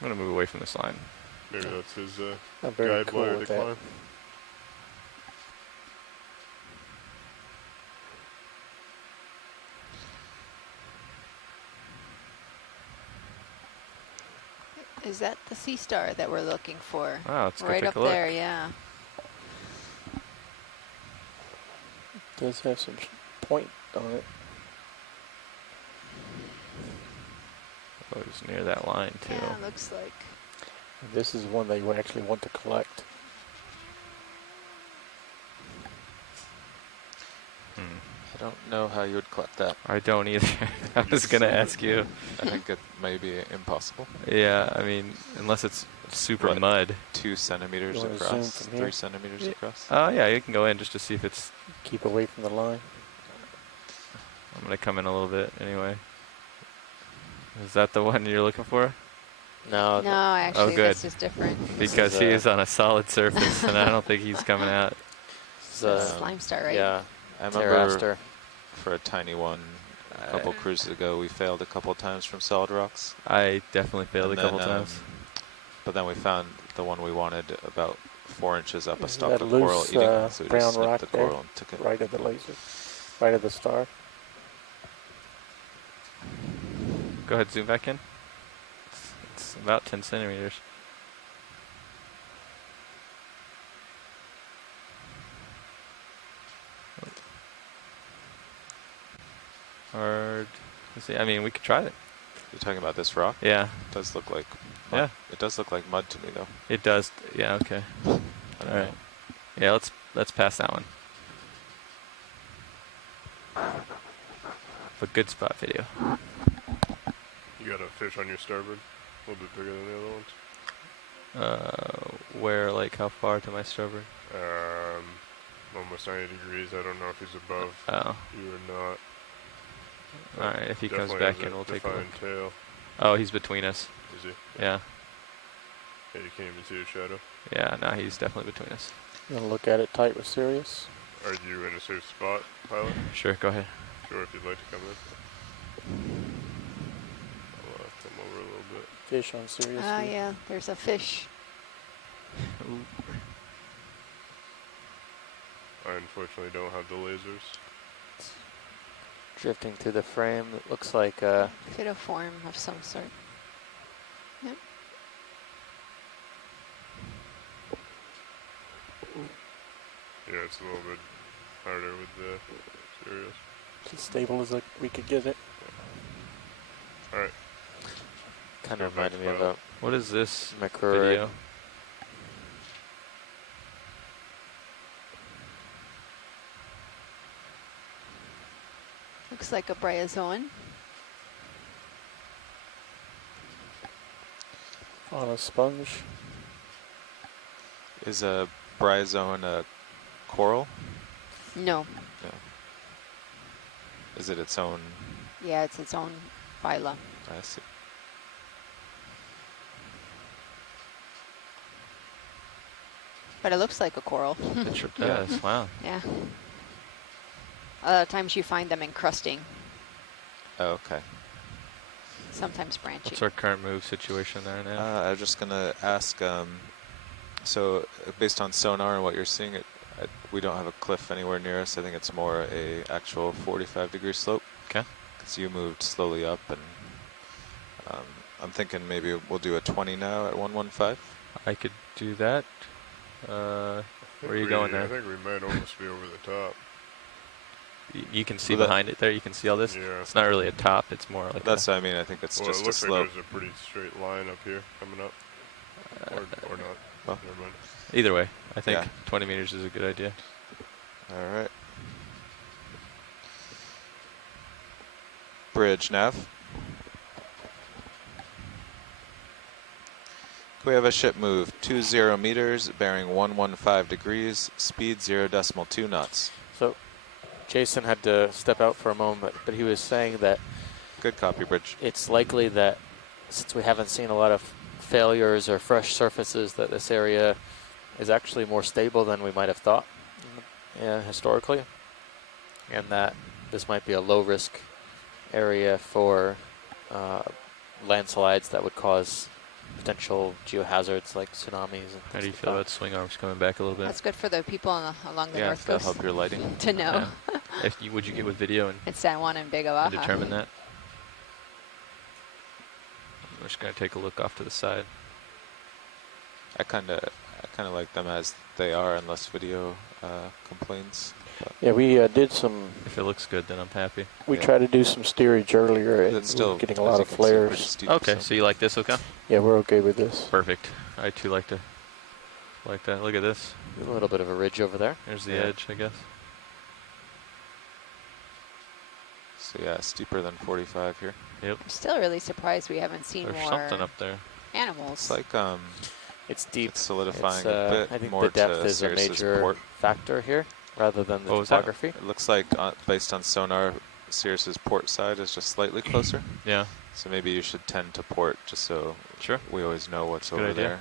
I'm going to move away from this line. Maybe that's his I'm very guide cool wire with that. decline. Is that the sea star that we're looking for? Wow, let's go right take up a look. there, yeah. Does have some point on it. Oh, it's near that line, too. Yeah, looks like. This is one that you actually want to collect. I don't know how you would collect that. I don't either. I was going to ask you. I think it may be impossible. Yeah, I mean, unless it's super What? mud. 2 centimeters You wanna zoom across, from 3 here? centimeters across. Oh, yeah, you can go in just to see if it's... Keep away from the line. I'm going to come in a little bit anyway. Is that the one you're looking for? No, No, actually, good. this is different. Because he is on a solid surface, and I don't think he's coming out. it's It's slime star, right? Yeah, I remember Pteraster. for a tiny one, a couple cruises ago, we failed a couple times from solid rocks. I definitely failed And a couple then, times. But then we found the one we wanted about 4 inches up a Is stalk that of coral loose, eating, so we brown just snipped rock the there? coral and took it. Right of the laser. Right of the star. Go ahead, zoom back in. It's about 10 centimeters. Hard. Let's see. I mean, we could try it. You're talking about this rock? Yeah, It does look like mud. Yeah. It does look like mud to me, though. it does. Yeah, okay. I All don't right. know. Yeah, let's pass that one. But good spot video. You got a fish on your starboard, a little bit bigger than the other ones. Where, like, how far to my starboard? Almost 90 degrees. I don't know if he's above Oh. you or not. Alright, if he comes Definitely back has in, we'll take a defined look. tail. Oh, he's between us. Is he? Yeah. Yeah, you can't even see his shadow. Yeah, no, he's definitely between us. You want to look at it tight with Sirius? Are you in a safe spot, pilot? Sure, go ahead. Sure, if you'd like to come in. I'll come over a little bit. Fish on Sirius. Ah, yeah, there's a fish. I unfortunately don't have the lasers. Drifting through the frame. It looks like Phytoform of some sort. Yep. Yeah, it's a little bit harder with the Sirius. As stable as we could get it. Alright. kind of reminded me of a What is this McCrory. video? Looks like a bryozoan. On a sponge. Is a bryozoan a coral? No. No. Is it its own? Yeah, it's its own phyla. I see. But it looks like a coral. It sure does. Wow. Yeah. A lot of times you find them encrusting, Oh, okay. sometimes branching. What's our current move situation there now? I was just gonna ask. So based on sonar and what you're seeing, we don't have a cliff anywhere near us. I think it's more a actual 45-degree slope. Okay. Because you moved slowly up, and I'm thinking maybe we'll do a 20 now at 115. I could do that. Where are you going there? I think we might almost be over the top. You can see Well, behind it there. You can see all this. Yeah. It's not really a top. It's more like That's what I mean. I think it's Well, just it a looks slope. like there's a pretty straight line up here coming up. Or not. Well, Never mind. either way. I think Yeah. 20 meters is a good idea. All right. Bridge nav. We have a ship move 20 meters, bearing 115 degrees, speed 0.2 knots. So Jason had to step out for a moment, but he was saying that Good copy, Bridge. it's likely that since we haven't seen a lot of failures or fresh surfaces, that this area is actually more stable than we might have thought historically, and that this might be a low-risk area for landslides that would cause potential geohazards like tsunamis and How do you things feel like about swing arms coming back a little bit? That's good for the people along the Yeah, north that'll coast help your lighting. to know. Yeah. Would you get with video and It's San Juan and Vega Baja. determine that? I'm just gonna take a look off to the side. I kind of like them as they are, unless video complains. But Yeah, we did some. If it looks good, then I'm happy. We Yeah. tried to do some steerage earlier, and it's still we were getting a as lot you of can see, pretty flares. steep, Okay, so you like this, okay? Yeah, we're okay with this. Perfect. I too like that. Look at this. A little bit of a ridge over there. There's the Yeah. edge, I guess. So yeah, steeper than 45 here. Yep. I'm still really surprised we haven't seen There's more something up there. animals. It's like It's deep. it's solidifying It's, a bit I think more the depth to is a Sirius's major port. factor here, rather than the What was that? topography. It looks like based on sonar, Sirius's port side is just slightly closer. Yeah. So maybe you should tend to port just so Sure. we always know what's Good over idea. there.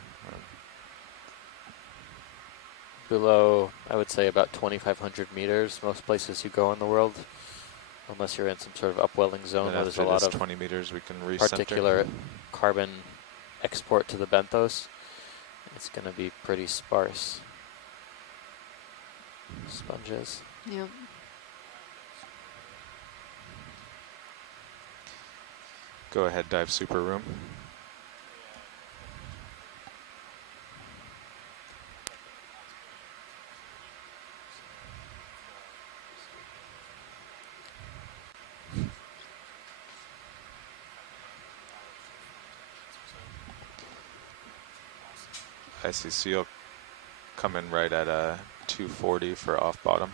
Below, I would say about 2,500 meters. Most places you go in the world, unless you're in some sort of upwelling zone And where there's after a lot this of 20 meters, we can recenter. particular carbon export to the benthos, it's going to be pretty sparse sponges. Yeah. Go ahead, dive super room. I see. So you'll come in right at a 240 for off bottom.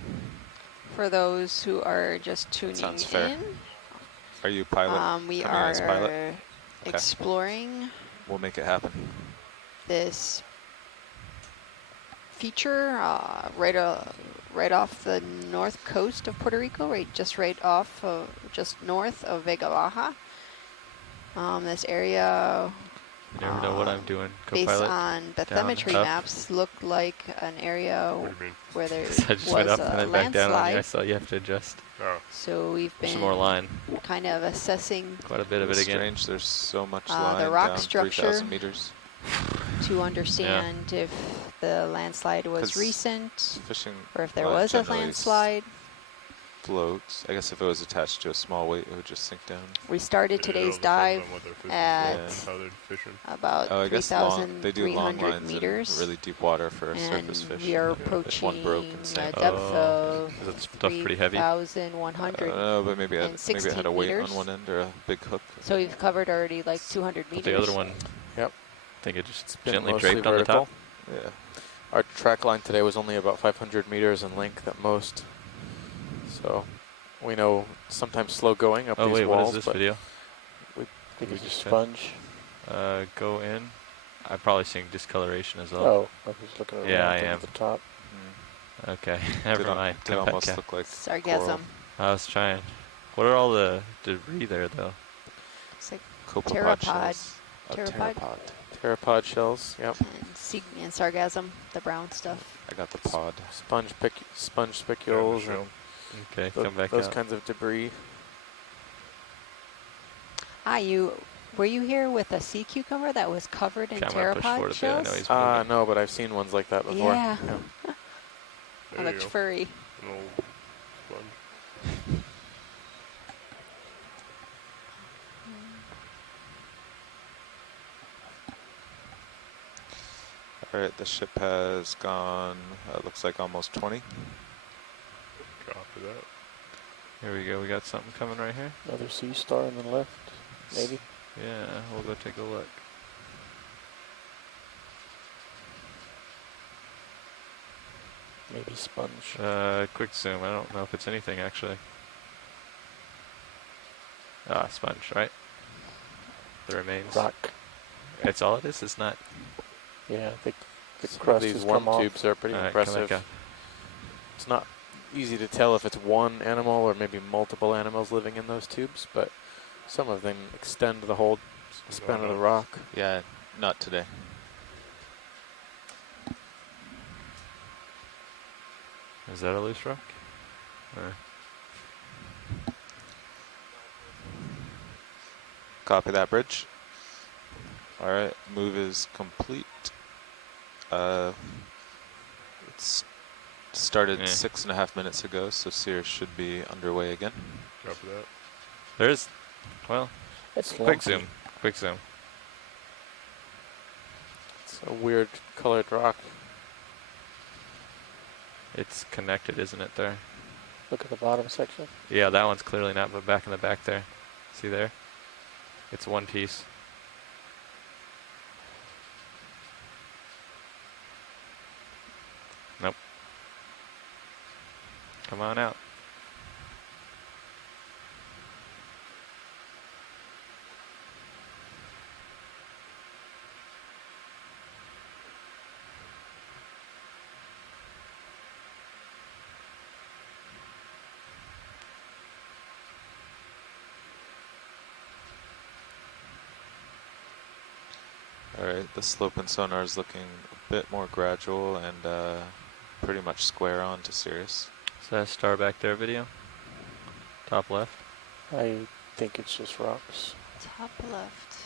For those who are just tuning Sounds fair. in, Are you pilot? we Coming in as pilot? are exploring We'll make it happen. this feature right off the north coast of Puerto Rico, right off, just north of Vega, Baja. This area, You never know what I'm doing, based co-pilot. on Down, bathymetry up. maps, looked like an area What do you mean? where there I just went was up and a then back down on you. I landslide. saw you have to adjust. Oh, So we've Some more been line. kind of assessing Quite a bit of it It's again. strange. There's so much the line rock down structure. 3,000 meters. to understand if the landslide was 'Cause recent Fishing or if there line was a generally landslide. floats. I guess if it was attached to a small weight, it would just sink down. We started yeah, it all today's depends dive on what they're fishing at for, how they're fishing. about Oh, I guess long, they do long 3,300 lines meters. in really deep water for a And surface fish. we are If one approaching broke and a sank. depth Oh, of is that stuff pretty heavy? 3,100. No, but maybe it 16 had a weight meters. on one end or a big hook. So we've covered already like 200 But meters. the other one, Yep. I think it just Been gently mostly draped on the vertical. top. Yeah. Our track line today was only about 500 meters in length at most. So we know sometimes slow going up Oh these wait, walls. what is this but video? I think We it's a just sponge. Go in. I'm probably seeing discoloration as well. Oh, I was looking around Yeah, I at am. the top. Okay, never mind. Did Come back almost out. look like Sargassum. I was trying. What are all the debris there though? It's like copepod pteropod. shells. Pteropod. Pteropod shells, yep. And sargassum, the brown stuff. I got the pod. Sponge spicules shell. and Okay, tho- come back those out. kinds of debris. Were you here with a sea cucumber that was covered in Okay, I'm gonna push forward pteropod a bit. I know shells? he's moving. No, but I've seen ones like that before. Yeah. There It you looked go. furry. An old sponge. All right, the ship has gone, looks like almost 20. Copy that. Here we go. We got something coming right here. Another sea star on the left, maybe. Yeah, we'll go take a look. Maybe sponge. Quick zoom. I don't know if it's anything actually. Ah, sponge, right? The remains. Rock. That's all it is. It's not. Yeah, the Some of crust these has worm come off. tubes are pretty All right, come impressive. back out. It's not easy to tell if it's one animal or maybe multiple animals living in those tubes, but some of them extend the whole span of the rock. Yeah, not today. Is that a loose rock? Or Copy that, bridge. All right, move is complete. It's started 6.5 minutes ago, so Sears should be underway again. Copy that. there's, well, It's quick lumpy. zoom. Quick zoom. It's a weird colored rock. It's connected, isn't it? There. Look at the bottom section. Yeah, that one's clearly not, but back in the back there. See there? It's one piece. Nope. Come on out. Alright, the slope and sonar is looking a bit more gradual and pretty much square on to Sirius. Is that a star back there video? Top left? I think it's just rocks. Top left.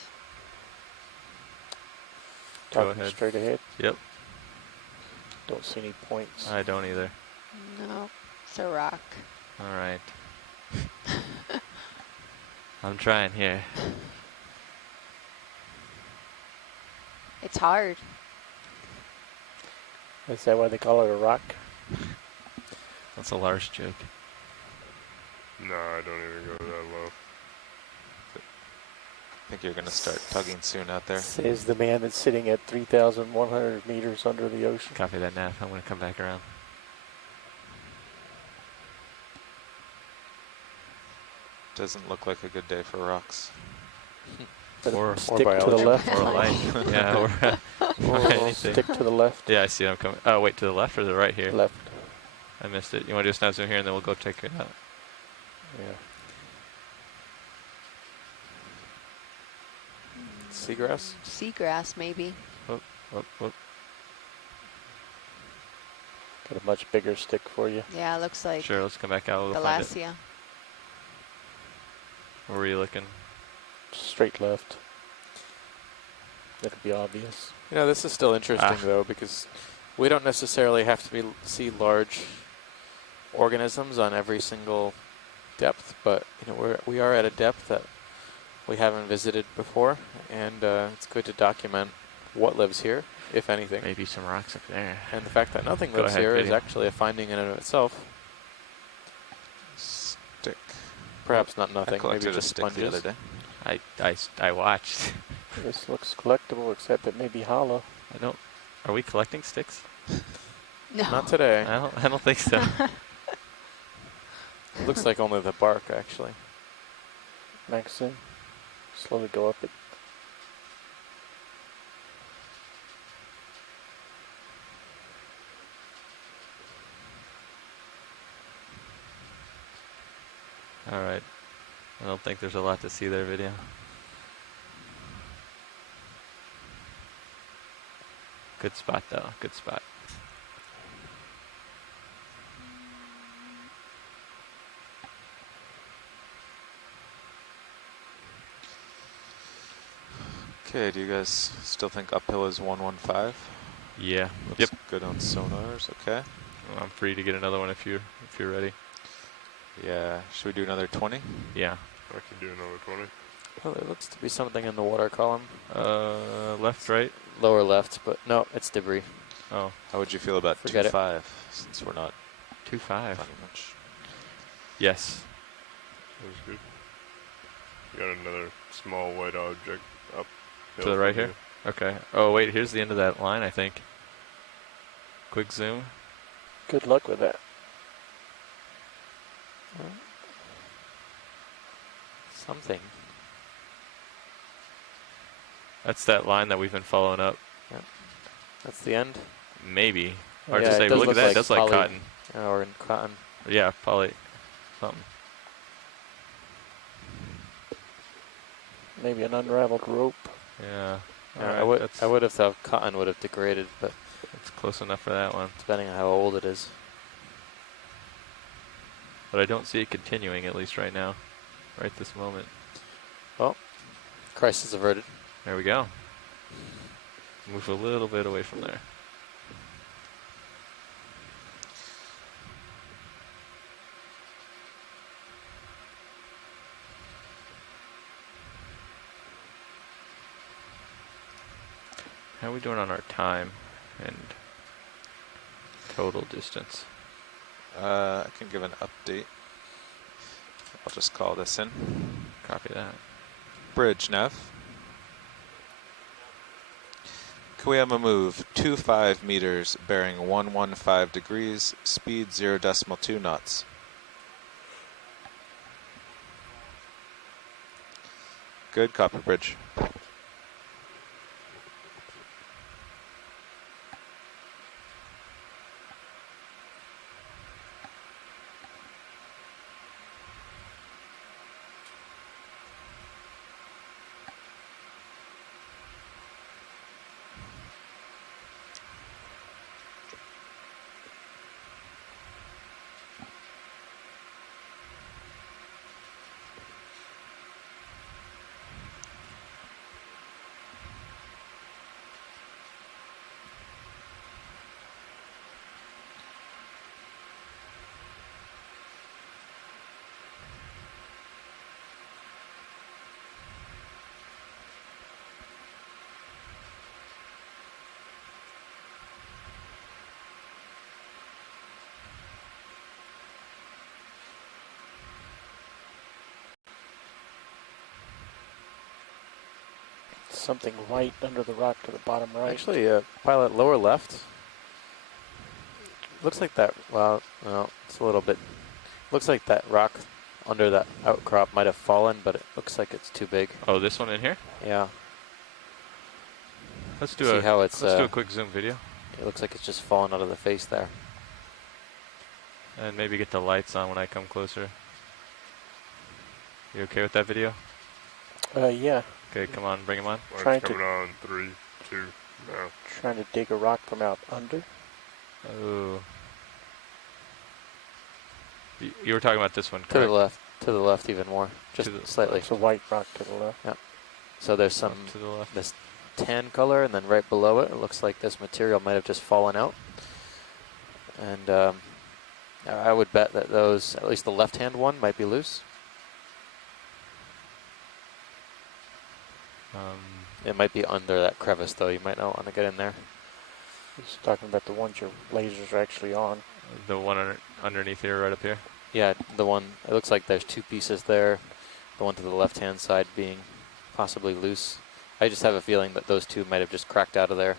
Go Talking ahead. straight ahead. Yep. Don't see any points. I don't either. No, it's a rock. Alright. I'm trying here. It's hard. Is that why they call it a rock? That's a large joke. No, I don't even go that low. I think you're going to start tugging soon out there. Says the man that's sitting at 3,100 meters under the ocean. Copy that, Nav. I'm going to come back around. Doesn't look like a good day for rocks. But Or stick to the biology. left. Or light. Yeah, or anything. Stick to the left. Yeah, I see them coming. Oh, wait, to the left or the right here? Left. I missed it. You want to do a snap zoom here, and then we'll go check it out. Yeah. Seagrass? Seagrass, maybe. Whoop, whoop, whoop. Got a much bigger stick for you. Yeah, looks like Sure, let's come back out. We'll find it. Galacia. Where were you looking? Straight left. That'll be obvious. You know, this is still interesting Ah. though, because we don't necessarily have to see large organisms on every single depth, but you know, we are at a depth that we haven't visited before, and it's good to document what lives here, if anything. Maybe some rocks up there. And the fact that nothing Go lives ahead, here is Katie. actually a finding in and of itself. Stick. Perhaps not I nothing, collected maybe a just stick the sponges. other day. I watched. This looks collectible, except it may be hollow. I don't. Are we collecting sticks? No. Not today. I don't think so. It looks like only the bark, actually. Max in. Slowly go up it. All right. I don't think there's a lot to see there, video. Good spot, though. Good spot. Okay, do you guys still think uphill is 115? Yeah. Looks Yep. good on sonars, okay. Well, I'm free to get another one if you're ready. Yeah, should we do another 20? Yeah. I can do another 20. Well, there looks to be something in the water column. Left, right. Lower left, but no, it's debris. Oh, How would you feel about Forget it. 2.5, since we're not 2.5. finding much? Yes. That's good. You got another small white object up. To the right here? Okay. Oh, wait, here's the end of that line, I think. Quick zoom. Good luck with that. Something. That's that line that we've been following up. That's the end. Maybe. Hard Yeah, to it say, does but look at look that. like That's like poly. cotton. Or in cotton. Yeah, poly something. Maybe an unraveled rope. Yeah. Yeah, Alright, I would have thought cotton would have degraded, but that's close enough for that one. depending on how old it is. But I don't see it continuing, at least right now. Right this moment. Crisis averted. There we go. Move a little bit away from there. How are we doing on our time and total distance? I can give an update. I'll just call this in. Copy that. Bridge nav. Koyama move 25 meters, bearing 115 degrees, speed 0.2 knots. Good, copy bridge. Something white under the rock to the bottom right. Actually, pilot lower left. Looks like that, well, no, it's a little bit, looks like that rock under that outcrop might have fallen, but it looks like it's too big. Oh, this one in here? Yeah. Let's do See a how it's, let's do a quick zoom video it looks like it's just falling out of the face there. and maybe get the lights on when I come closer. You okay with that video? Yeah. Okay, come on, bring him on. Trying Lights to- coming on. 3, 2, now. Trying to dig a rock from out under. Oh. You were talking about this one, To correct? the left. To the left even more. Just To the slightly. It's a white rock to the left. So there's some Up to the left. this tan color, and then right below it, it looks like this material might have just fallen out. And I would bet that those, at least the left-hand one, might be loose. It might be under that crevice, though. You might not want to get in there. He's talking about the ones your lasers are actually on. The one underneath here, right up here. Yeah, the one, it looks like there's two pieces there. The one to the left-hand side being possibly loose. I just have a feeling that those two might have just cracked out of there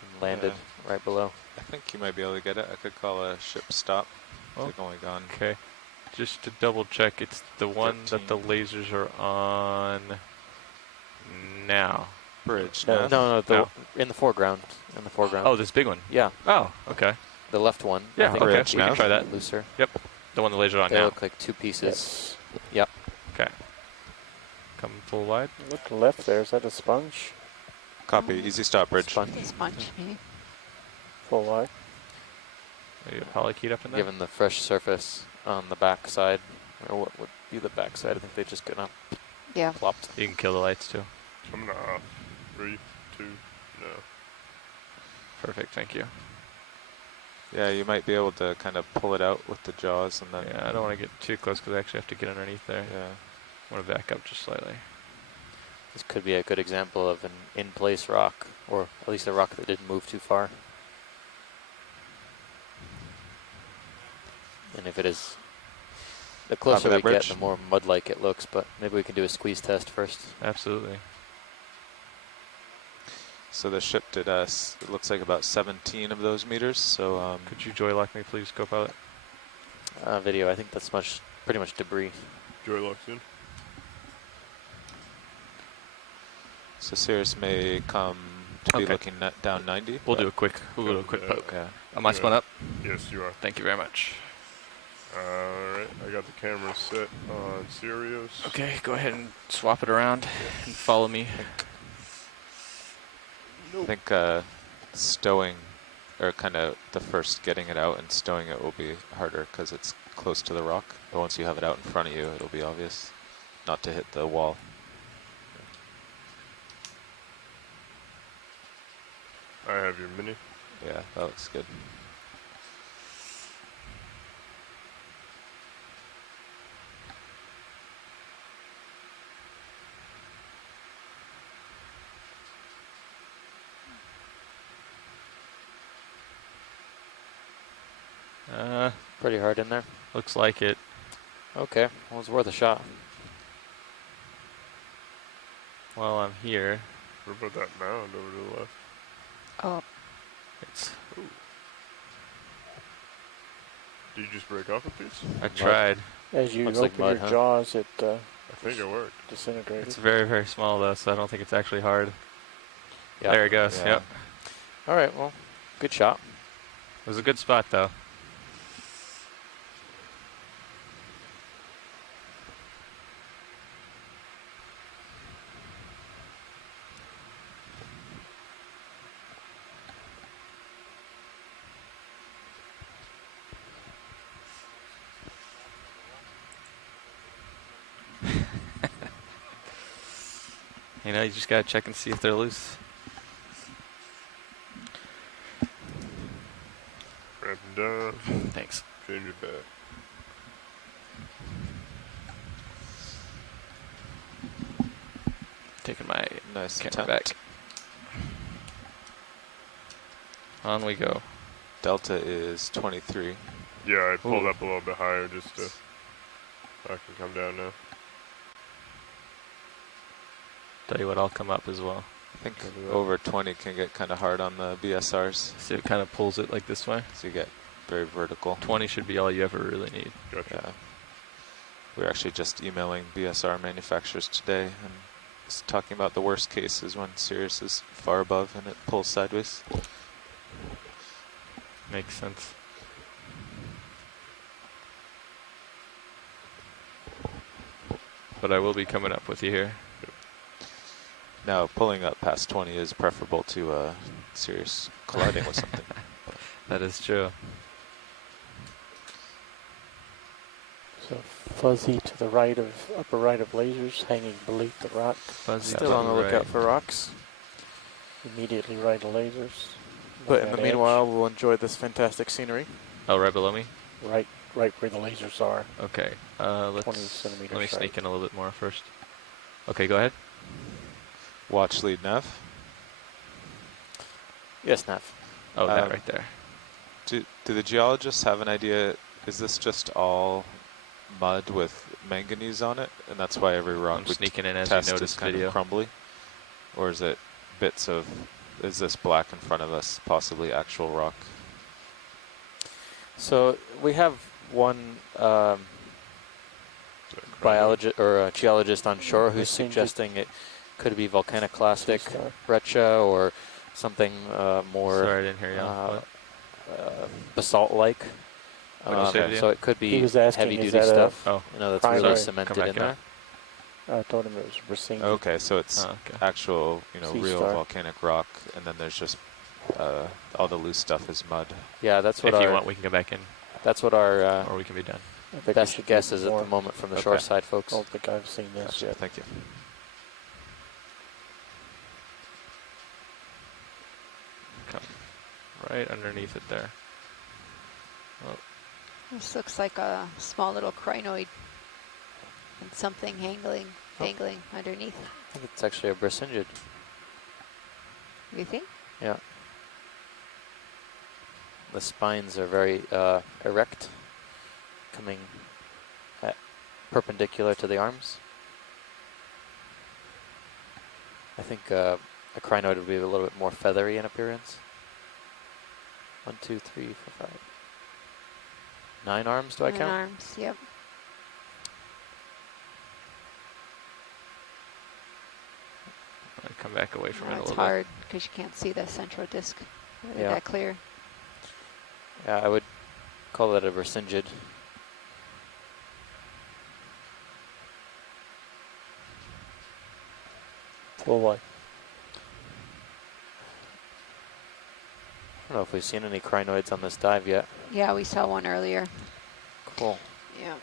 and landed right below. I think you might be able to get it. I could call a ship stop. Oh. They're only gone. Okay. Just to double check, it's the one that the lasers are on now. Bridge. No. No, No. in the foreground. In the foreground. Oh, this big one. Yeah, Oh, okay. the left one. Yeah, I think okay. might We be can try that. looser. The one the laser on They now. look like two pieces. Yes. Okay. Come full wide. Look left there. Is that a sponge? Copy. Easy stop bridge. Sponge. Sponge, maybe. Full wide. Are you polykeyed up in there? Given the fresh surface on the back side, or what would be the back side, I think they just gonna Yeah. plopped. You can kill the lights too. Coming off. 3, 2, no. Perfect, thank you. Yeah, you might be able to kind of pull it out with the jaws and then. Yeah, I don't want to get too close because I actually have to get underneath there. Yeah. I want to back up just slightly. This could be a good example of an in-place rock, or at least a rock that didn't move too far. And if it is, the closer that we get, bridge. the more mud-like it looks, but maybe we can do a squeeze test first. Absolutely. So the ship did us, it looks like about 17 of those meters. So Could you joy lock me, please, co-pilot? Video, I think that's pretty much debris. Joy locks in. so Cirrus may come to be Okay. looking down 90. We'll but- do a quick. We'll do a quick Yeah. poke. Yeah. Am I spun up? Yes, you are. Thank you very much. Alright, I got the camera set on Sirius. Okay, go ahead and swap it around and follow me. I think stowing, or kind of the first getting it out and stowing it will be harder because it's close to the rock. But once you have it out in front of you, it'll be obvious not to hit the wall. I have your mini. Yeah, that looks good. Pretty hard in there. Looks like it. Okay, well, it's worth a shot. While I'm here, What about that mound over to the left? Oh, it's. Did you just break off a piece? I tried. As you Looks like open mud, your huh? jaws, it I think it worked. disintegrated. It's very, very small though, so I don't think it's actually hard. Yeah. There it goes. Yeah. Yep. All right, well, good shot. It was a good spot though. You know, you just gotta check and see if they're loose. Ramping down. Thanks. Change it back. Taking my Nice camera attempt. back. On we go. Delta is 23. Yeah, I pulled Ooh. up a little bit higher just to. I can come down now. Tell you what, I'll come up as well. I think over 20 can get kind of hard on the BSRs. So it kind of pulls it like this way. So you get very vertical. 20 should be all you ever really need. Gotcha. Yeah. We're actually just emailing BSR manufacturers today, and talking about the worst case is when Sirius is far above and it pulls sideways. Makes sense. But I will be coming up with you here. Now, pulling up past 20 is preferable to Sirius colliding with something. That is true. So fuzzy to the right of, upper right of lasers, hanging beneath the rock. Fuzzy Still to on the lookout right. for rocks. Immediately right of lasers. But on in the that meanwhile, we'll enjoy this fantastic scenery. Oh, right below me? edge, right where the lasers are. Okay. 20 Let me centimeters sneak right. in a little bit more first. Okay, go ahead. Watch lead nav. Yes, Nav. Oh, that right there. Do the geologists have an idea? Is this just all mud with manganese on it, and that's why every rock I'm we sneaking in as test you is notice kind video. of crumbly? Or is it bits of, is this black in front of us possibly actual rock? So we have one biologist or geologist on shore who's suggesting it could be volcaniclastic breccia or something more Sorry, I didn't hear you. basalt-like. What'd you say, Video? So it could be He was asking, heavy-duty is that stuff. Oh. You know, that's really primary- cemented Come in back there. out. I told him it was racine. Okay, so it's okay. actual, Sea real star. volcanic rock, and then there's just all the loose stuff is mud. Yeah, that's what If you our want, we can go back in, that's what our or we can be done. I think we best should guess do is at more. the moment from the Okay. shore side, folks. I don't think I've seen this Gotcha, yet. thank you. Come right underneath it there. Oh, This looks like a small little crinoid and something dangling underneath. I think it's actually a bracingid. You think? Yeah. The spines are very erect, coming perpendicular to the arms. I think a crinoid would be a little bit more feathery in appearance. 1, 2, 3, 4, 5. 9 arms, do I 9 count? arms, yep. I'll come back away from it a It's little hard because you can't see the central disc Yeah. that clear. Yeah, I would call that a bracingid. Full white. I don't know if we've seen any crinoids on this dive yet. Yeah, we saw one earlier. Cool. Yeah.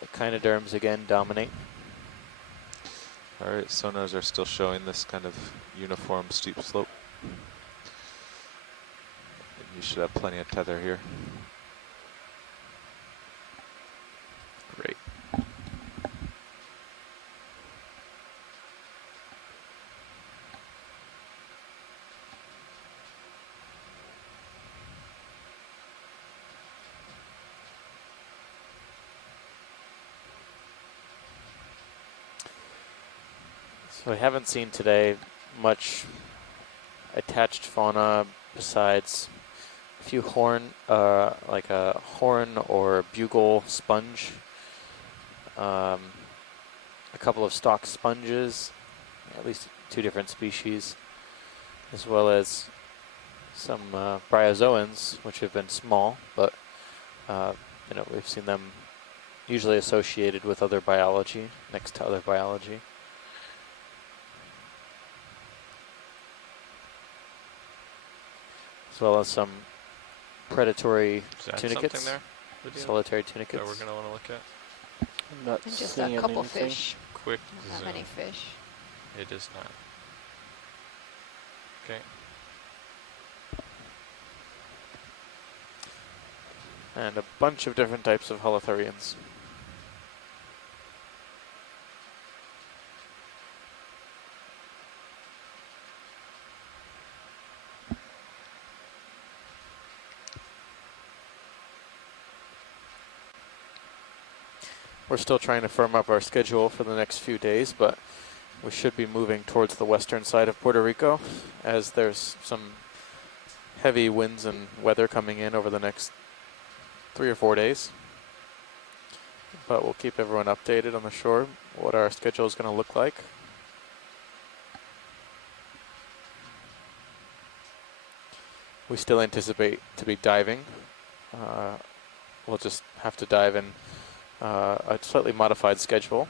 The echinoderms again dominate. All right, sonars are still showing this kind of uniform steep slope. And you should have plenty of tether here. Great. So we haven't seen today much attached fauna besides a few horn, like a horn or bugle sponge, a couple of stalk sponges, at least 2 different species, as well as some bryozoans, which have been small, but we've seen them usually associated with other biology, next to other biology. As well as some predatory Is that tunicates, something there? Video? solitary That tunicates. we're going to want to look at? I'm not And just seeing a couple anything. fish. Quick Not zoom. many fish. It is not. Okay. And a bunch of different types of holothurians. We're still trying to firm up our schedule for the next few days, but we should be moving towards the western side of Puerto Rico as there's some heavy winds and weather coming in over the next 3 or 4 days. but we'll keep everyone updated on the shore, what our schedule is going to look like. We still anticipate to be diving. We'll just have to dive in a slightly modified schedule.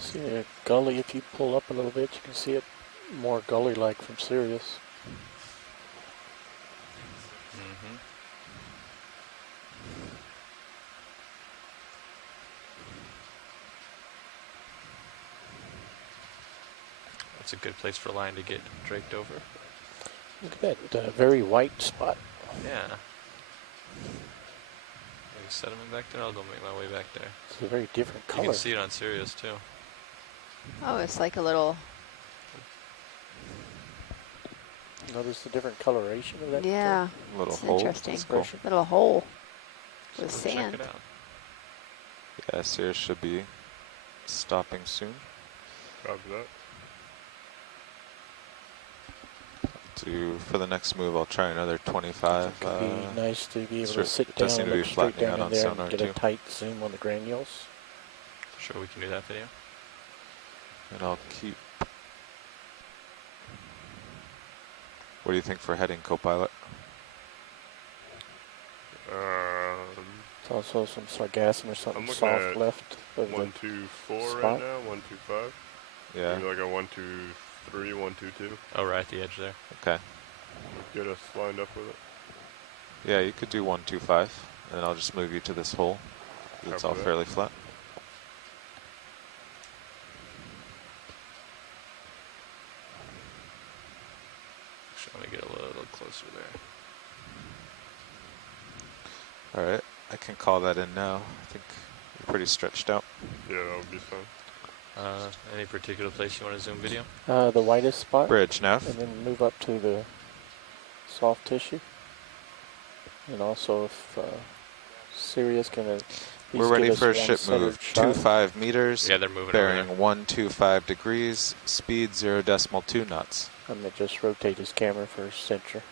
See a gully, if you pull up a little bit, you can see it more gully-like from Sirius. Mm-hmm. That's a good place for line to get draped over. Look at that very white spot. Yeah. Maybe sediment back there. I'll go make my way back there. It's a very different color. You can see it on Sirius too. Oh, it's like a little. Notice the different coloration of that? Yeah. A little It's hole. interesting. That's cool. Little hole with So sand. check it out. Yeah, Sirius should be stopping soon. Copy that. For the next move, I'll try another 25. It could be nice to be able sure, to sit it down does seem and to be look straight flattening down out in on there sonar and get too. a tight zoom on the granules. Sure, we can do that video. And I'll keep. What do you think for heading, co-pilot? It's also some sargassum or something I'm looking soft at left of 124 spot. right now, 125. Yeah. Maybe like a 123, 122. Oh, right at the edge there. Okay. Get us lined up with it. Yeah, you could do 125, and then I'll just move you to this hole. It's all Copy that. fairly flat. Actually, let me get a little closer there. All right, I can call that in now. I think you're pretty stretched out. Yeah, that would be fun. Any particular place you want to zoom video? The whitest spot. Bridge, nav. And then move up to the soft tissue. And also if Sirius can at We're least ready give us for a one ship centered move. shot. 25 meters. Yeah, they're moving over bearing there. 125 degrees. Speed 0.2 knots. I'm going to just rotate his camera for a center.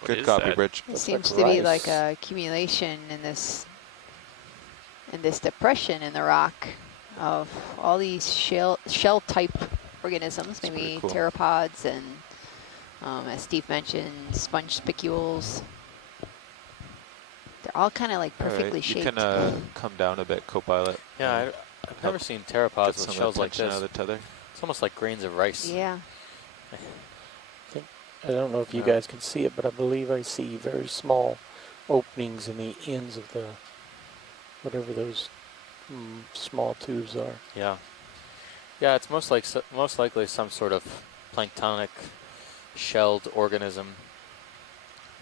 What Good is copy, that? Bridge. It Looks seems like to be rice. like a accumulation in this depression in the rock of all these shell type organisms, That's maybe pretty cool. pteropods and as Steve mentioned, sponge spicules. They're all kind of like All perfectly right, you shaped. can come down a bit, co-pilot. Yeah, I've never seen pteropods Get with some shells like attention this. out of the tether. It's almost like grains of rice. Yeah. I don't know if you guys can see it, but I believe I see very small openings in the ends of the, whatever those small tubes are. Yeah. Yeah, it's most likely some sort of planktonic shelled organism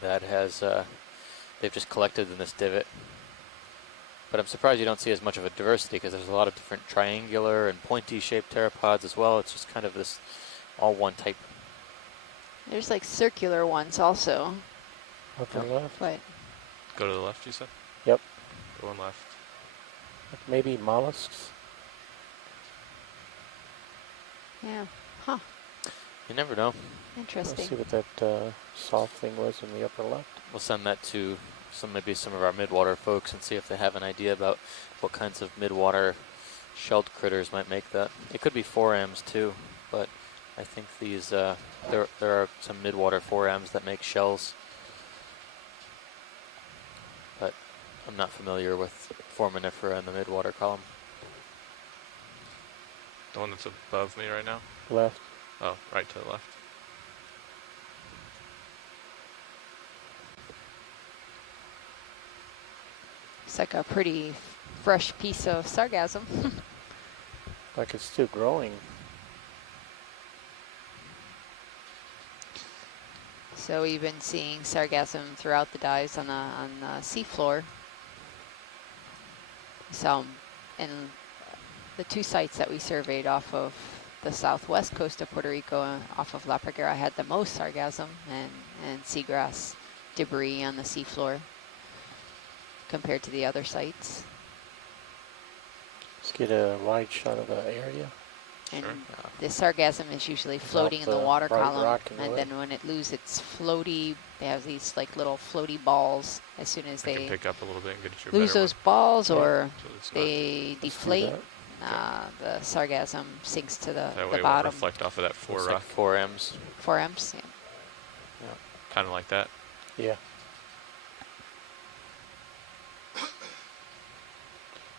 that has they've just collected in this divot. But I'm surprised you don't see as much of a diversity because there's a lot of different triangular and pointy shaped pteropods as well. It's just kind of this all one type. There's like circular ones also, Upper left. but Go to the left, you said? Yep. Going left. Maybe mollusks. yeah, huh, You never know. Let's interesting. see what that soft thing was in the upper left. We'll send that to maybe some of our midwater folks and see if they have an idea about what kinds of midwater shelled critters might make that. It could be forams too, but I think these there are some midwater forams that make shells, but I'm not familiar with foraminifera in the midwater column. The one that's above me right now? Left. Oh, right to the left. It's like a pretty fresh piece of sargassum. Like it's still growing. So we've been seeing sargassum throughout the dives on the seafloor. So in the 2 sites that we surveyed off of the southwest coast of Puerto Rico, off of La Parguera, had the most sargassum and seagrass debris on the seafloor compared to the other sites. Let's get a wide shot of the area. And Sure. the sargassum is usually floating in the the water bright column, rock in the and way. then when it loses its floaty, they have these like little floaty balls. As soon as I can they pick up a little bit and get you a lose better those one. balls, Yeah. or So it's not, they Let's do deflate, that. the sargassum sinks to that way the it won't bottom. reflect off of that 4 Looks rock. like 4 M's. 4 M's, yeah. Kind of like that. Yeah.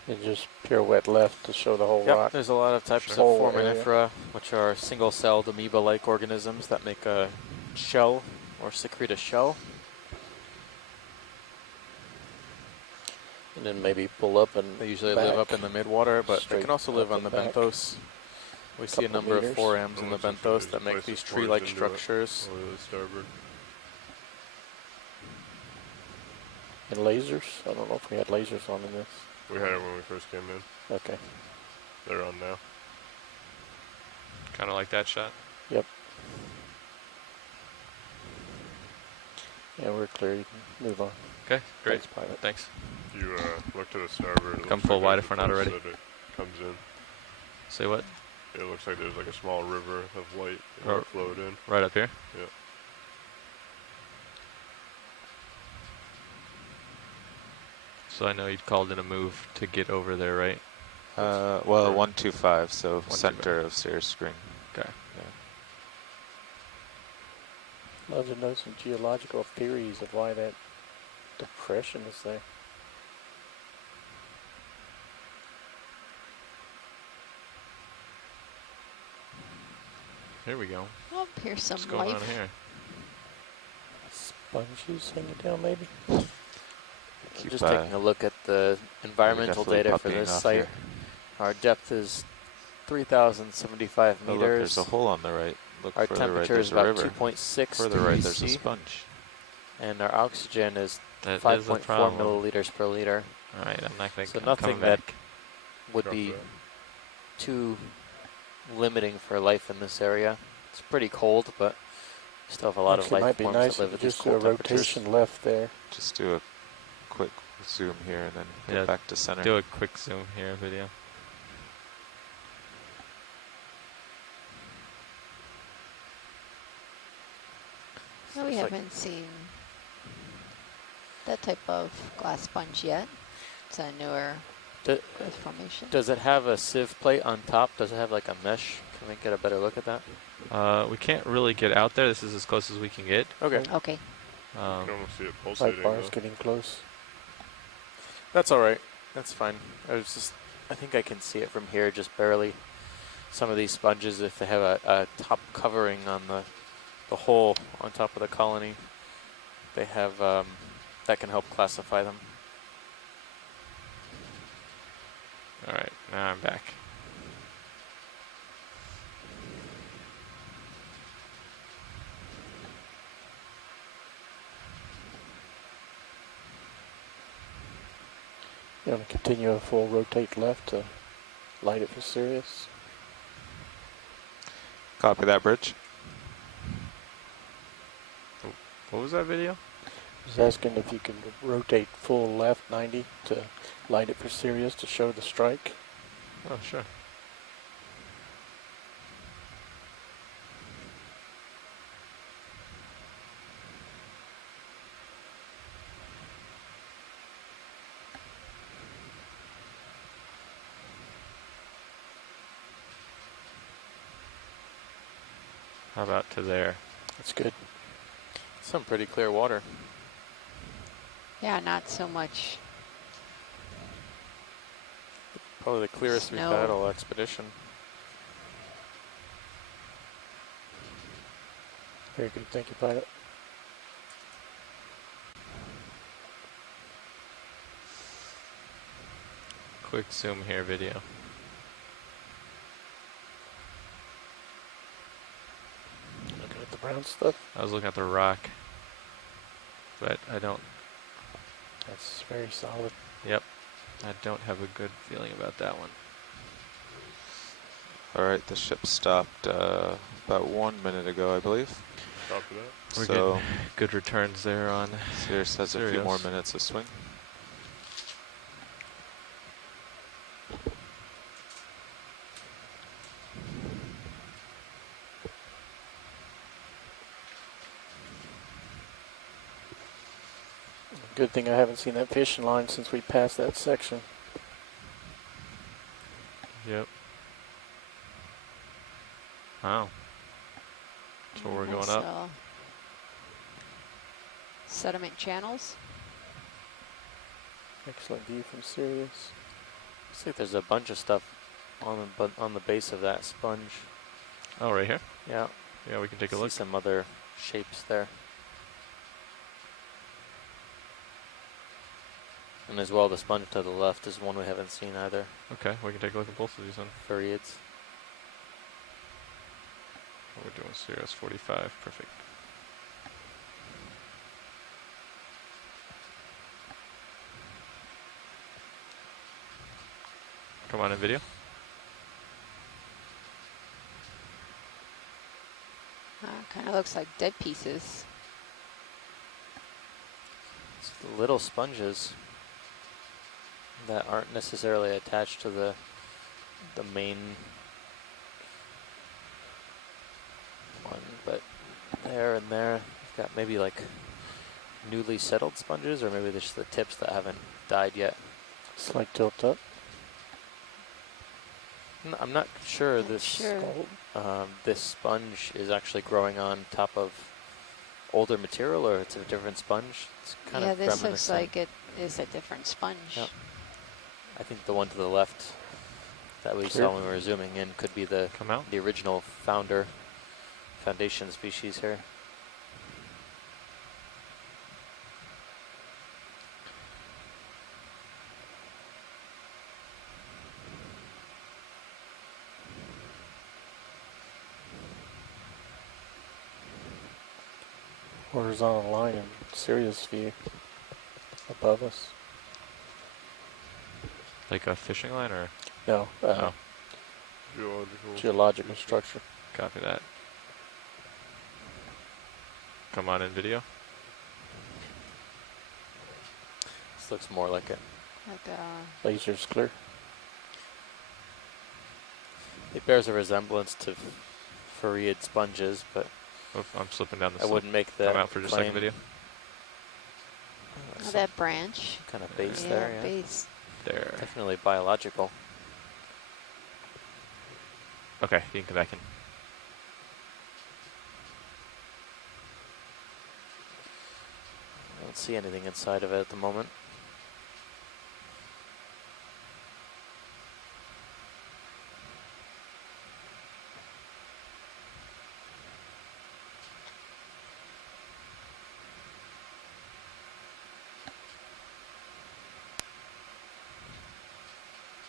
And just pirouette left to show the whole Yep, rock. there's a lot of types Sure. of Whole area. foraminifera, which are single-celled amoeba-like organisms that make a shell or secrete a shell. And then maybe pull up and They usually back. live up in the midwater, but they Straight can also up live on the and back. benthos. We see a Couple number meters. of 4 M's in the Almost looks like benthos there's that a make place these that pours tree-like into it structures. over the starboard. And lasers. I don't know if we had lasers on in this. We had it when we first came in. Okay. They're on now. Kind of like that shot. Yep. Yeah, we're clear. You can move on. Okay, great. Thanks, pilot. Thanks. If you look to the starboard, it Come looks full like wide there's if we're a not place already. that it comes in. Say what? It looks like there's like a small river of light that Oh. flowed in. Right up here? Yeah. So I know you'd called in a move to get over there, right? Well, 125, so 125. center of Cirrus screen. Okay. Love to know some geological theories of why that depression is there. Here we go. Oh, here's some What's going life. on here? Sponges hanging down, maybe? Keep, Just taking a look at the environmental definitely data for puppying this off site. here. Our depth is 3,075 Oh, look, meters. there's a hole on the right. Look Our further right, temperature there's is a about river. 2.6 Further right, degrees there's a C, sponge. and our oxygen is That is a 5.4 problem. milliliters per liter. All right, I'm not going to So come nothing back. Would Drop be that. too limiting for life in this area. It's pretty cold, but we still have a lot Actually, of might life be forms nice that live if at you these just do a cold temperatures. rotation left there. Just do a quick zoom here and then get Yeah, back to center. Do a quick zoom here video. No, we Looks like- haven't seen that type of glass sponge yet. It's a newer Do- growth formation. Does it have a sieve plate on top? Does it have like a mesh? Can we get a better look at that? We can't really get out there. This is as close as we can get. Okay. Okay. You can almost see it pulsating. Light bar's though. getting close. That's all right. That's fine. I think I can see it from here just barely. Some of these sponges, if they have a top covering on the hole on top of the colony, they have, that can help classify them. All right, now I'm back. You want to continue a full rotate left to light it for Sirius? Copy that, Bridge. What was that video? I was asking if you can rotate full left 90 to light it for Sirius to show the strike. Oh, sure. How about to there? That's good. Some pretty clear water. Yeah, not so much. Probably the clearest we've Snow. had all expedition. Very good. Thank you, pilot. Quick zoom here video. Looking at the brown stuff? I was looking at the rock, but I don't. That's very solid. Yep, I don't have a good feeling about that one. Alright, the ship stopped about 1 minute ago, I believe. Copy that. We're So getting good returns there on Sirius has a few Sirius. more minutes of swing. Good thing I haven't seen that fishing line since we passed that section. Yep. Wow. So we're going up. Sediment channels. Excellent view from Sirius. Looks like there's a bunch of stuff on the base of that sponge. Oh, right here? Yeah. Yeah, we can take a See look. some other shapes there. And as well, the sponge to the left is one we haven't seen either. Okay, we can take a look at both of these then. Furiids. We're doing Sirius 45, perfect. Come on in video. Kind of looks like dead pieces. It's the little sponges that aren't necessarily attached to the main one, but there and there, you've got maybe like newly settled sponges, or maybe just the tips that haven't died yet. Slight tilt up. I'm not sure Not this sure. this sponge is actually growing on top of older material, or it's a different sponge. It's kind Yeah, of this looks reminiscent. like it is a different sponge. Yep. I think the one to the left that we Clear. saw when we were zooming in could be the Come out. the original foundation species here. Horizontal line in Sirius view above us. Like a fishing line or? No, Oh, geological structure. copy that. Come on in video. This looks more like it. Like Laser's clear. It bears a resemblance to Furiid sponges, but Oof, I'm slipping down the I slope. wouldn't make that Come out for just a second claim. video. oh, that branch. Kind of base Yeah, there, yeah. base. There. Definitely biological. Okay, you can come back in. I don't see anything inside of it at the moment.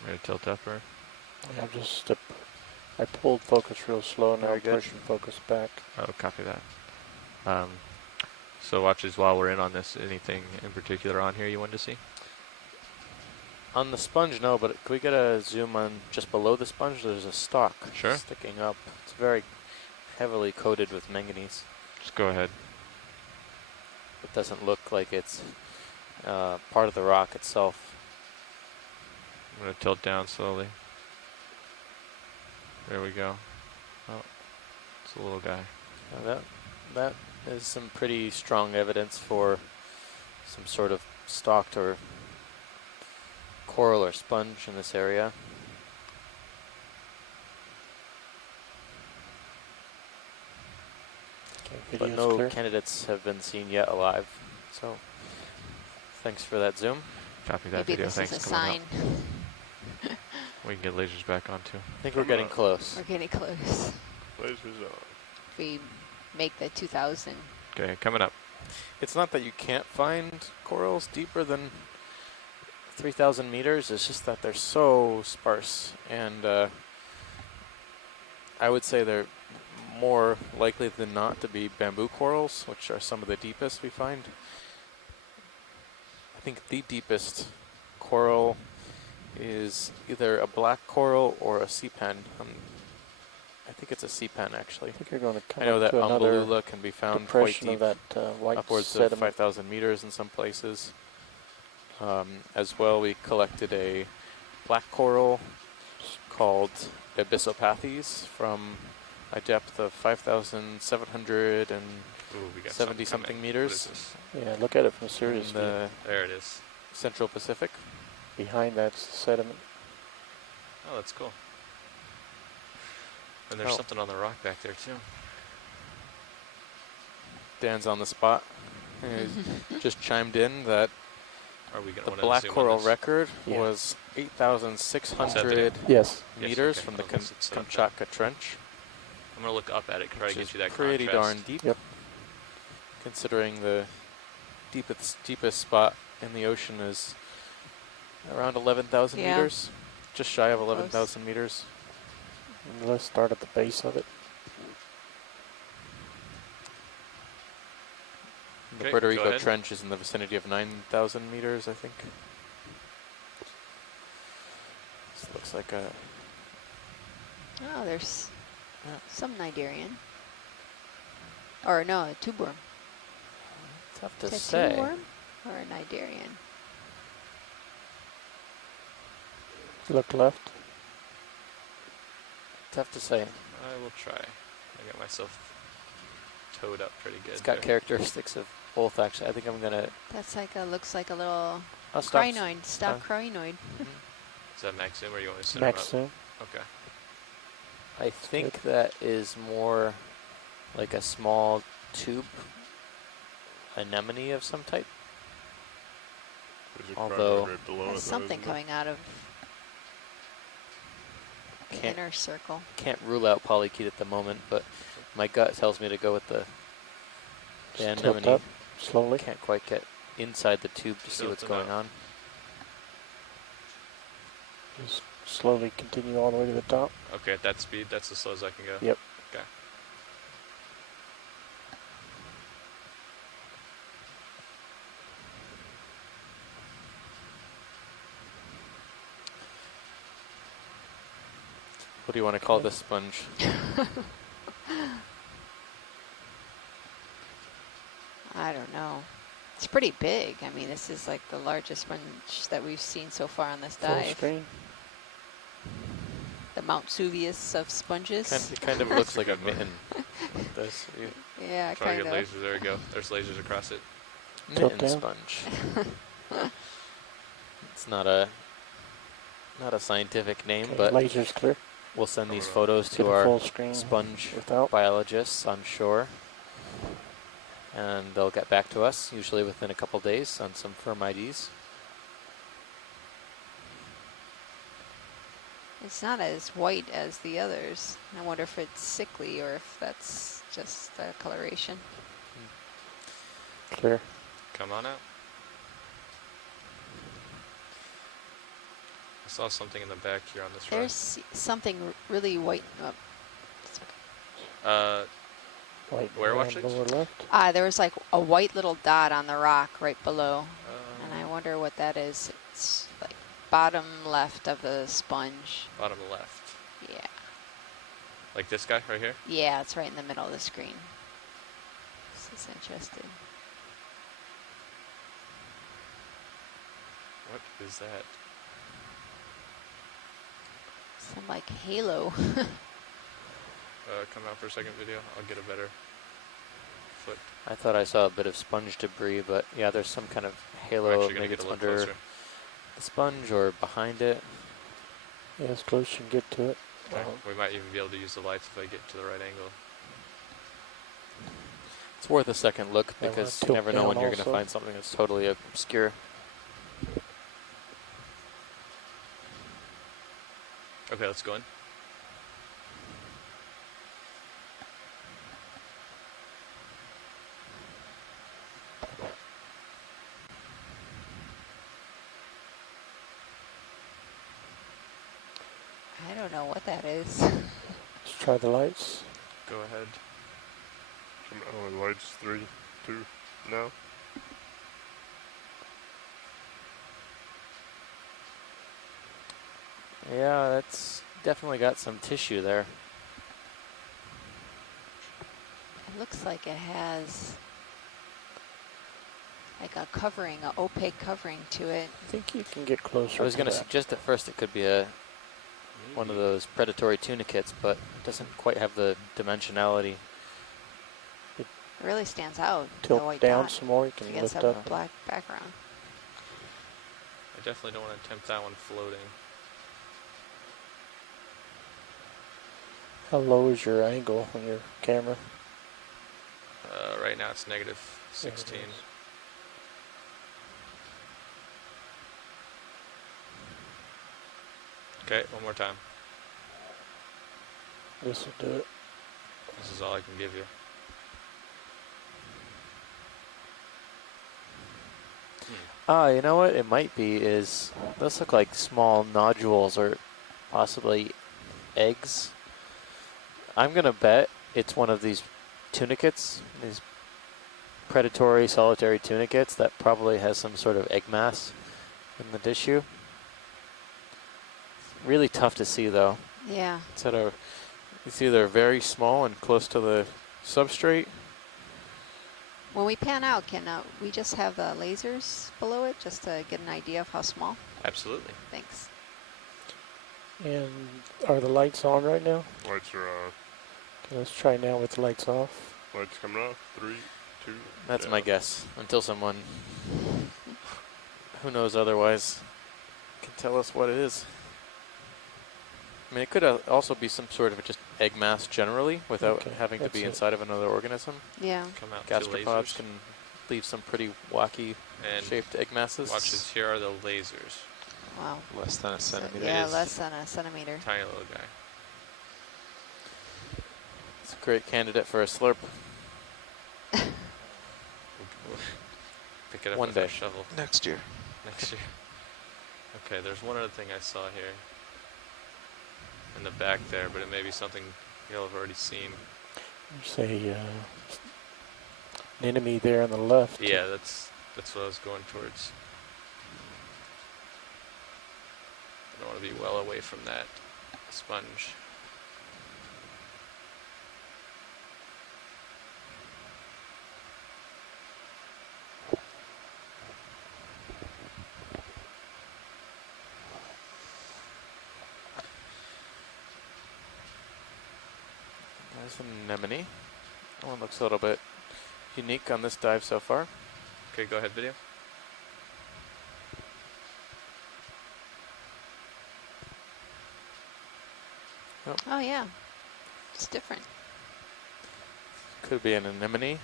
Ready to tilt after? Yeah, I pulled focus real slow, now Very I'm good. pushing focus back. Oh, copy that. So watch this while we're in on this. Anything in particular on here you wanted to see? On the sponge, no, but can we get a zoom on just below the sponge? There's a stalk Sure. sticking up. It's very heavily coated with manganese. Just go ahead. It doesn't look like it's part of the rock itself. I'm going to tilt down slowly. There we go. Oh, it's a little guy. Now that is some pretty strong evidence for some sort of stalked or coral or sponge in this area. Okay, But video's no clear. candidates have been seen yet alive. So thanks for that zoom. Copy that Maybe video. this Thanks. is a Coming sign. out. We can get lasers back on too. I think we're getting close. We're getting close. Lasers on. If we make the 2000. Okay, coming up. It's not that you can't find corals deeper than 3,000 meters. It's just that they're so sparse, and I would say they're more likely than not to be bamboo corals, which are some of the deepest we find. I think the deepest coral is either a black coral or a sea pen. I think it's a sea pen, actually. I think you're going to come I know up that to another Umbellula can be found quite depression deep, of that white upwards of sediment. 5,000 meters in some places. As well, we collected a black coral called Abyssopathes from a depth of 5,770 Ooh, we got something something coming. meters What is Yeah, look at it from in serious view. the There it is. Central Pacific. Behind that's sediment. Oh, that's cool. And there's Oh. something on the rock back there too. Dan's on the spot. He's just chimed in that Are we gonna the wanna black zoom on coral this? record Yeah. was 8,600 Yes. Yes, meters okay, from cool. the Let's set up Kamchatka Trench, I'm gonna look up at it, try to which get is you that pretty contrast. darn deep. Yep. Considering the deepest spot in the ocean is around 11,000 Yeah. meters, just shy of Close. 11,000 meters. And let's start at the base of it. The Okay, Puerto go Rico ahead. Trench is in the vicinity of 9,000 meters, I think. This looks like a Oh, there's Yeah. some Nigerian. Or no, a tube worm. tough Is to it say. tube worm or a Nigerian? Look left. Tough to say. I will try. I got myself towed up pretty good. It's got there. characteristics of both, actually. I think I'm gonna. That's like a, looks like a little I'll stop. crinoid, stop crinoid. Is that max zoom or you want to set Max them up? zoom. Okay. I think that is more like a small tube anemone of some type. There's a Although- crowd right below it, There's though, something isn't coming out of the Can't inner circle. can't rule out polychaete at the moment, but my gut tells me to go with the Just tilt anemone. up slowly. Can't quite get inside the tube to see what's Tilting going up. on. Just slowly continue all the way to the top. Okay, at that speed, that's as slow as I can go. Yep. Okay. What do you want to call this sponge? I don't know. It's pretty big. I mean, this is like the largest sponge that we've seen so far on this Full dive. screen. The Mount Suvius of sponges. It kind of looks like a mitten. This Yeah, Try to kind get of. lasers. There we go. There's lasers across it. Tilt mitten down. sponge. It's not a scientific name, Okay, but laser's clear. we'll send these Hold on. photos Get to a our full screen sponge without. biologists on shore, and they'll get back to us, usually within a couple days, on some firm IDs. It's not as white as the others. I wonder if it's sickly or if that's just the coloration. Clear. Come on out. I saw something in the back here on this rock. There's something really white. Oh, it's okay. White Where, on watch it? lower left. There was like a white little dot on the rock right below. And I Um, wonder what that is. It's like bottom left of the sponge. bottom left. Yeah. Like this guy right here? Yeah, it's right in the middle of the screen. This is interesting. What is that? Some like halo. Come out for a second video. I'll get a better foot. I thought I saw a bit of sponge debris, but yeah, there's some kind of I'm halo. actually gonna Maybe get it's a little under closer. the sponge or behind it. Yeah, as close as you can get to it. Okay. We might even be able to use the lights if I get to the right angle. It's worth a second look I wanna because you tilt never know when down you're going to also. find something that's totally obscure. Okay, let's go in. I don't know what that is. Let's try the lights. go ahead. Oh, lights 3, 2, now. Yeah, that's definitely got some tissue there. It looks like it has like a covering, an opaque covering to it. I think you can get closer. I was to going to that. suggest at first it could be one of those predatory tunicates, but it doesn't quite have the dimensionality. It really stands out. Tilt the white down dot some more. You can against lift a up. black background. I definitely don't want to attempt that one floating. How low is your angle on your camera? Right now it's negative 16. Okay, one more time. This will do it. This is all I can give you. You know what it might be is, those look like small nodules or possibly eggs. I'm going to bet it's one of these tunicates, these predatory solitary tunicates that probably has some sort of egg mass in the tissue. Really tough to see though. Yeah. It's either very small and close to the substrate. When we pan out, can we just have the lasers below it just to get an idea of how small? Absolutely. Thanks. And are the lights on right now? Lights are on. Okay, let's try now with the lights off. Lights coming off. 3, 2. That's down. my guess, until someone who knows otherwise can tell us what it is. I mean, it could also be some sort of just egg mass generally, without having to be inside of another organism. Yeah. Come out Gastropods can leave some pretty wacky and shaped egg masses. Watch this. Here are the lasers. Wow. Less than a centimeter. Yeah, less than a centimeter. Tiny little guy. It's a great candidate for a slurp. We'll pick it up One with day. our shovel. Next year. Next year. Okay, there's one other thing I saw here in the back there, but it may be something you'll have already seen. There's an enemy there on the left. Yeah, that's what I was going towards. I don't want to be well away from that sponge. There's an anemone. That one looks a little bit unique on this dive so far. Okay, go ahead, video. Oh yeah, it's different. Could be an anemone.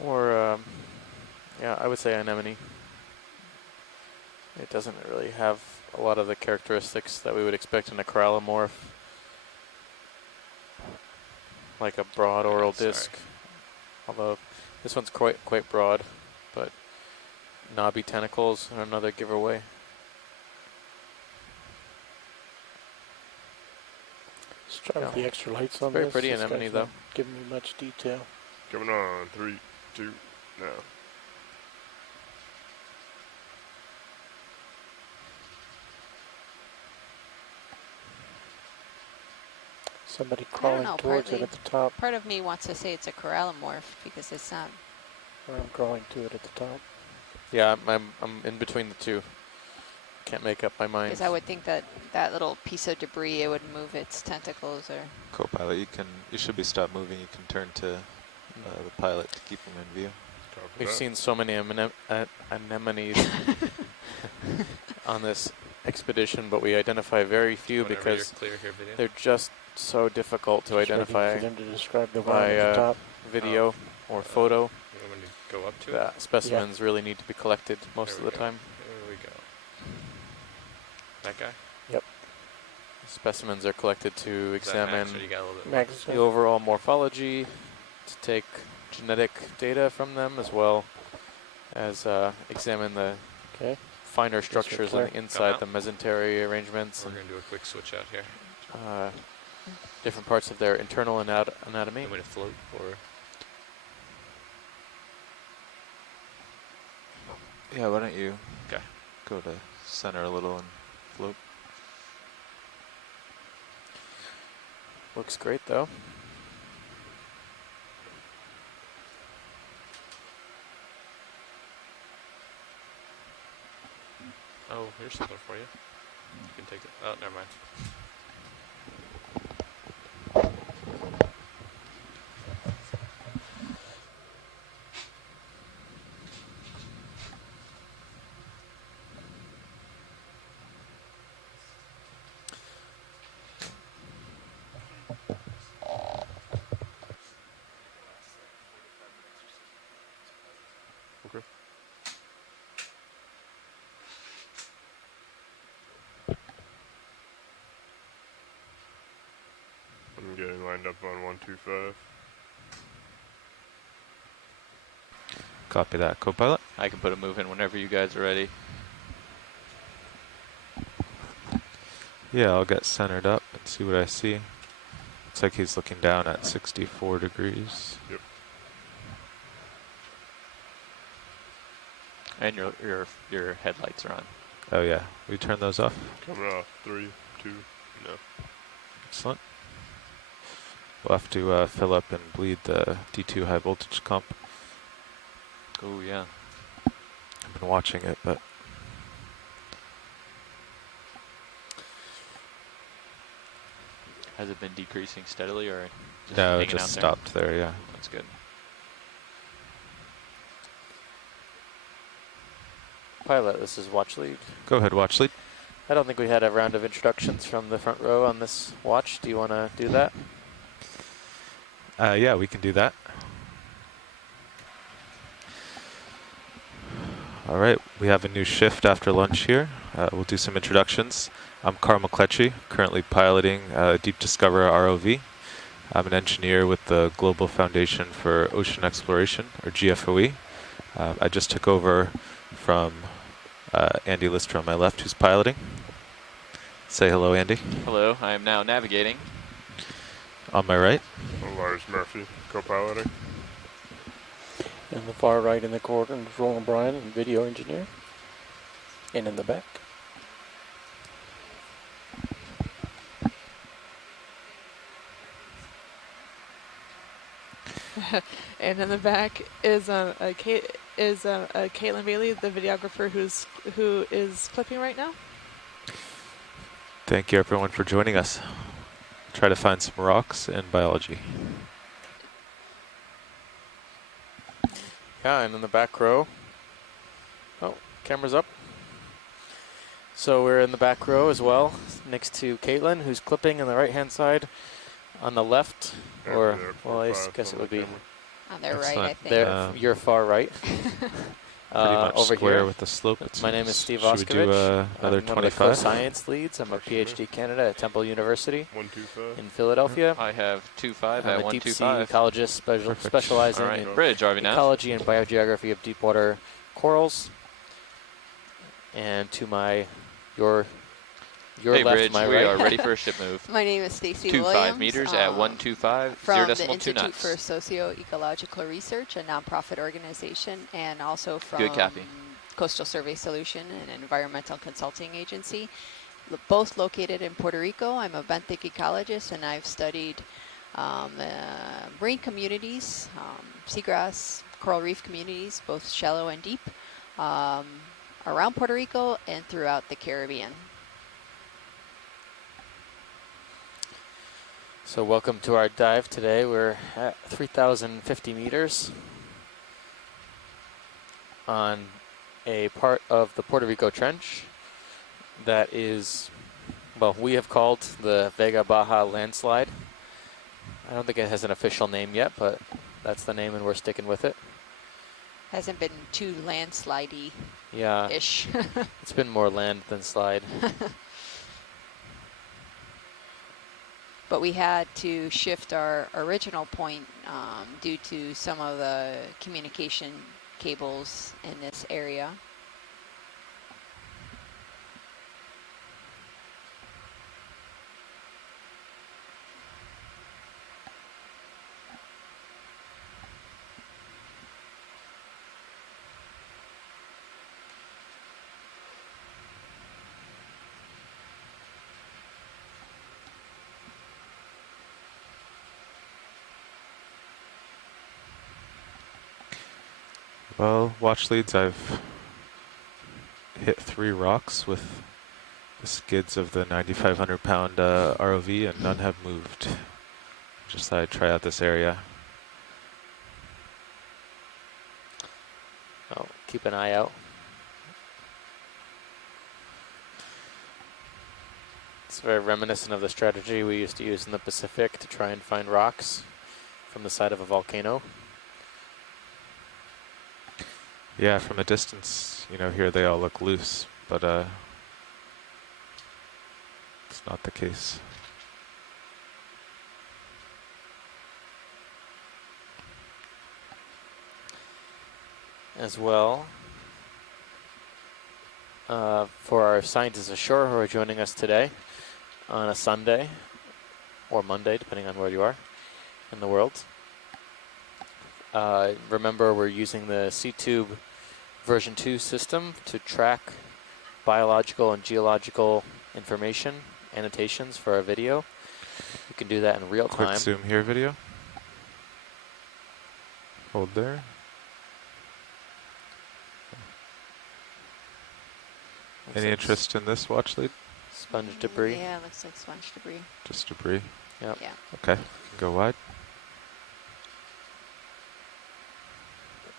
Or, yeah, I would say anemone. It doesn't really have a lot of the characteristics that we would expect in a corallomorph. Like a broad oral disc. Although this one's quite broad, but knobby tentacles are another giveaway. Let's try with the extra lights on Very this. pretty This anemone guy's though. not giving me much detail. Coming on. 3, 2, now. Somebody I don't crawling know, towards it partly at the top. Part of me wants to say it's a corallomorph because it's not. Or I'm crawling to it at the top. Yeah, I'm in between the two. Can't make up my mind. Because I would think that that little piece of debris, it would move its tentacles or. Co-pilot, you should be stopped moving. You can turn to the pilot to keep him in view. We've seen so many anemones on this expedition, but we identify very few Whenever you're because clear here, video. they're just so difficult to Just waiting identify for them to describe the one by at the top. video or photo. You want me to go up to The it? specimens really need to be collected most There of the we go. time. Here we go. That guy? Yep. Specimens are collected to Is that max, examine or you got a little bit Max. the overall morphology, to take genetic data from them, as well as examine the Okay. finer structures on clear. the inside, out. the mesentery arrangements, We're going to do a quick switch out here. and different parts of their internal anatomy. You want me to float or? Yeah, why don't you Okay. go to center a little and float? Looks great though. Oh, here's something for you. You can take it. Oh, never mind. Okay. I'm getting lined up on 125. Copy that, co-pilot. I can put a move in whenever you guys are ready. Yeah, I'll get centered up and see what I see. Looks like he's looking down at 64 degrees. Yep. And your headlights are on. Oh yeah, we turn those off. Coming off. 3, 2, no. Excellent. We'll have to fill up and bleed the D2 high voltage comp. Oh yeah. I've been watching it, but Has it been decreasing steadily or just no, it hanging just out there? stopped there. Yeah. That's good. Pilot, this is watch lead. Go ahead, watch lead. I don't think we had a round of introductions from the front row on this watch. Do you want to do that? Yeah, we can do that. All right, we have a new shift after lunch here. We'll do some introductions. I'm Carl McCletchy, currently piloting Deep Discover ROV. I'm an engineer with the Global Foundation for Ocean Exploration, or GFOE. I just took over from Andy Lister on my left, who's piloting. Say hello, Andy. Hello, I am now navigating. On my right. Lars Murphy, co-piloting. In the far right in the corner is Roland Bryan, video engineer. And in the back. And in the back is Caitlin Bailey, the videographer who is clipping right now. Thank you, everyone, for joining us. Try to find some rocks in biology. Yeah, and in the back row. Oh, camera's up. So we're in the back row as well, next to Caitlin, who's clipping on the right-hand side. On the left, or, well, I guess it would be on their right, I think. There, your far right. Pretty much over square here with the slope. My name is Steve Should we do Oskovich. another I'm 25? one of the co-science leads. I'm a PhD candidate at Temple University 125. in Philadelphia. I have 2.5 I'm at a deep sea 125. ecologist specializing All right, in bridge, RV nav. ecology and biogeography of deep water corals. And to your Hey, left, bridge, my we right. are ready for a ship move. My name is Stacy 25 Williams. meters at 125, from 0.2 the Institute knots. for Socio-Ecological Research, a nonprofit organization, and also from Good copy. Coastal Survey Solution, an environmental consulting agency, both located in Puerto Rico. I'm a benthic ecologist, and I've studied marine communities, seagrass, coral reef communities, both shallow and deep, around Puerto Rico and throughout the Caribbean. So welcome to our dive today. We're at 3,050 meters on a part of the Puerto Rico Trench that is, well, we have called the Vega Baja Landslide. I don't think it has an official name yet, but that's the name and we're sticking with it. Hasn't been too landslidey-ish. Yeah, it's been more land than slide. But we had to shift our original point due to some of the communication cables in this area. Well, watch leads, I've hit 3 rocks with the skids of the 9,500 pound ROV, and none have moved. Just thought I'd try out this area. Oh, keep an eye out. It's very reminiscent of the strategy we used to use in the Pacific to try and find rocks from the side of a volcano. Yeah, from a distance, you know, here they all look loose, but it's not the case. As well, for our scientists ashore who are joining us today on a Sunday or Monday, depending on where you are in the world. Remember, we're using the C-Tube version 2 system to track biological and geological information, annotations for our video. You can do that in real time. Quick zoom here video. Hold there. Any interest in this watch lead? Sponge debris. Yeah, it looks like sponge debris. Just debris? Yep. Yeah. Okay, go wide.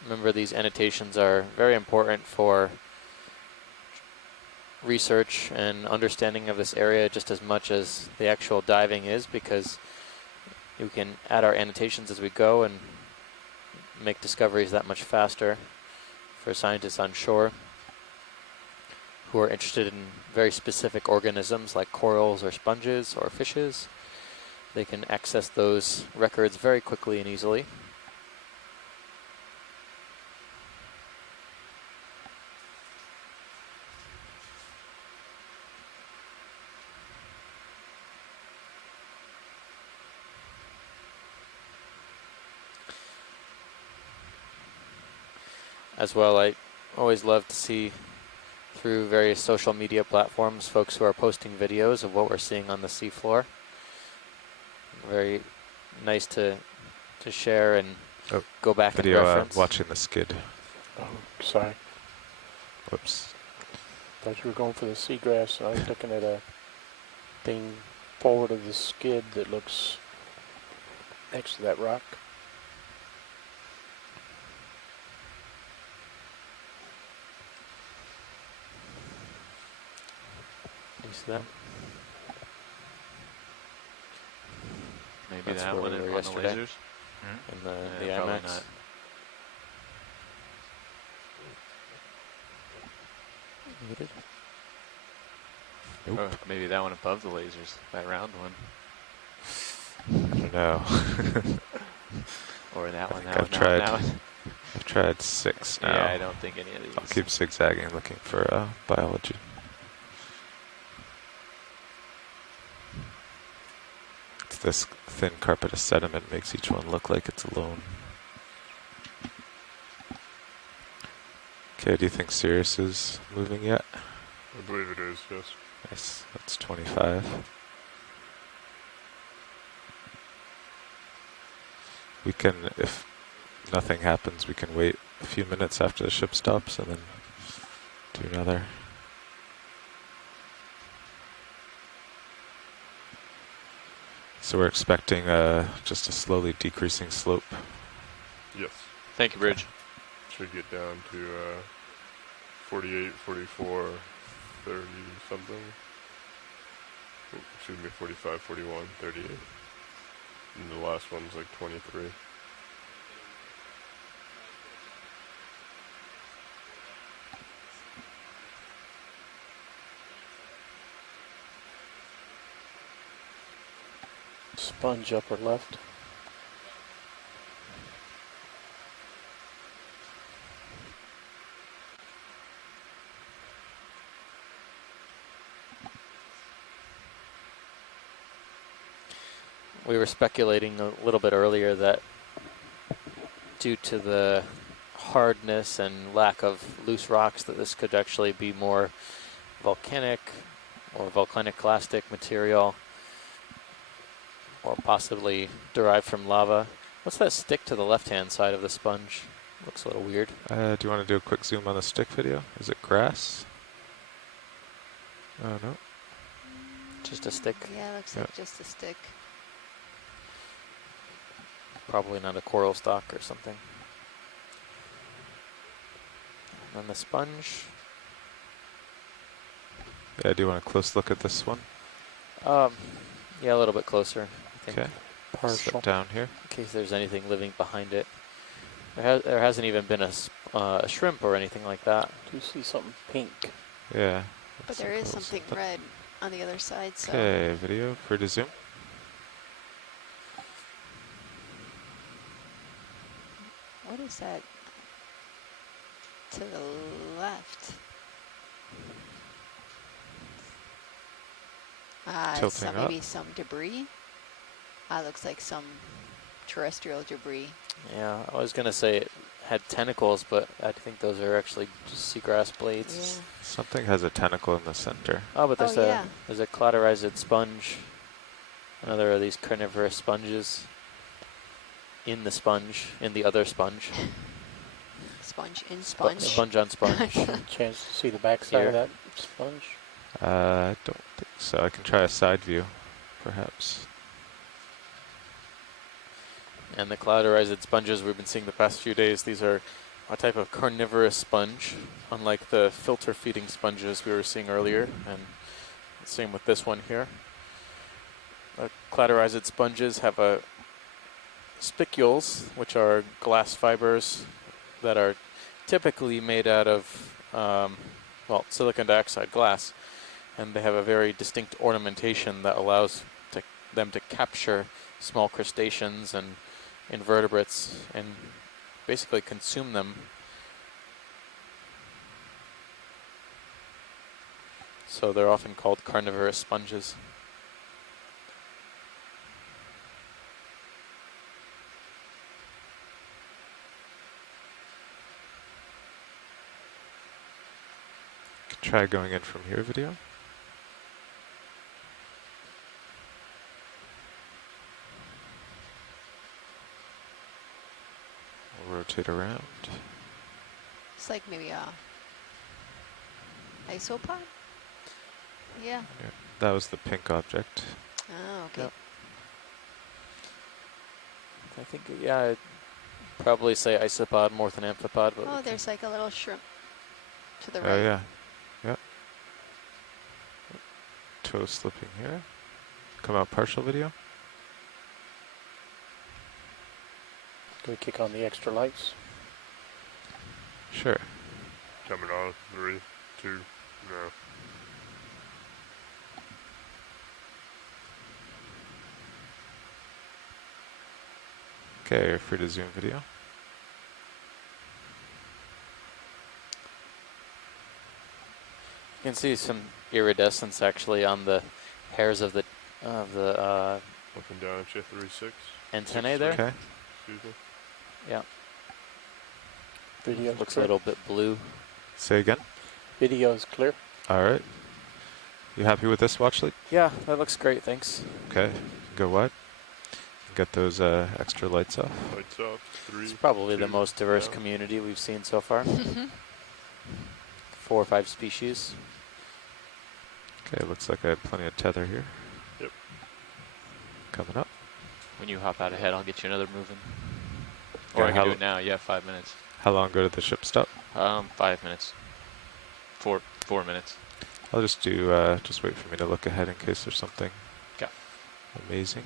Remember, these annotations are very important for research and understanding of this area just as much as the actual diving is, because we can add our annotations as we go and make discoveries that much faster for scientists on shore who are interested in very specific organisms like corals or sponges or fishes. They can access those records very quickly and easily. As well, I always love to see through various social media platforms folks who are posting videos of what we're seeing on the seafloor. Very nice to share and go back and video, reference. watching the skid. Oh, sorry. Whoops. Thought you were going for the seagrass, and I was looking at a thing forward of the skid that looks next to that rock. You see that? Maybe That's that where one we on were the yesterday. lasers? In the Yeah, probably IMAX. not. Muted? Nope. Oh, maybe that one above the lasers, that round one. I don't know. Or that one, that I've one, tried, that one. I've tried 6 now. Yeah, I don't think any of these. I'll keep zigzagging looking for biology. It's this thin carpet of sediment makes each one look like it's alone. Okay, do you think Sirius is moving yet? I believe it is, yes. Nice, that's 25. We can, if nothing happens, we can wait a few minutes after the ship stops and then do another. So we're expecting just a slowly decreasing slope. Yes. Thank you, Bridge. Should get down to 48, 44, 30 something. Oh, excuse me, 45, 41, 38. And the last one's like 23. Sponge upper left. We were speculating a little bit earlier that due to the hardness and lack of loose rocks that this could actually be more volcanic or volcaniclastic material, or possibly derived from lava. What's that stick to the left-hand side of the sponge? Looks a little weird. Do you want to do a quick zoom on the stick video? Is it grass? Oh, no. Just a stick. Yeah, looks Yeah. like just a stick. Probably not a coral stalk or something. And then the sponge. Yeah, do you want a close look at this one? Yeah, a little bit closer, I think. Okay. Partial. Sit down here. In case there's anything living behind it. There hasn't even been a shrimp or anything like that. Do you see something pink? Yeah. But there is something red on the other side, so. Okay, video, free to zoom. What is that? To the left. Tilting up. Maybe some debris. Looks like some terrestrial debris. Yeah, I was gonna say it had tentacles, but I think those are actually just seagrass blades. Yeah. Something has a tentacle in the center. Oh, but there's yeah. there's a cladorized sponge. Another of these carnivorous sponges. In the sponge, in the other sponge. Sponge in sponge. Sponge on sponge. Chance to see the backside of that sponge? I don't think so. I can try a side view, perhaps. And the cladorized sponges we've been seeing the past few days, these are a type of carnivorous sponge, unlike the filter feeding sponges we were seeing earlier, and same with this one here. The cladorized sponges have spicules, which are glass fibers that are typically made out of, silicon dioxide glass, and they have a very distinct ornamentation that allows them to capture small crustaceans and invertebrates and basically consume them. So they're often called carnivorous sponges. Could try going in from here, video. Rotate around. It's like maybe a isopod? Yeah. Yeah, that was the pink object. Oh, okay. Yep. I think, yeah, I'd probably say isopod more than amphipod. But Oh, there's like a little shrimp to the Oh, right. yeah. Yep. Toe slipping here. Come out partial video. Do we kick on the extra lights? Sure. Coming on. 3, 2, no. Okay, you're free to zoom video. You can see some iridescence actually on the hairs of the Up and down at you, 3, 6. antennae there. Okay. Excuse me. Yeah. Video Looks a clear. little bit blue. Say again. Video is clear. All right. You happy with this watch lead? Yeah, that looks great, thanks. Okay. Go wide. Get those extra lights off. Lights off. 3. It's probably the 2, most diverse down. community we've seen so far. 4 or 5 species. Okay, looks like I have plenty of tether here. Yep. Coming up. When you hop out ahead, I'll get you another moving. Okay, Or I how can do it now. Yeah, 5 minutes. How long ago did the ship stop? 5 minutes. 4 minutes. I'll just do, just wait for me to look ahead in case there's something amazing.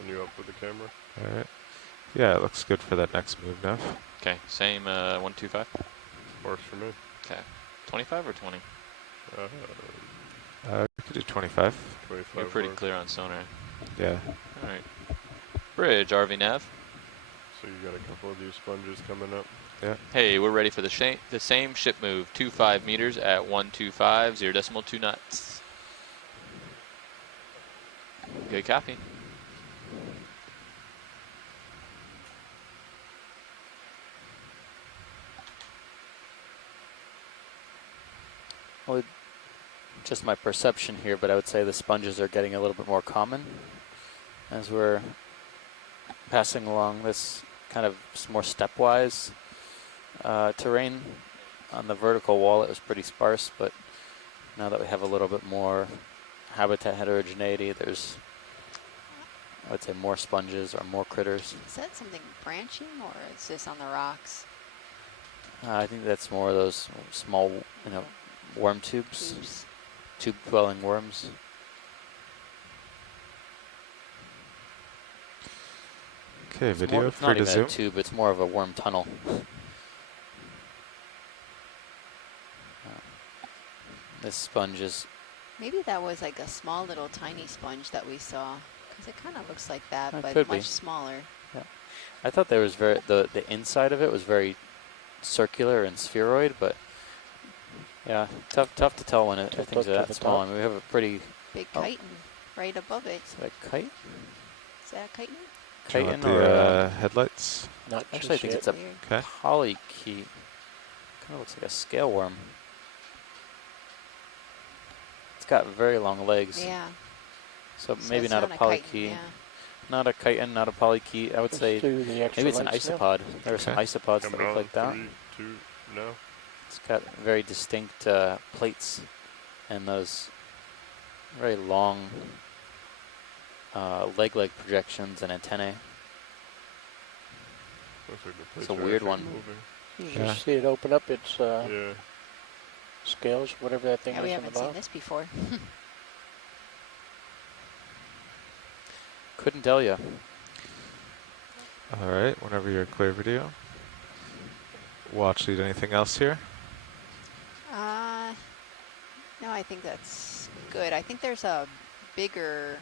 And you up with the camera? All right. Yeah, it looks good for that next move, Nev. Okay, same 125. Works for me. Okay, 25 or 20? We could do 25. 25 You're pretty works. clear on sonar. Yeah. All right. Bridge, RV nav. So you got a couple of these sponges coming up. Yeah. Hey, we're ready for the same ship move. 25 meters at 125, 0.2 knots. Good copy. Well, just my perception here, but I would say the sponges are getting a little bit more common as we're passing along this kind of more stepwise terrain. On the vertical wall, it was pretty sparse, but now that we have a little bit more habitat heterogeneity, there's, I would say, more sponges or more critters. Is that something branching, or is this on the rocks? I think that's more of those small, worm tubes. Tube-dwelling worms. Okay, video It's for not to even zoom. a tube, it's more of a worm tunnel. This sponge is... Maybe that was like a small little tiny sponge that we saw, because it kind of looks like that, It but could much be. smaller. Yeah. I thought there was the inside of it was very circular and spheroid, but yeah, tough to tell when things are that small. I mean, we have a pretty Big chitin right above it. Is that a kite? Is that a chitin? Do you want Chitin or the headlights? Not actually, I think it's a Weird. Okay. polychaete. Kind of looks like a scale worm. It's got very long legs. Yeah. So So maybe it's not a chitin, polychaete. yeah. Not a chitin, not a polychaete. I would Let's say do the extra maybe it's an lights now. isopod. There are some Okay. isopods that Coming look on, like that. 3, 2, no. It's got very distinct plates and those very long leg projections and antennae. Looks like the It's plates a are weird actually one. moving. You Yeah. just see it open up its Yeah. scales, whatever that thing Yeah, we is on the haven't seen bottom. this before. Couldn't tell you. All right, whenever you're clear, video. Watch lead. Anything else here? No, I think that's good. I think there's a bigger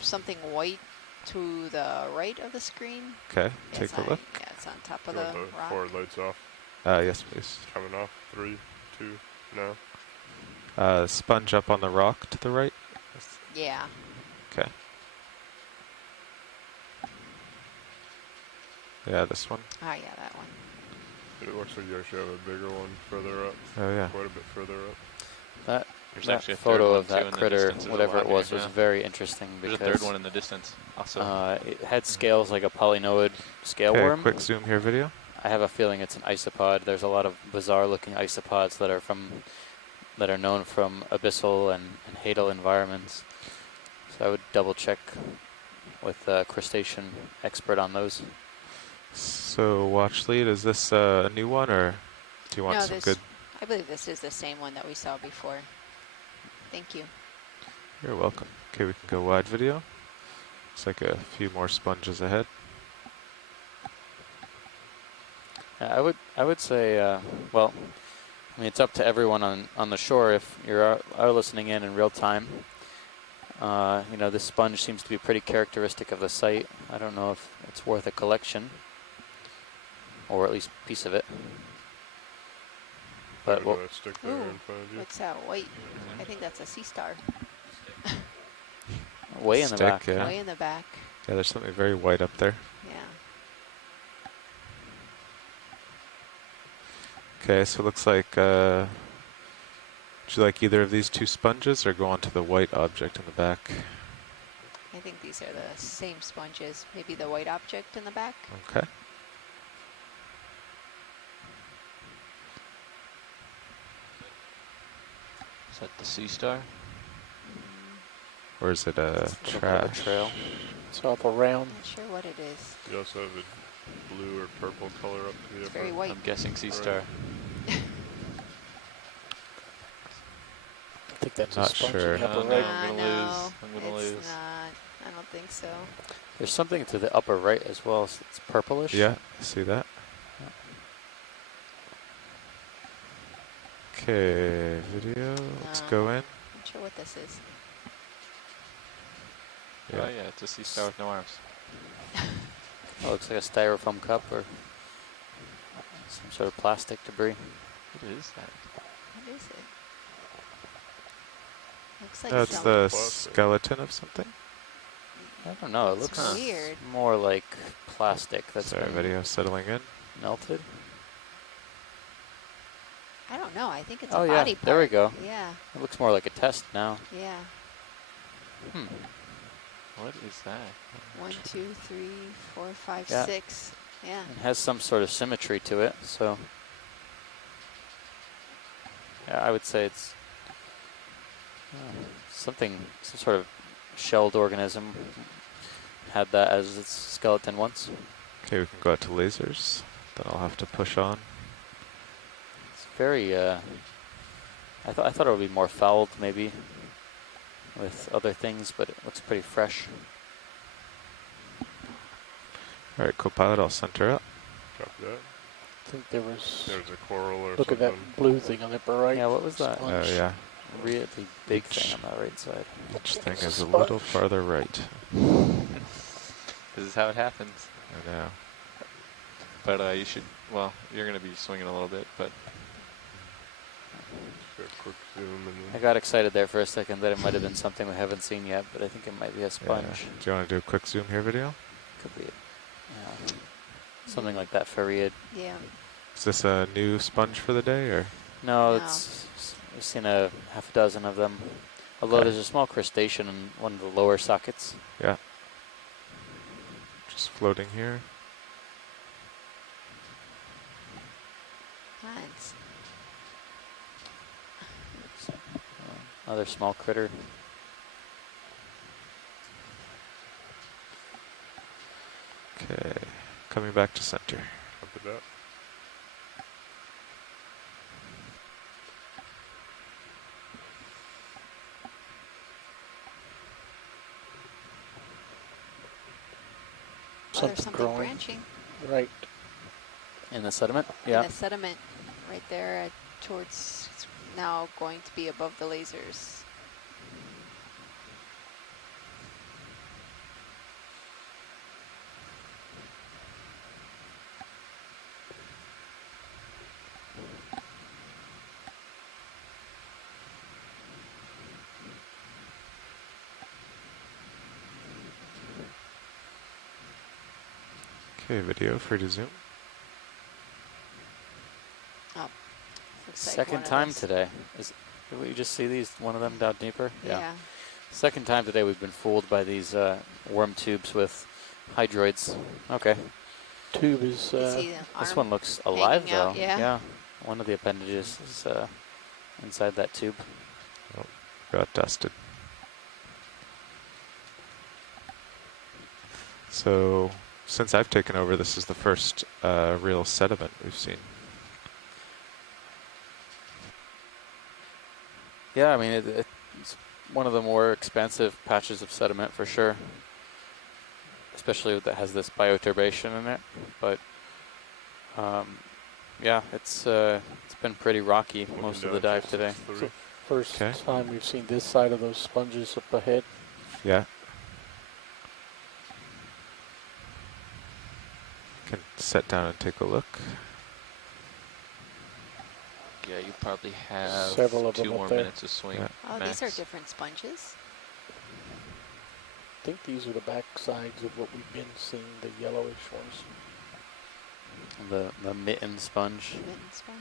something white to the right of the screen. Okay, Yeah, take it's a on- look. Yeah, it's on top You of the want the rock. forward lights off? Yes, please. Coming off. 3, 2, no. Sponge up on the rock to the right. Yeah. Okay. Yeah, this one. Ah, yeah, that one. It looks like you actually have a bigger one further up. Oh yeah. Quite a bit further up. There's That actually a third photo one of too that in the critter, distance. There's a whatever lot it was, here, was yeah. very interesting There's because a third one in the distance also. it had scales like a polynoid scale Okay, worm. quick zoom here, video. I have a feeling it's an isopod. There's a lot of bizarre-looking isopods that are known from abyssal and hadal environments. So I would double-check with a crustacean expert on those. So watch lead. Is this a new one, or do you want No, some this, good? I believe this is the same one that we saw before. Thank you. You're welcome. Okay, we can go wide video. Looks like a few more sponges ahead. I would say, well, I mean, it's up to everyone on the shore if you're are listening in real time. This sponge seems to be pretty characteristic of the site. I don't know if it's worth a collection, or at least a piece of it. But Look well, at that stick there in front of you. What's that white? I think that's a sea star. way in the Stick, back. yeah. Way in the back. Yeah, there's something very white up there. Yeah. Okay, so it looks like, would you like either of these two sponges or go on to the white object in the back? I think these are the same sponges. Maybe the white object in the back. Okay. Is that the sea star? Or is it a Little bit of a trash? trail. It's awful round. Not sure what it is. You also have a blue or purple color up to the It's upper. very white. I'm guessing sea Right. star. I think that's Not a sponge sure. in the upper No, right. I'm gonna no, lose. I'm gonna it's lose. not. I don't think so. There's something to the upper right as well. It's purplish. Yeah, see that? Okay, video. Let's No. go in. Not sure what this is. Yeah. Oh yeah, it's a sea star with no arms. Oh, looks like a styrofoam cup or some sort of plastic debris. What is that? What is it? Looks like That's some the Plastic. skeleton of something. I don't know. It It's looks weird. more like plastic that's Sorry, been video settling in. melted. no, I think it's Oh a yeah, body part. there we go. Yeah, It looks more like a test now. yeah. Hmm. What is that? 1, 2, 3, 4, 5, Yeah. 6. Yeah. It has some sort of symmetry to it, so yeah, I would say it's something, some sort of shelled organism had that as its skeleton once. Okay, we can go out to lasers. Then I'll have to push on. It's very, I thought it would be more fouled maybe with other things, but it looks pretty fresh. All right, co-pilot, I'll center up. Copy that. I think there was. There's a coral or Look something. at that blue thing on the upper right. Yeah, what was that? Oh yeah. Really big thing on the right side. Each thing It's a is a sponge. little farther right. This is how it happens. I know. But you should, well, you're going to be swinging a little bit, but... Got a quick zoom and I then got excited there for a second that it might have been something we haven't seen yet, but I think it might be a Yeah. sponge. Do you want to do a quick zoom here video? Could be, yeah, something like that Fareed. Yeah. Is this a new sponge for the day, or? No, No. we've seen a half a dozen of them. Although Okay. there's a small crustacean in one of the lower sockets. Yeah. Just floating here. Nice. Another small critter. Okay, coming back to center. copy that. Oh, there's Something something growing. branching Right. In the sediment? in Yeah. the sediment right there towards, it's now going to be above the lasers. Okay, video, free to zoom. Oh, looks like one Second of time those. today. Did we just see these, one of them down deeper? Yeah. Second time today we've been fooled by these worm tubes with hydroids. Okay. Tube is. You see the This arm one looks alive hanging out, though. yeah. One of the appendages is inside that tube. Got dusted. So, since I've taken over, this is the first real sediment we've seen. Yeah, I mean, it's one of the more expansive patches of sediment for sure. Especially that has this bioturbation in it. But, yeah, it's been pretty rocky most of the dive today. So first Okay. time we've seen this side of those sponges up ahead. Yeah. Can sit down and take a look. Yeah, you probably have Several of them 2 up more there. minutes of swing. Oh, max. these are different sponges. I think these are the back sides of what we've been seeing, the yellowish ones. The mitten sponge. Mitten sponge.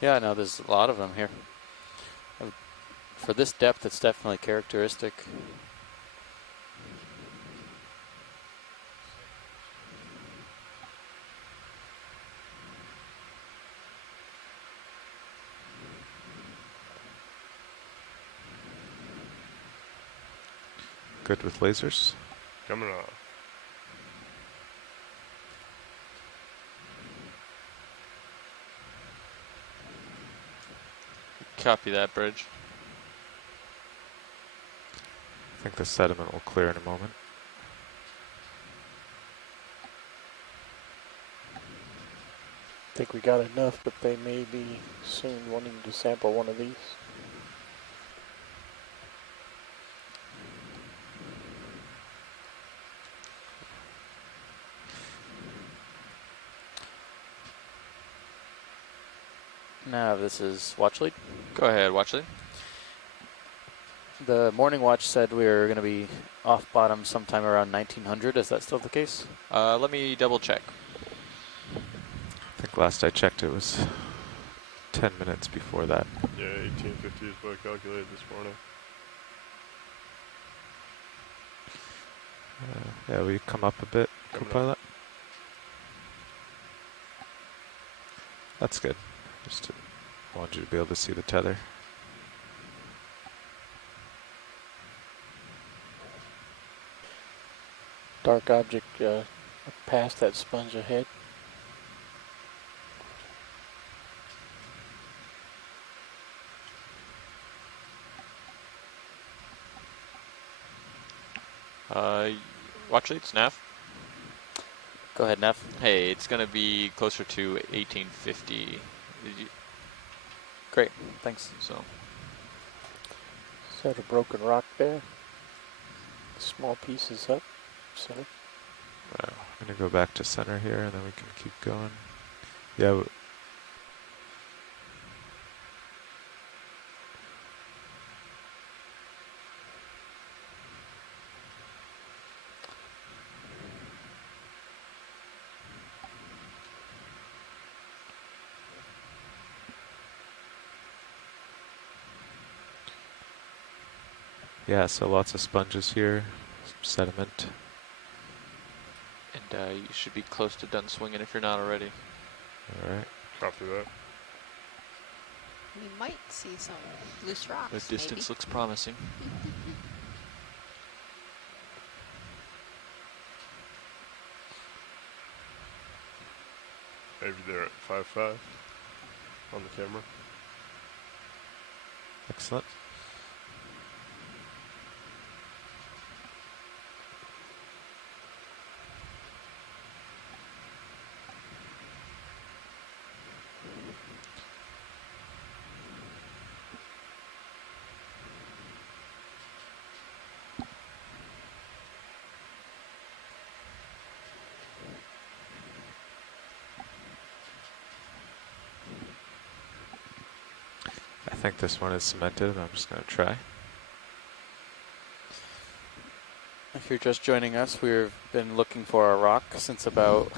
Yeah, no, there's a lot of them here. For this depth, it's definitely characteristic. Good with lasers. Coming off. Copy that, bridge. I think the sediment will clear in a moment. I think we got enough, but they may be soon wanting to sample one of these. Now this is watch lead. Go ahead, watch lead. The morning watch said we were going to be off bottom sometime around 1900. Is that still the case? Let me double check. I think last I checked it was 10 minutes before that. Yeah, 1850 is what I calculated this morning. Yeah, we come up a bit, Coming up. co-pilot. That's good. Just wanted you to be able to see the tether. Dark object past that sponge ahead. Watch it's Nav. Go ahead, Neff. Hey, it's gonna be closer to 1850. Did you, Great, thanks. so Is that a broken rock there? Small pieces up, center. I'm gonna go back to center here, and then we can keep going. Yeah. Yeah, so lots of sponges here, some sediment. and you should be close to done swinging if you're not already. All right. Copy that. We might see some loose rocks. The distance looks promising. Maybe they're at 5.5 on the camera. Excellent. I think this one is cemented. I'm just going to try. If you're just joining us, we've been looking for a rock since about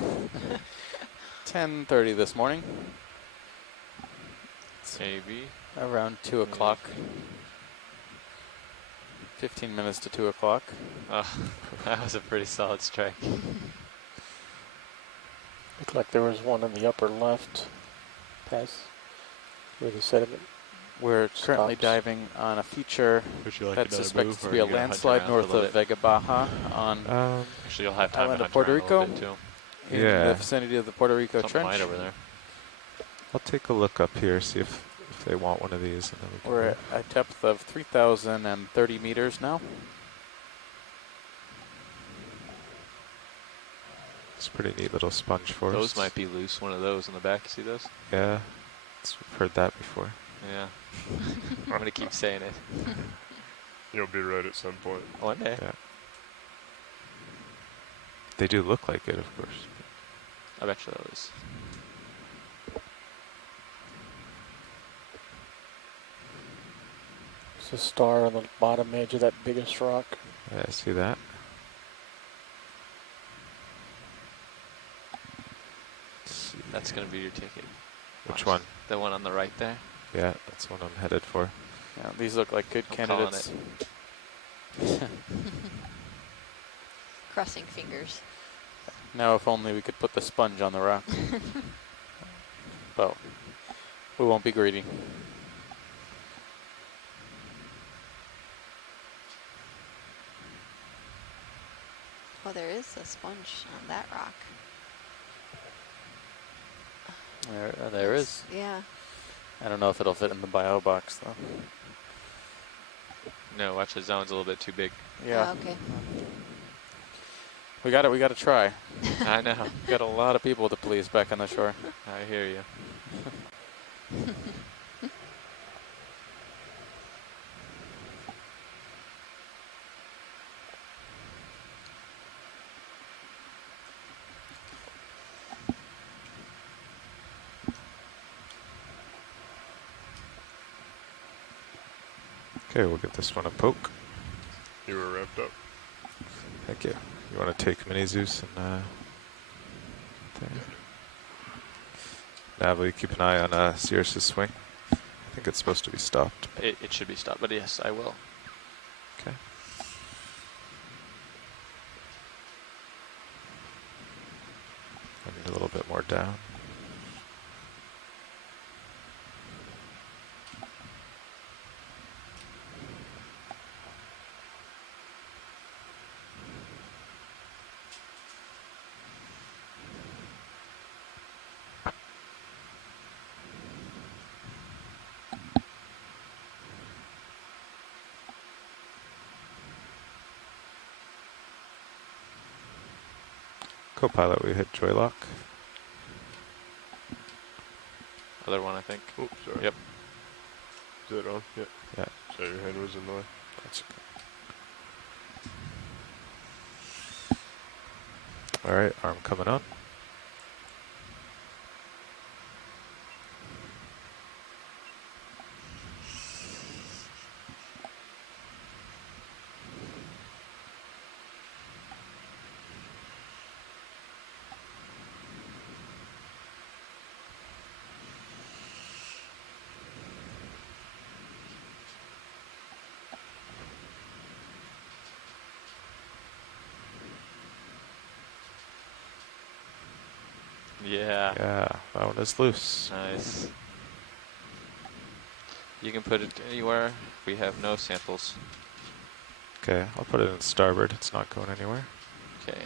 10:30 this morning. Maybe. Around 2 o'clock. 15 minutes to 2 o'clock. That was a pretty solid strike. Looked like there was one in the upper left, past where the sediment. We're currently stops. diving on a feature Would you like that's another suspected move, to or be a you gonna hunt landslide around north a little of bit? Vega, Baja on Actually, you'll have time island to of hunt Puerto around a little Rico. bit too. In Yeah. the vicinity of the Puerto Rico Something Trench. light over there. I'll take a look up here, see if they want one of these, and then we can We're go. at a depth of 3,030 meters now. It's a pretty neat little sponge for us. Those might be loose. One of those in the back. You see those? Yeah, we've heard that before. Yeah. I'm gonna keep saying it. You'll be right at some point. One day. Yeah. They do look like it, of course. I bet you those. There's a star on the bottom edge of that biggest rock. Yeah, I see that. Let's see. That's gonna be your ticket. Which Watch. one? The one on the right there. Yeah, that's what I'm headed for. Yeah, these look like good I'm calling candidates. Crossing fingers. Now if only we could put the sponge on the rock. But we won't be greedy. Oh, there is a sponge on that rock. There is. Yeah. I don't know if it'll fit in the bio box though. No, watch the zone's a little bit too big. Yeah. Okay. We got to try. I know. Got a lot of people to please back on the shore. I hear you. Okay, we'll give this one a poke. You were wrapped up. Thank you. You want to take Mini Zeus and there. Nav, will you keep an eye on Sirius's swing? I think it's supposed to be stopped. It should be stopped, but yes, I will. Okay. I need a little bit more down. Co-pilot, we hit joy lock. Other one, I think. Oh, sorry. Yep. Is that on? Yeah. Yeah. Sorry, your hand was in the way. That's okay. All right, arm coming on. Yeah. Yeah, that one is loose. Nice. You can put it anywhere. We have no samples. Okay, I'll put it in starboard. It's not going anywhere. Okay.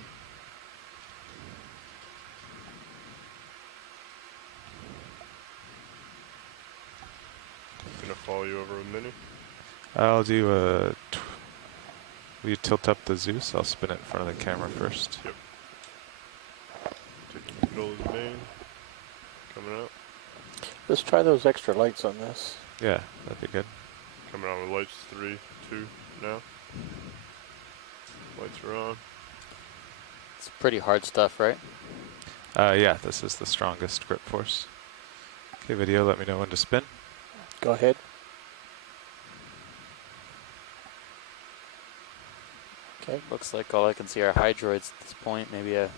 Gonna follow you over a mini. I'll do a... Will you tilt up the Zeus? I'll spin it in front of the camera first. Yep. Taking control of the main. Coming out. Let's try those extra lights on this. Yeah, that'd be good. Coming out with lights 3, 2 now. Lights are on. It's pretty hard stuff, right? Yeah, this is the strongest grip force. Okay, video, let me know when to spin. Go ahead. Okay. Looks like all I can see are hydroids at this point. Maybe a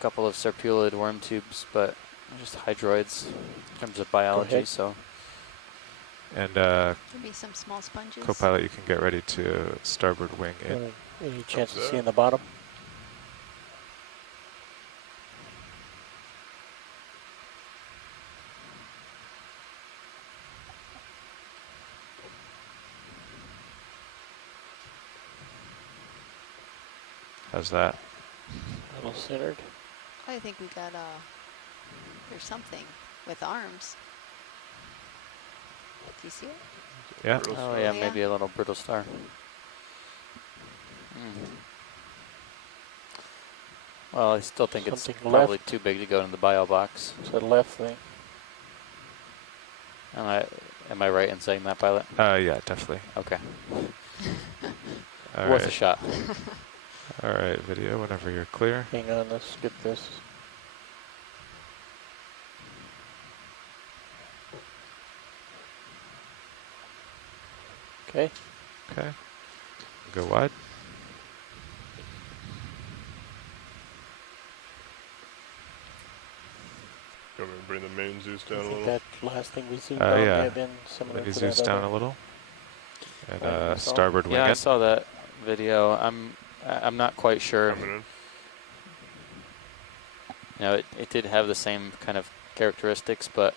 couple of serpulid worm tubes, but just hydroids in terms of biology. So. And Maybe some small sponges. co-pilot, you can get ready to starboard wing in. Any chance of seeing the bottom? How's that? A little centered. I think we got there's something with arms. Do you see it? Yeah. Oh yeah, maybe a little brittle star. Well, I still think it's probably too big to go in the bio box. It's the left thing. Am I right in saying that, pilot? Yeah, definitely. Okay. All Worth a right. shot. All right, video, whenever you're clear. Hang on, let's get this. Okay. Okay. Go wide. You want me to bring the main Zeus down a I think little? that last thing we zoomed on may Yeah. have been similar Maybe to Zeus that down other. a little. And Right, starboard wing Yeah, I in. saw that video. I'm not quite sure. Coming in. You know, it did have the same kind of characteristics, but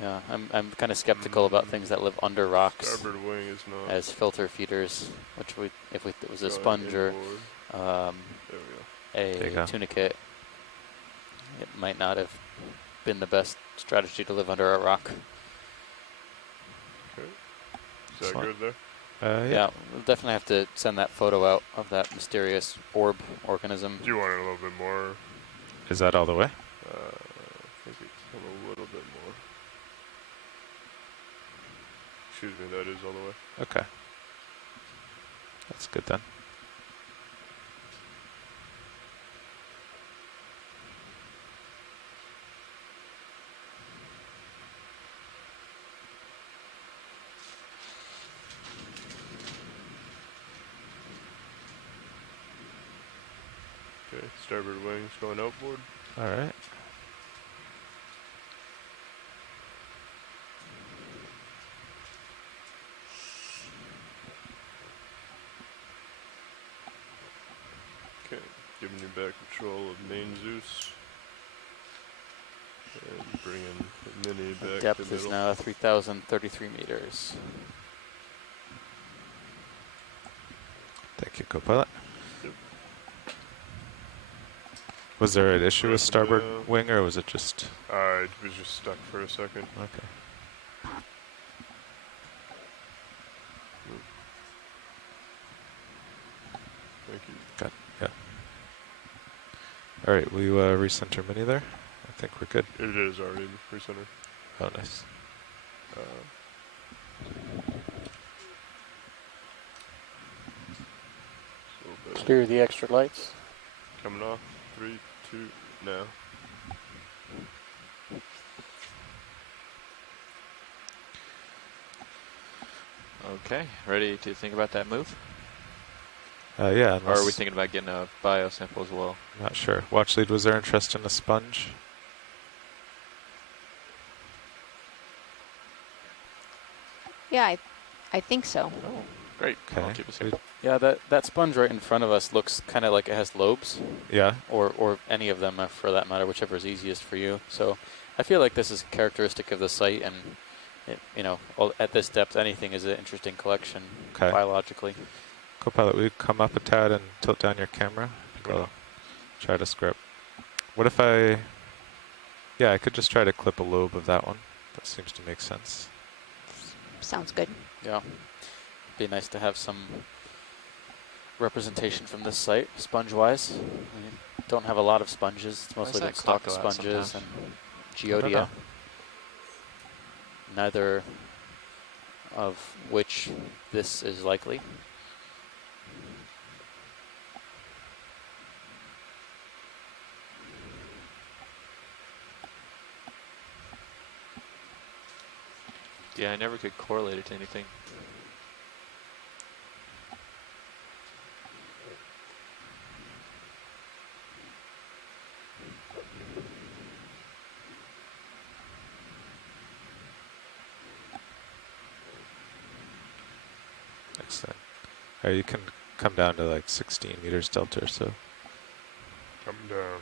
yeah, I'm kind of skeptical about things that live under rocks Starboard wing is not. as filter feeders, which if it was a Going sponge or inboard. There we go. There you go. a tunicate, it might not have been the best strategy to live under a rock. Okay. Is that Excellent. good there? Yeah, we'll definitely have to send that photo out of that mysterious orb organism. Do you want it a little bit more? Is that all the way? I think it's come a little bit more. Excuse me, that is all the way. Okay. That's good then. Okay, starboard wings going outboard. All right. Giving you back control of main Zeus. And bringing Mini The back depth to is middle. now 3,033 meters. Thank you, co-pilot. Yep. Was there an issue with Ramping starboard down. wing, or was it just... I was just stuck for a second. Okay. Thank you. Got it. Yeah. All right, will you recenter Mini there? I think we're good. It is already recentered. Oh, nice. Clear the extra lights. Coming off. 3, 2, now. Okay, ready to think about that move? Yeah, Or are we thinking about getting a bio sample as well? Not sure. Watch lead, was there interest in a sponge? Yeah, I think so. Oh, great. Okay. I'll keep us here. Yeah, that sponge right in front of us looks kind of like it has lobes. Yeah. Or any of them for that matter, whichever is easiest for you. So I feel like this is characteristic of the site, and you know, at this depth, anything is an interesting collection biologically. Co-pilot, will you come up a tad and tilt down your camera? I'll try to script. What if yeah, I could just try to clip a lobe of that one. That seems to make sense. Sounds good. Yeah. Be nice to have some representation from this site, sponge-wise. We don't have a lot of sponges. It's mostly like stock sponges and geodia. Neither of which this is likely. Yeah, I never could correlate it to anything. Excellent. All right, you can come down to like 16 meters delta or so. Coming down.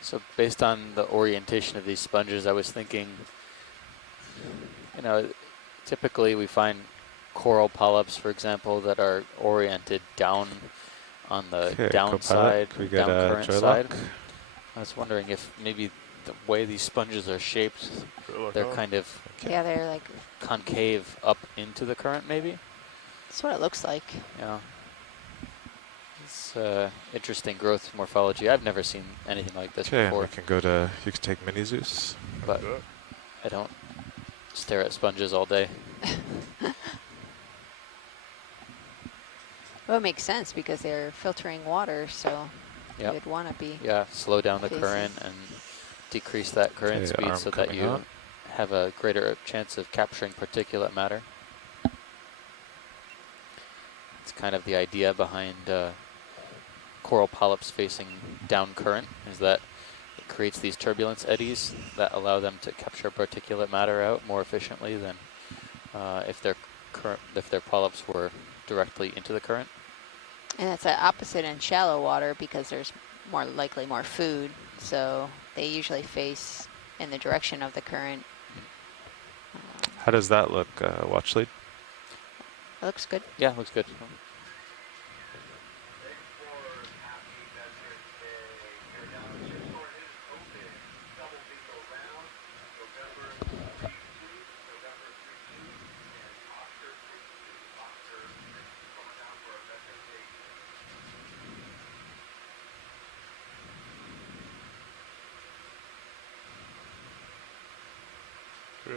So based on the orientation of these sponges, I was thinking, you know, typically we find coral polyps, for example, that are oriented down on the downside, down current side. I was wondering if maybe the way these sponges are shaped, they're kind of Yeah, they're like concave up into the current, maybe. That's what it looks like. Yeah. It's interesting growth morphology. I've never seen anything like this before. We can go to, you can take Mini Zeus. But I don't stare at sponges all day. Well, it makes sense because they're filtering water, so Yep. you'd want to be. Yeah, slow down the facing. current and decrease that current speed so that you have a greater chance of capturing particulate matter. It's kind of the idea behind coral polyps facing down current, is that it creates these turbulence eddies that allow them to capture particulate matter out more efficiently than if their polyps were directly into the current. And that's the opposite in shallow water because there's more likely more food, so they usually face in the direction of the current. How does that look, watch lead? It looks good. Yeah, looks good.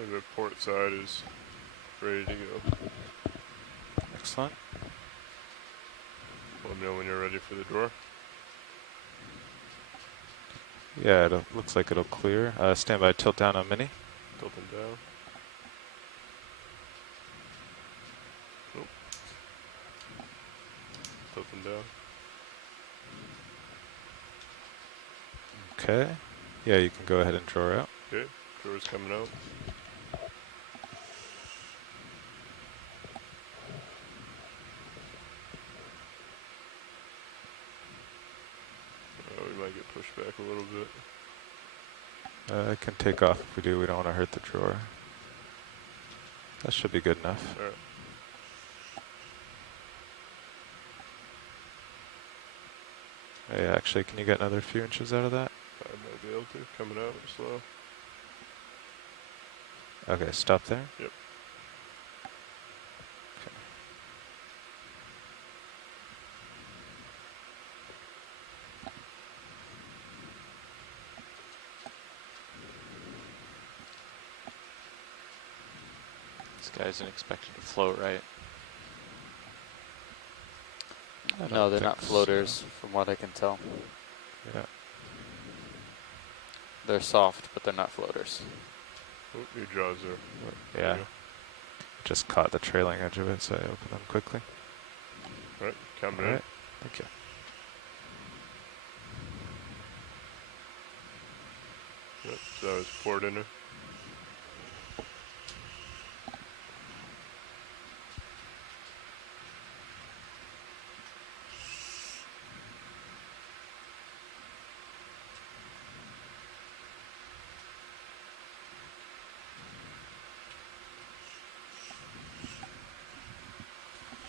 Okay, the port side is ready to go. Excellent. Let me know when you're ready for the door. Yeah, it looks like it'll clear. Stand by, tilt down on mini. Tilting down. Nope. Tilting down. Okay. Yeah, you can go ahead and draw out. Okay, drawer's coming out. We might get pushed back a little bit. It can take off if we do. We don't want to hurt the drawer. That should be good enough. Alright. Yeah, actually, can you get another few inches out of that? I might be able to. Coming out slow. Okay, stop there. Yep. This guy isn't expected to float, right? No, they're think not so. floaters, from what I can tell. Yeah. They're soft, but they're not floaters. Oh, your jaws are. Yeah. Just caught the trailing edge of it, so I opened them quickly. Alright, coming All in. right. Thank you. Yep, so that was port inner.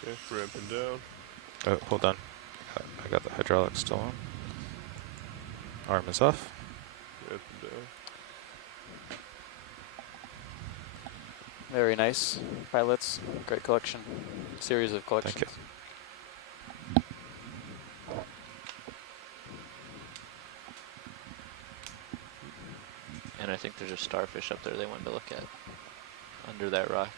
Okay, ramping down. Oh, hold on. I got the hydraulics still on. Arm is off. Ramping down. Very nice pilots. Great collection. Series of collections. Thank you. And I think there's a starfish up there they wanted to look at. Under that rock.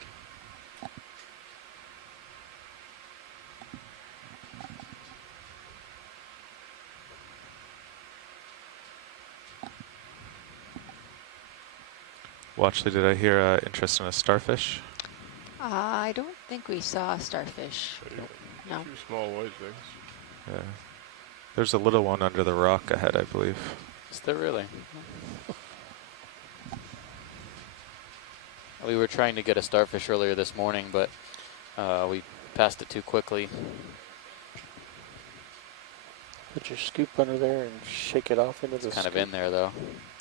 Watchley, did I hear interest in a starfish? I don't think we saw a starfish. Nope. No. Two small white things. Yeah. There's a little one under the rock ahead, I believe. Is there really? We were trying to get a starfish earlier this morning, but we passed it too quickly. Put your scoop under there and shake it off into the It's kind of scoop. in there, though.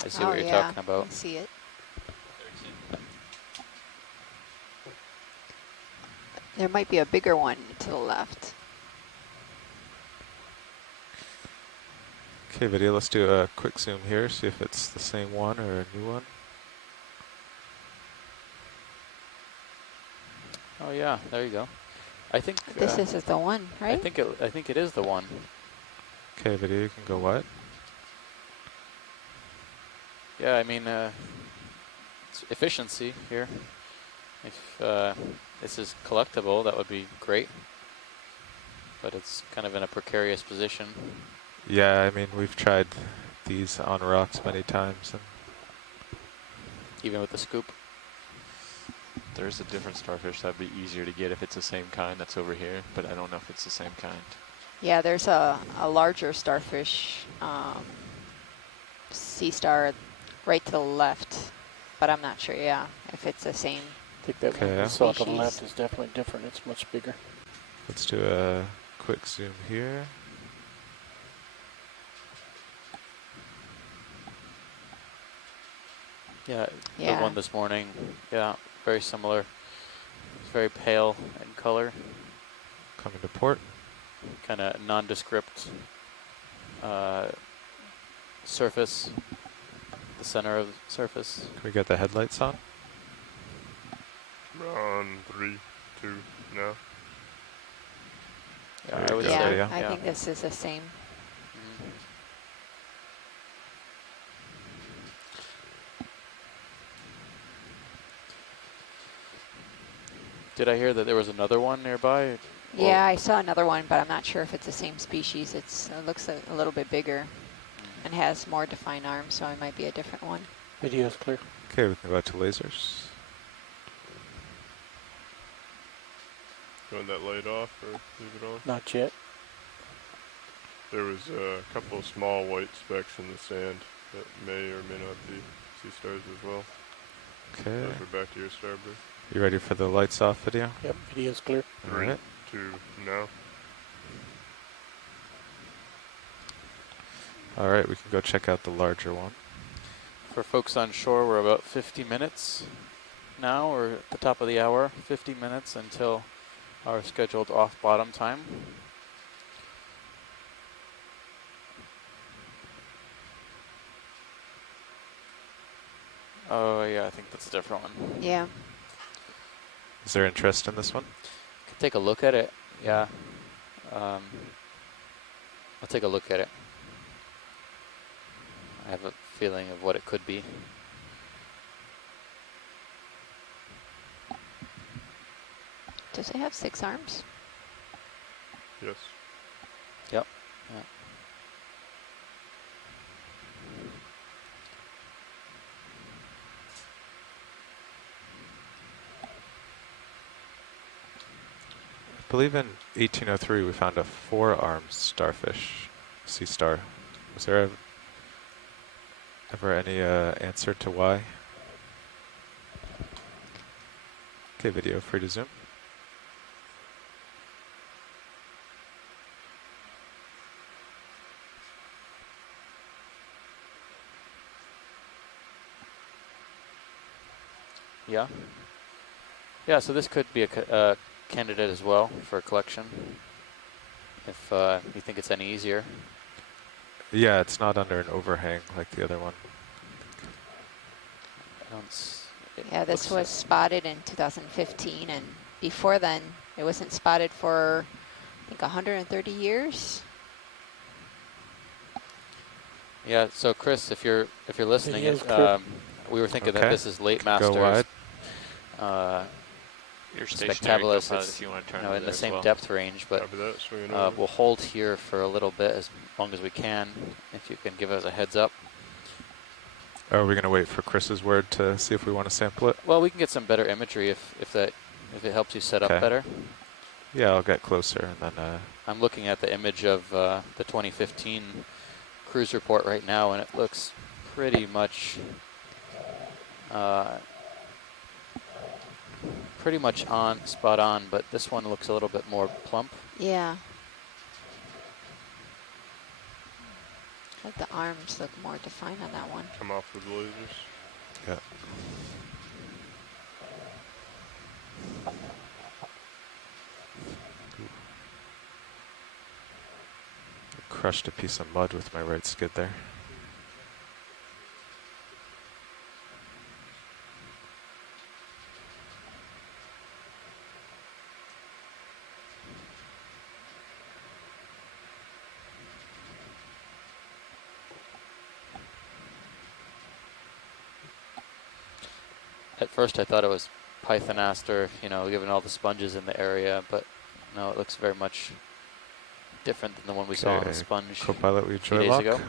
I see Oh, what you're yeah, talking about. I see it. There might be a bigger one to the left. Okay, video, let's do a quick zoom here, see if it's the same one or a new one. Oh yeah, there you go. I think This is the one, right? I think it is the one. Okay, video, you can go what? Yeah, I mean, it's efficiency here. If this is collectible, that would be great. But it's kind of in a precarious position. Yeah, I mean, we've tried these on rocks many times. And Even with the scoop. There's a different starfish that'd be easier to get if it's the same kind that's over here, but I don't know if it's the same kind. Yeah, there's a larger starfish, sea star, right to the left, but I'm not sure, yeah, if it's the same. I think that one we saw to the left is definitely different. It's much bigger. let's do a quick zoom here. Yeah, Yeah. the one this morning, yeah, very similar. It's very pale in color. Coming to port. Kind of nondescript surface, the center of the surface. Can we get the headlights on? We're on 3, 2, now. Yeah, There I you would go, say. video. I think this is the same. Mhm. Did I hear that there was another one nearby? Yeah, I saw another one, but I'm not sure if it's the same species. It looks a little bit bigger and has more defined arms, so it might be a different one. Video's clear. Okay, we can go out to lasers. You want that light off or leave it on? Not yet. There was a couple of small white specks in the sand that may or may not be sea stars as well. Okay. Those are back to your starboard. You ready for the lights off video? Yep, video's clear. All right. 3, 2, now. All right, we can go check out the larger one. For folks on shore, we're about 50 minutes now. We're at the top of the hour, 50 minutes until our scheduled off-bottom time. Oh yeah, I think that's a different one. Yeah. Is there interest in this one? Could take a look at it. Yeah. I'll take a look at it. I have a feeling of what it could be. Does it have 6 arms? Yes. Yep. Yeah. I believe in 1803 we found a 4-armed starfish, sea star. Was there ever any answer to why? Okay, video free to zoom. Yeah. Yeah, so this could be a candidate as well for a collection, if you think it's any easier. Yeah, it's not under an overhang like the other one. Yeah, this was spotted in 2015, and before then, it wasn't spotted for, I think, 130 years. Yeah, so Chris, if you're listening, we were thinking that this is late Go masters. wide. Your stationary Spectabulous, co-pilot, it's if you want to turn in the as same well. depth range, but Copy that, swing it over. we'll hold here for a little bit as long as we can. If you can give us a heads up. Are we going to wait for Chris's word to see if we want to sample it? Well, we can get some better imagery if it helps you set up better. Yeah, I'll get closer and then. I'm looking at the image of the 2015 cruise report right now, and it looks pretty much spot on, but this one looks a little bit more plump. Yeah. But the arms look more defined on that one. Come off with the lasers. Yeah. Crushed a piece of mud with my right skid there. At first I thought it was Pythonaster, given all the sponges in the area, but no, it looks very much different than the one we saw on the sponge Co-pilot, we a few joy days lock. ago.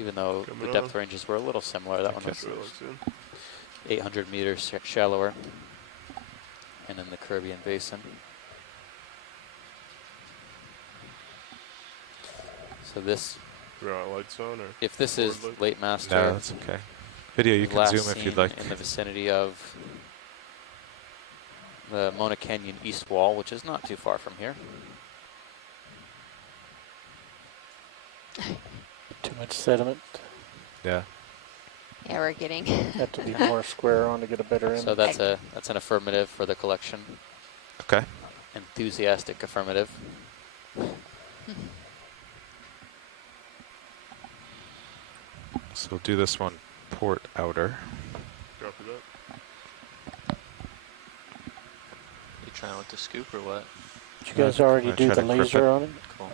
Even though the depth ranges were a little similar. That one was 800 meters shallower, and in the Caribbean basin. So this, lights on, or if this is late master, no, that's okay. Video, you can zoom if you'd like. In the vicinity of the Mona Canyon east wall, which is not too far from here. Too much sediment. Yeah. Yeah, we're getting. Have to be more square on to get a better image. So that's an affirmative for the collection. Okay. Enthusiastic affirmative. So we'll do this one port outer. Copy that. You trying with the scoop or what? Did you guys already do the laser on it? Cool.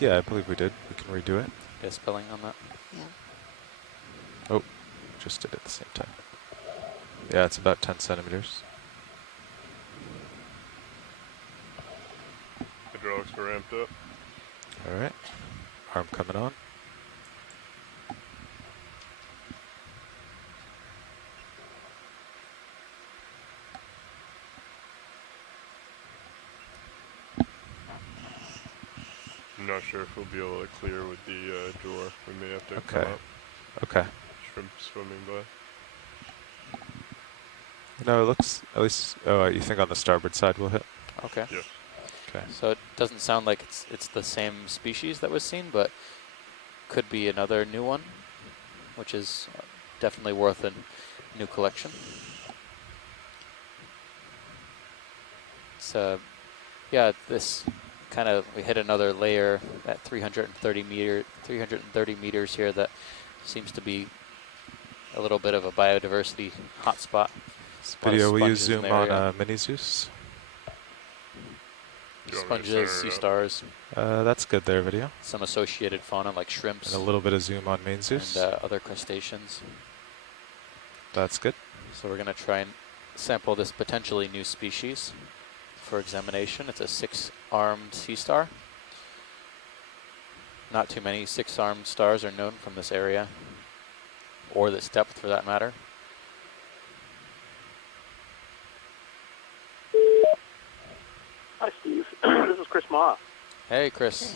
Yeah, I believe we did. We can redo it. Get spelling on that? Yeah. Oh, just did it at the same time. Yeah, it's about 10 centimeters. Hydraulics were ramped up. All right. Arm coming on. I'm not sure if we'll be able to clear with the drawer. We may have to Okay. come up. Okay. Shrimp swimming by. No, it looks at least. Oh, you think on the starboard side we'll hit? Okay. Yes. Okay. So it doesn't sound like it's the same species that was seen, but could be another new one, which is definitely worth a new collection. So, yeah, this kind of, we hit another layer at 330 meters here that seems to be a little bit of a biodiversity hotspot. This video, will you Sponges in zoom the on area. Mini Zeus? You want me to Sponges, center sea it up? stars, That's good there, video. some associated fauna like And shrimps a little bit of zoom on Main Zeus. and other crustaceans. That's good. So we're going to try and sample this potentially new species for examination. It's a 6-armed sea star. Not too many 6-armed stars are known from this area, or this depth for that matter. Hi, Steve. This is Chris Ma. Hey, Chris.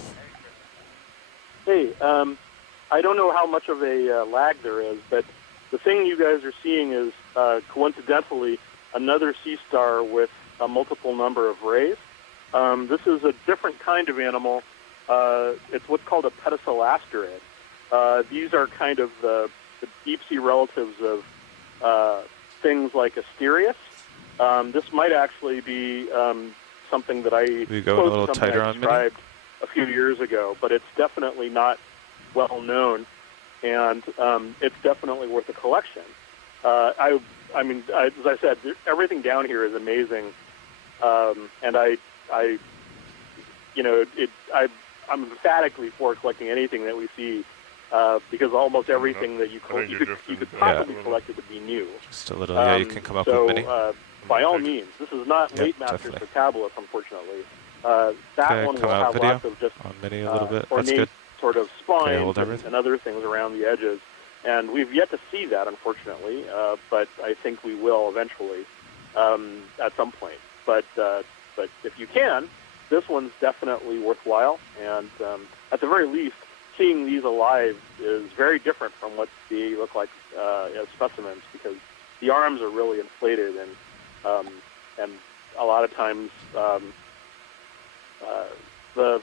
Hey, I don't know how much of a lag there is, but the thing you guys are seeing is coincidentally another sea star with a multiple number of rays. This is a different kind of animal. It's what's called a pedicelasterid. These are kind of the deep sea relatives of things like Asterias. This might actually be something that I We go a little tighter on Mini? described a few years ago, but it's definitely not well known, and it's definitely worth a collection. I mean, as I said, everything down here is amazing, and I'm emphatically for collecting anything that we see, because almost everything that you could possibly collect it would be new. Just a little. Yeah, you can come up so, with Mini. By all means, this is not Yep, late Masters definitely. for Tablet, unfortunately. That Okay, one come will out have video lots of just on Mini a little bit. That's ornate good. sort of Okay, spines hold and, everything. and other things around the edges. And we've yet to see that, unfortunately, but I think we will eventually at some point. But if you can, this one's definitely worthwhile. And at the very least, seeing these alive is very different from what they look like as specimens, because the arms are really inflated, and a lot of times the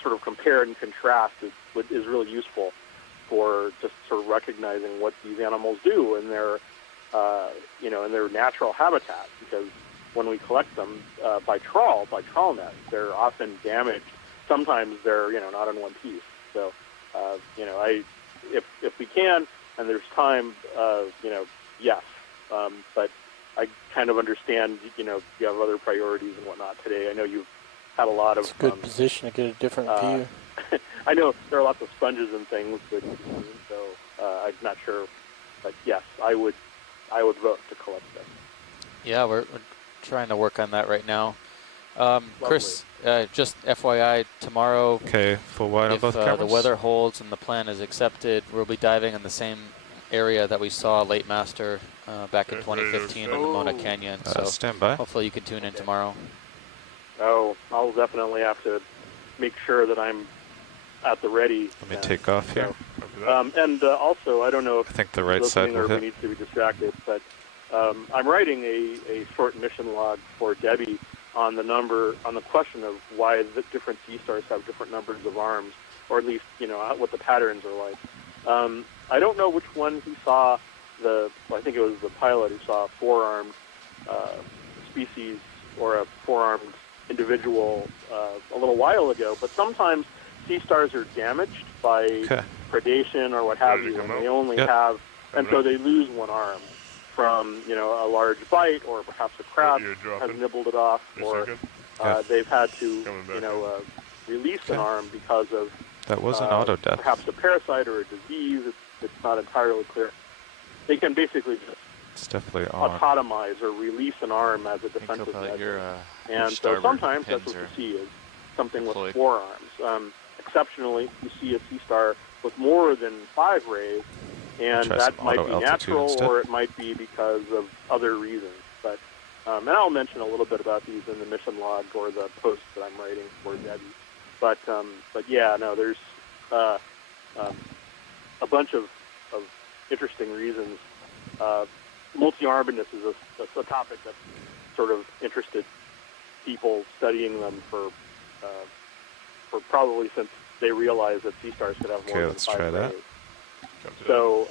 sort of compare and contrast is really useful for just sort of recognizing what these animals do in their in their natural habitat. Because when we collect them by trawl net, they're often damaged. Sometimes they're not in one piece. So if we can and there's time, yes. But I kind of understand, you have other priorities and whatnot today. I know you've had a lot of... It's a good position to get a different view. I know there are lots of sponges and things, but so I'm not sure. But yes, I would vote to collect this. Yeah, we're trying to work on that right now. Chris, just FYI, tomorrow, Okay, full wide on if both the cameras. weather holds and the plan is accepted, we'll be diving in the same area that we saw late master back in 2015 in the Mona Canyon. So stand by. hopefully you can tune in tomorrow. Oh, I'll definitely have to make sure that I'm at the ready. Let me take off here. And also, I don't know if I think the right side will everybody hit. needs to be distracted, but I'm writing a short mission log for Debbie on the question of why the different sea stars have different numbers of arms, or at least what the patterns are like. I don't know which one he saw. I think it was the pilot who saw a 4-armed species or a 4-armed individual a little while ago. But sometimes sea stars are damaged by predation or what have you, and they only have, and so they lose one arm from a large bite, or perhaps a crab has nibbled it off, or they've had to release an arm because of That was an auto death. perhaps a parasite or a disease. It's not entirely clear. They can basically just It's definitely on. autotomize or release an arm as a defensive measure. And so sometimes that's what you see is something with 4 arms. Exceptionally, you see a sea star with more than 5 rays, and that might be natural or it might be because of other reasons. But and I'll mention a little bit about these in the mission log or the post that I'm writing for Debbie. But yeah, no, there's a bunch of interesting reasons. Multi-armedness is a topic that sort of interested people studying them for probably since they realized that sea stars could have more than 5 rays. So,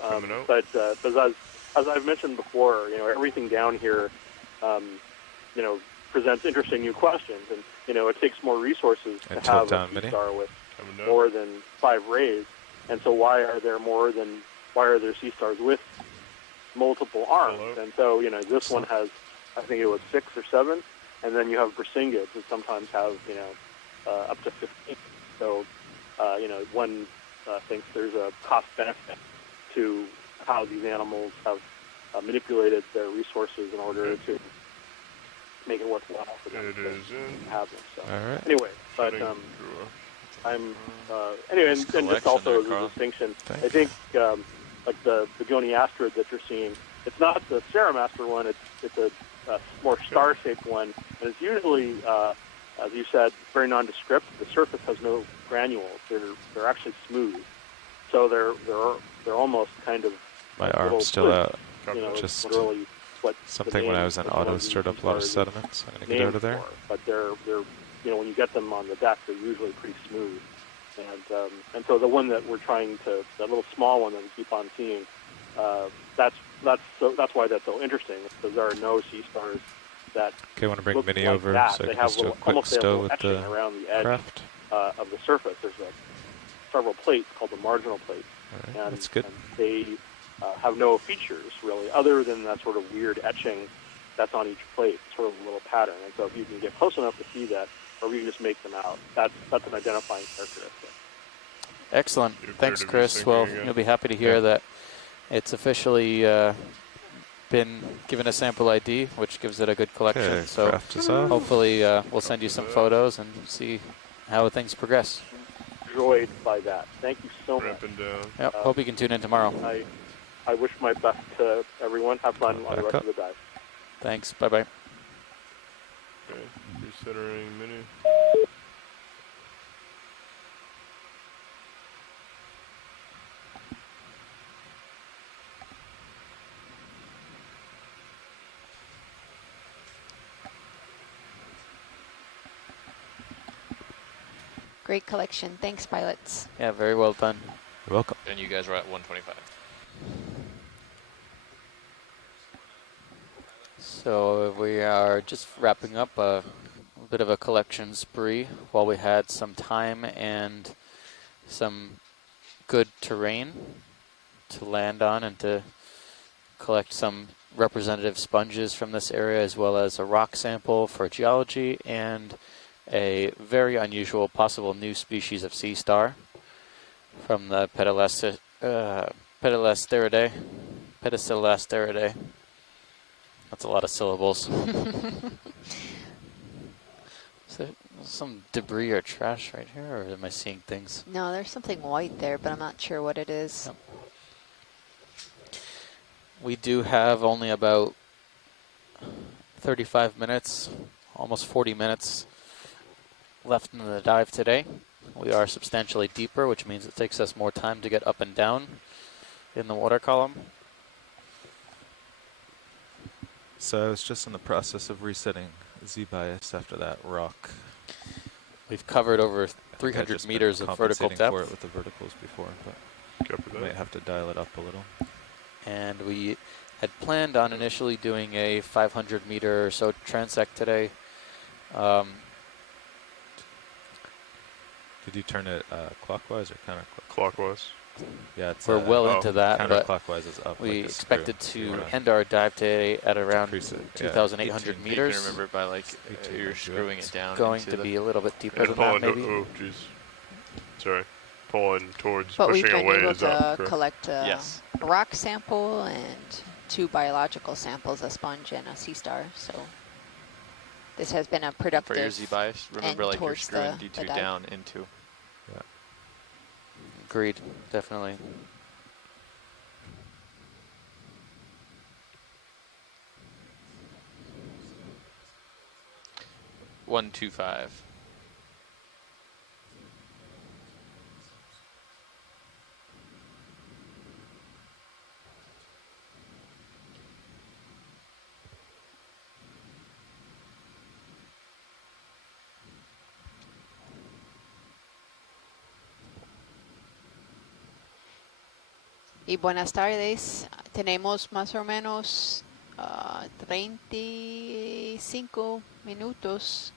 but as I've mentioned before, everything down here, presents interesting new questions, and it takes more resources to have a sea star with more than 5 rays, and so why are there sea stars with multiple arms? And so this one has, I think it was 6 or 7, and then you have Brisingid that sometimes have up to 15. So one thinks there's a cost benefit to how these animals have manipulated their resources in order to make it worthwhile for them to have them. So anyway, but anyway, and just also as a distinction, I think like the Begonias asteroid that you're seeing, it's not the Ceramaster one. It's a more star-shaped one, and it's usually, as you said, very nondescript. The surface has no granules. They're actually smooth, so they're almost kind of. My arm's still out. Just literally what something when I was in auto stirred up a lot of sediment, so I'm gonna get out of there. But they're when you get them on the deck, they're usually pretty smooth. And so the one that we're trying to, that little small one that we keep on seeing, that's why that's so interesting, because there are no sea stars that. Okay, I want to bring Minnie like over that. so I they can have just do a little, quick stow with etching the around the edge craft. Of the surface. There's several plates called the marginal plates, right, and that's good. And they have no features really, other than that sort of weird etching that's on each plate, sort of a little pattern. And so if you can get close enough to see that, or you can just make them out, that's an identifying characteristic. Excellent. Thanks, Chris. Well, you'll be happy to hear that it's officially been given a sample ID, which gives it a good collection. Okay, so hopefully we'll send you some photos and see how things progress. Enjoyed by that. Thank you so much. Yep, hope you can tune in tomorrow. I wish my best to everyone. Have fun on the rest of the dive. Thanks. Bye-bye. Okay, recentering Minnie. Great collection. Thanks, pilots. Yeah, very well done. You're welcome. And you guys were at 125. So we are just wrapping up a bit of a collection spree while we had some time and some good terrain to land on and to collect some representative sponges from this area, as well as a rock sample for geology and a very unusual possible new species of sea star from the Pedicellaridae. That's a lot of syllables. Is there some debris or trash right here, or am I seeing things? No, there's something white there, but I'm not sure what it is. Yep. We do have only about 35 minutes, almost 40 minutes left in the dive today. We are substantially deeper, which means it takes us more time to get up and down in the water column. So I was just in the process of resetting Z-bias after that rock. We've covered over 300 meters of vertical depth. For it with the verticals before, but we might have to dial it up a little. And we had planned on initially doing a 500 meter or so transect today. Did you turn it clockwise or counterclockwise? Clockwise. Yeah, it's we're well into that, but counterclockwise is up. We like expected to end our dive today at around 2,800 meters. You can remember by like you're screwing it down. Going to be a little bit deeper than that, maybe. Oh, jeez. Sorry. Pulling towards, but pushing we've been away able is up. to collect a rock sample and two biological samples, a sponge and a sea star. So this has been a And for productive your Z bias, remember end like you're towards screwing the D2 dive. down into. Yeah. Agreed, definitely. One, two, five. Y buenas tardes. Tenemos más o menos 35 minutos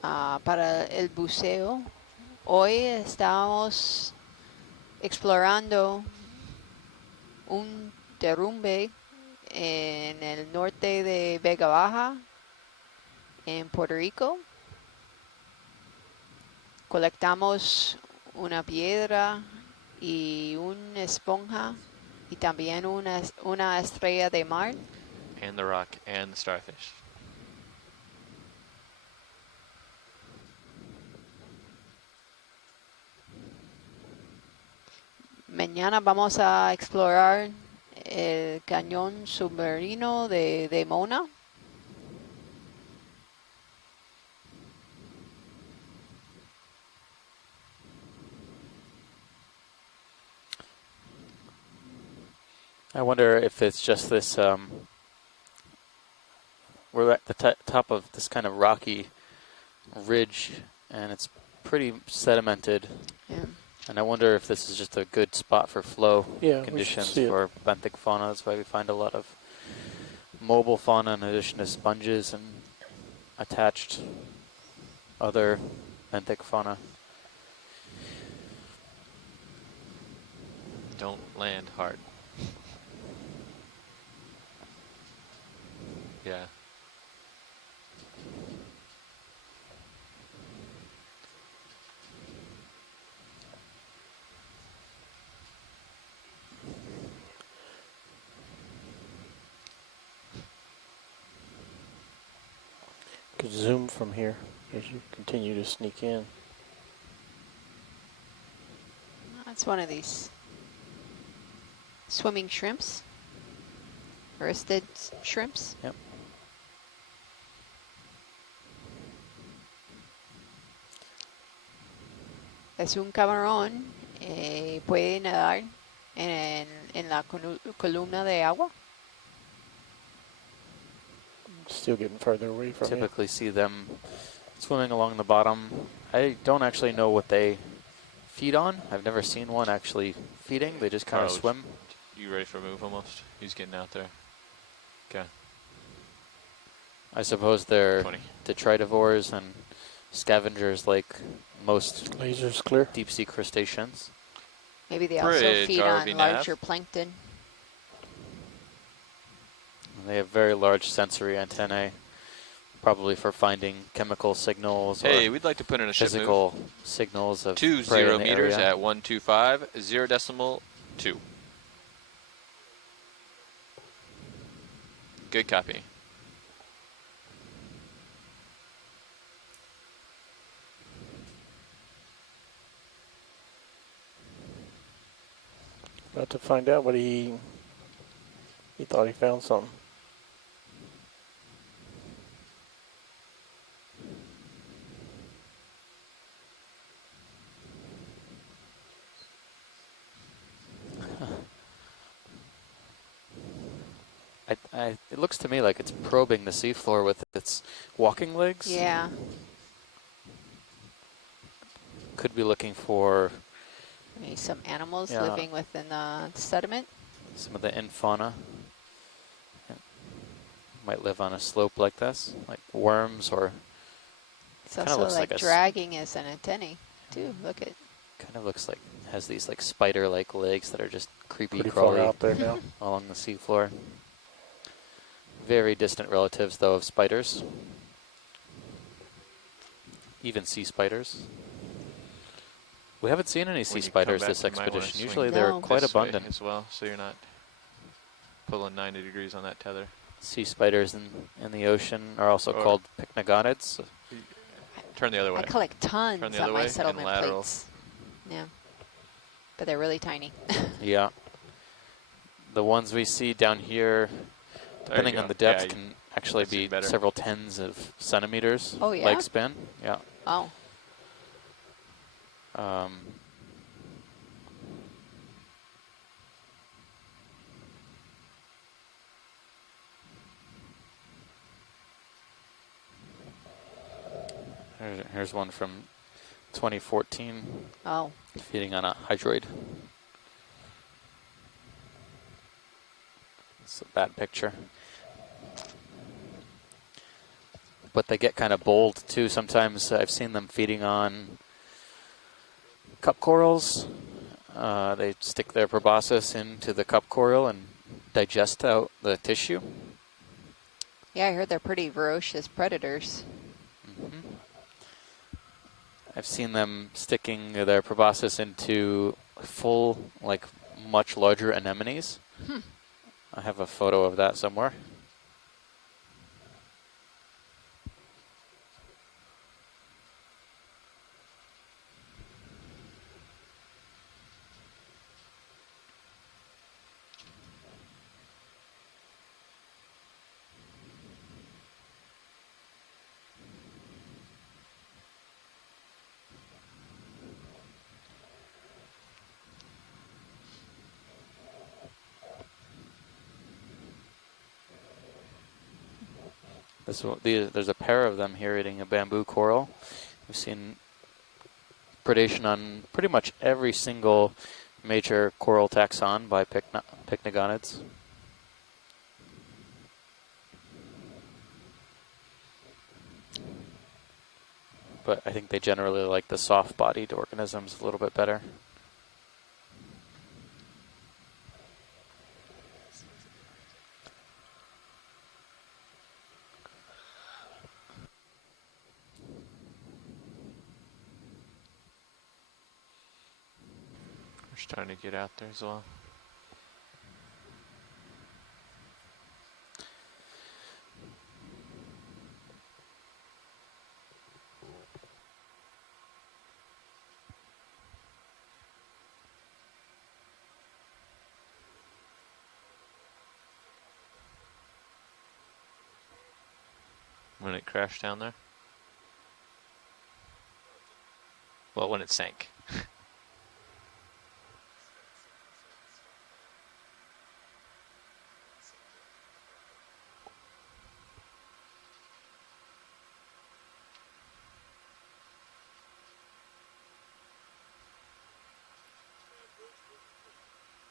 para el buceo. Hoy estamos explorando un derrumbe en el norte de Vega Baja, en Puerto Rico. Colectamos una piedra y una esponja y también una estrella de mar. And the rock and the starfish. Mañana vamos a explorar el cañón submarino de Mona. I wonder if it's just this, we're at the top of this kind of rocky ridge, and it's pretty sedimented. Yeah. And I wonder if this is just a good spot for flow Yeah, conditions we should see for benthic fauna. That's why we find a lot of mobile fauna in addition to sponges and attached other benthic fauna. Don't land hard. Yeah. Could zoom from here as you continue to sneak in. That's one of these swimming shrimps, roasted shrimps. Yep. Es un camarón, puede nadar en la columna de agua. Still getting further away from Typically see them swimming along the bottom. I don't actually know what they feed on. I've never seen one actually feeding. They just kind of swim. You ready for a move almost? He's getting out there. Okay. I suppose they're 20. detritivores and scavengers like most Lasers clear. deep sea crustaceans. Maybe they also Bridge, feed on RV larger nav. plankton. They have very large sensory antennae, probably for finding chemical signals Hey, or we'd like to put in a ship move. physical signals of 20 prey in the meters area. at 125, 0.2. Good copy. About to find out what he thought he found something. It looks to me like it's probing the seafloor with its walking legs. Yeah. Could be looking for Maybe some animals Yeah. living within the sediment. some of the infauna. Might live on a slope like this, like worms or It's kinda also looks like like a dragging as an antennae too. Look at. kind of looks like has these like spider-like legs that are just creepy Pretty far crawly out there now. along the seafloor. Very distant relatives though of spiders. Even sea spiders. We haven't seen any sea When you come spiders back, this you might wanna expedition. swing Usually they're No. quite this way abundant. as well, so you're not pulling 90 degrees on that tether. Sea spiders in the ocean are also Or- called pycnogonids. Turn the other way. I collect Turn tons the on other my way in settlement lateral. plates. Yeah. But they're really tiny. Yeah. The ones we see down here, depending go. on the depth, Yeah, can actually that's even be better. several tens of centimeters Oh, yeah? leg span. Yeah. Oh. Here's one from 2014. Oh. Feeding on a hydroid. It's a bad picture. But they get kind of bold too. Sometimes I've seen them feeding on cup corals. They stick their proboscis into the cup coral and digest out the tissue. Yeah, I heard they're pretty ferocious predators. Mm-hmm. I've seen them sticking their proboscis into full, like much larger anemones. Hmm. I have a photo of that somewhere. There's a pair of them here eating a bamboo coral. We've seen predation on pretty much every single major coral taxon by pycnogonids. But I think they generally like the soft-bodied organisms a little bit better. We're starting to get out there as well. When it crashed down there? Well, when it sank.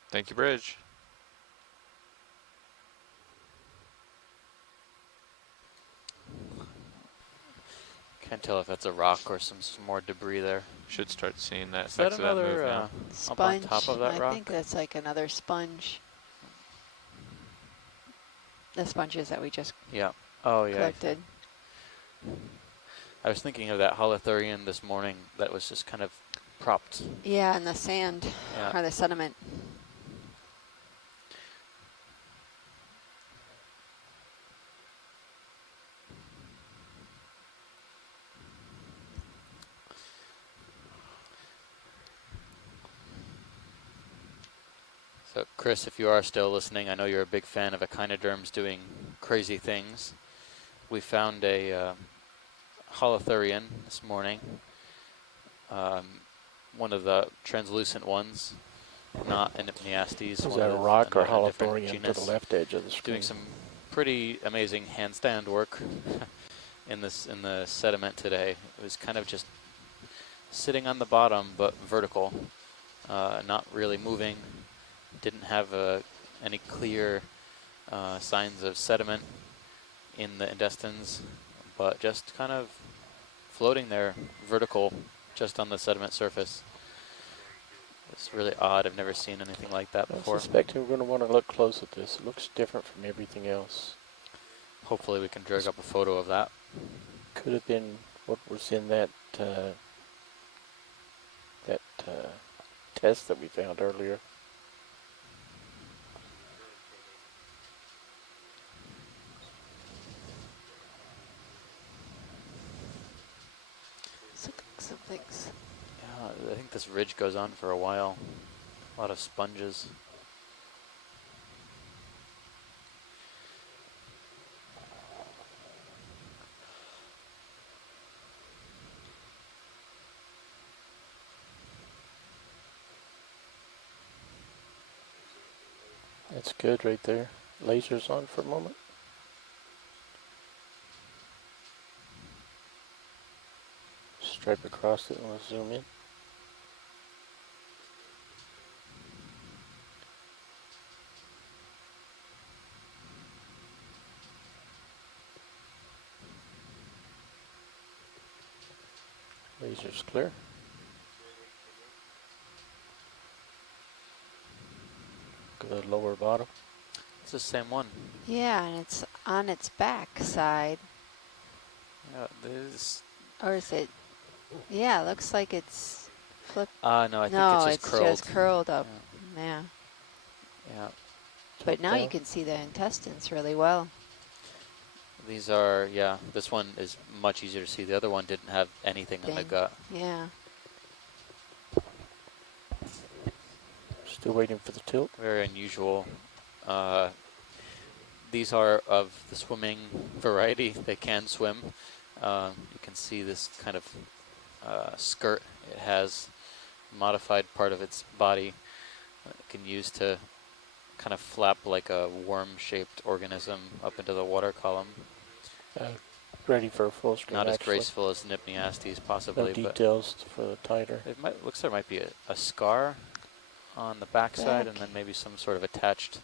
Thank you, Bridge. Can't tell if that's a rock or some more debris there. Should start seeing that Is that effects of that move another now. up on Sponge. top of that I rock? think that's like another sponge. The sponges that we just Yeah. Oh, yeah. collected. I was thinking of that holothurian this morning that was just kind of propped. Yeah, in the sand or the sediment. So, Chris, if you are still listening, I know you're a big fan of echinoderms doing crazy things. We found a holothurian this morning, one of the translucent ones, not an Hypniastes. Is that a rock or holothurian to the genus, left edge of the screen? doing some pretty amazing handstand work in the sediment today. It was kind of just sitting on the bottom, but vertical, not really moving. Didn't have any clear signs of sediment in the intestines, but just kind of floating there, vertical, just on the sediment surface. It's really odd. I've never seen anything like that before. I suspect we're going to want to look close at this. It looks different from everything else. Hopefully we can drag up a photo of that. Could have been what was in that test that we found earlier. Thanks. Yeah, I think this ridge goes on for a while. A lot of sponges. That's good right there. Laser's on for a moment. Stripe across it and we'll zoom in. Laser's clear. Look at the lower bottom. It's the same one. Yeah, and it's on its back side. Yeah, this. Or is it? Yeah, it looks like it's flipped. No, I think it's just curled up. Yeah. Yeah. But now you can see the intestines really well. These are, yeah, this one is much easier to see. The other one didn't have anything in the gut. Yeah. Still waiting for the tilt. Very unusual. These are of the swimming variety. They can swim. You can see this kind of skirt. It has modified part of its body. It can use to kind of flap like a worm-shaped organism up into the water column. Ready for a full screen. Not as graceful as Nypniastes, possibly. No details for the titer. It might, looks there might be a scar on the backside, and then maybe some sort of attached.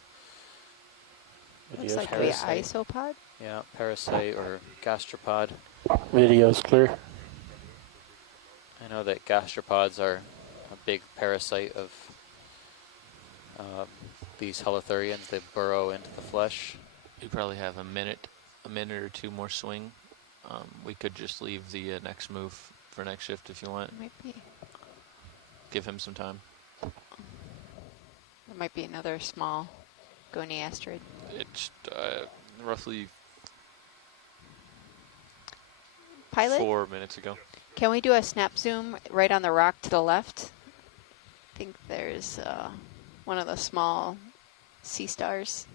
Looks like the isopod. Yeah, parasite or gastropod. Video's clear. I know that gastropods are a big parasite of these holothurians. They burrow into the flesh. You probably have a minute or two more swing. We could just leave the next move for next shift if you want. Might be. Give him some time. There might be another small Goni asteroid. It's roughly Pilot? 4 minutes ago. Can we do a snap zoom right on the rock to the left? I think there's one of the small sea stars.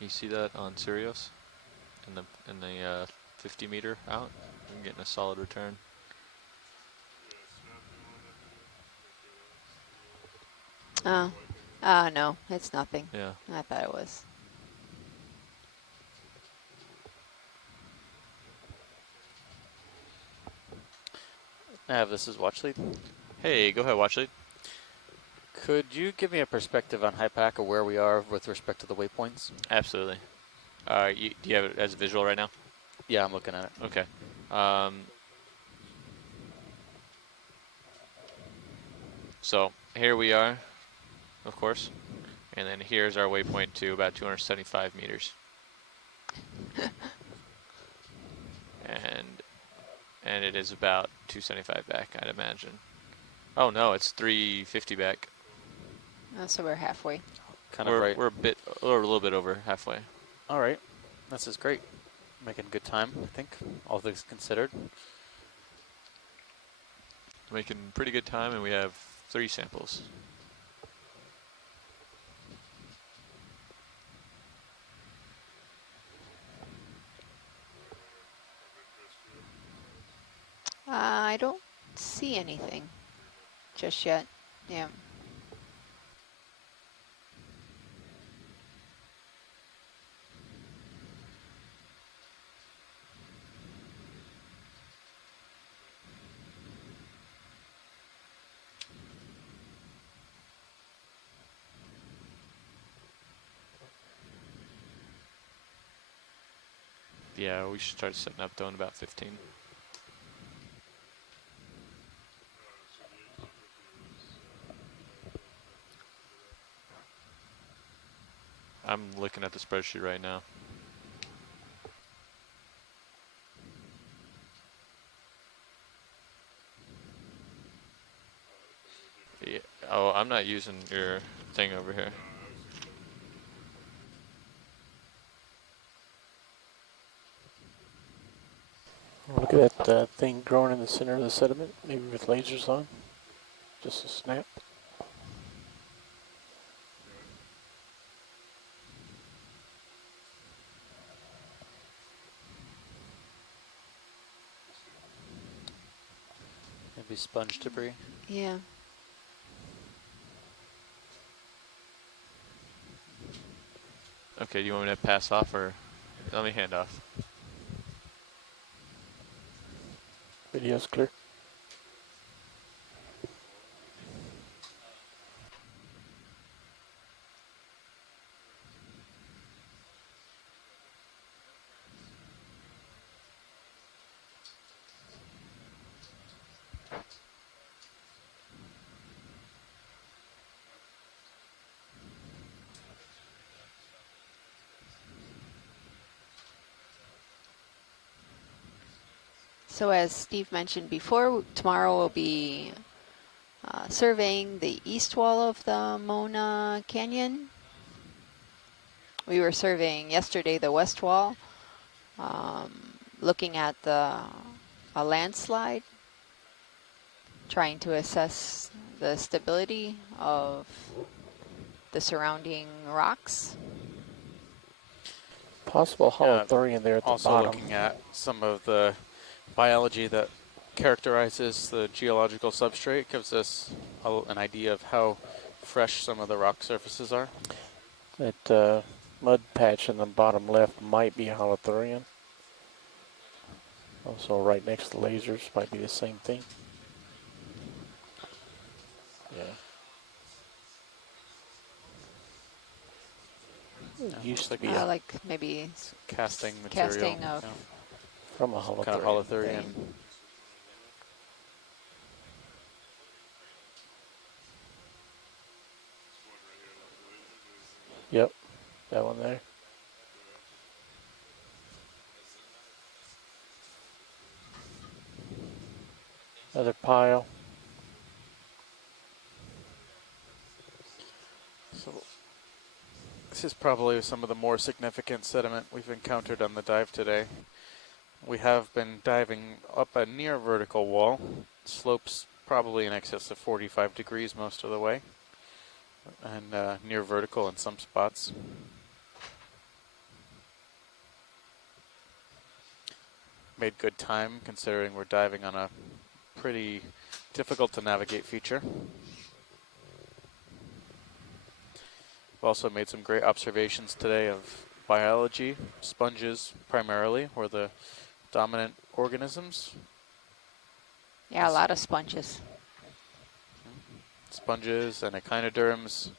You see that on Sirius in the 50 meter out? I'm getting a solid return. Oh, no, it's nothing. Yeah. I thought it was. Nav, this is Watchlead. Hey, go ahead, Watchlead. Could you give me a perspective on HIPAC or where we are with respect to the waypoints? Absolutely. Do you have it as a visual right now? Yeah, I'm looking at it. Okay. So here we are, of course, and then here's our waypoint to about 275 meters. and it is about 275 back, I'd imagine. Oh no, it's 350 back. Oh, so we're halfway. We're a little bit over halfway. All right, this is great. Making good time, I think, all things considered. Making pretty good time, and we have 3 samples. I don't see anything just yet. Yeah. Yeah, we should start setting up though in about 15. I'm looking at the spreadsheet right now. Yeah. Oh, I'm not using your thing over here. Look at that thing growing in the center of the sediment, maybe with lasers on. Just a snap. Maybe sponge debris. Yeah. Okay, do you want me to pass off or let me hand off? Video's clear. So as Steve mentioned before, tomorrow we'll be surveying the east wall of the Mona Canyon. We were surveying yesterday the west wall, looking at a landslide, trying to assess the stability of the surrounding rocks. Possible holothurian there at the Also bottom. looking at some of the biology that characterizes the geological substrate, gives us an idea of how fresh some of the rock surfaces are. That mud patch in the bottom left might be holothurian. Also right next to the lasers might be the same thing. Yeah. Used to be a Like maybe casting material casting of from a holothurian. kind of holothurian. Yep, that one there. Another pile. So this is probably some of the more significant sediment we've encountered on the dive today. We have been diving up a near vertical wall. Slopes probably in excess of 45 degrees most of the way, and near vertical in some spots. Made good time considering we're diving on a pretty difficult to navigate feature. We've also made some great observations today of biology. Sponges primarily were the dominant organisms. a lot of sponges. Sponges and echinoderms,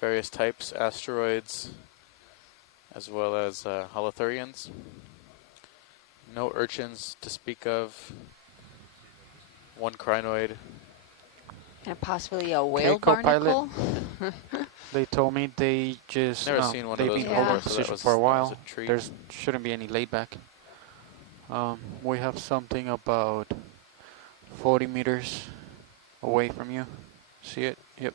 various types, asteroids, as well as holothurians. No urchins to speak of. One crinoid. And possibly a whale barnacle. They told me they just Never seen one of they've those been before, holding so position for a while. a treat. There shouldn't be any layback. We have something about 40 meters away from you. See it? Yep.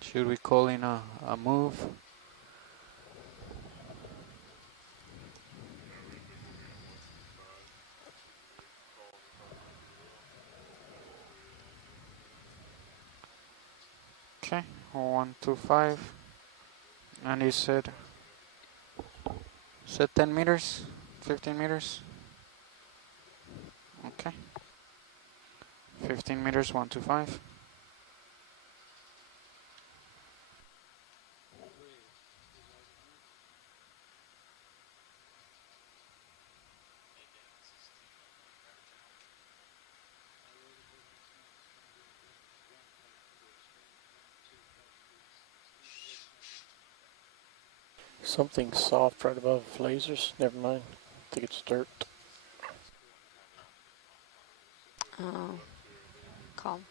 Should we call in a move? Okay, 125. And he said 10 meters, 15 meters. Okay. 15 meters, 125. Something soft right above lasers. Never mind. I think it's dirt. Oh, calm.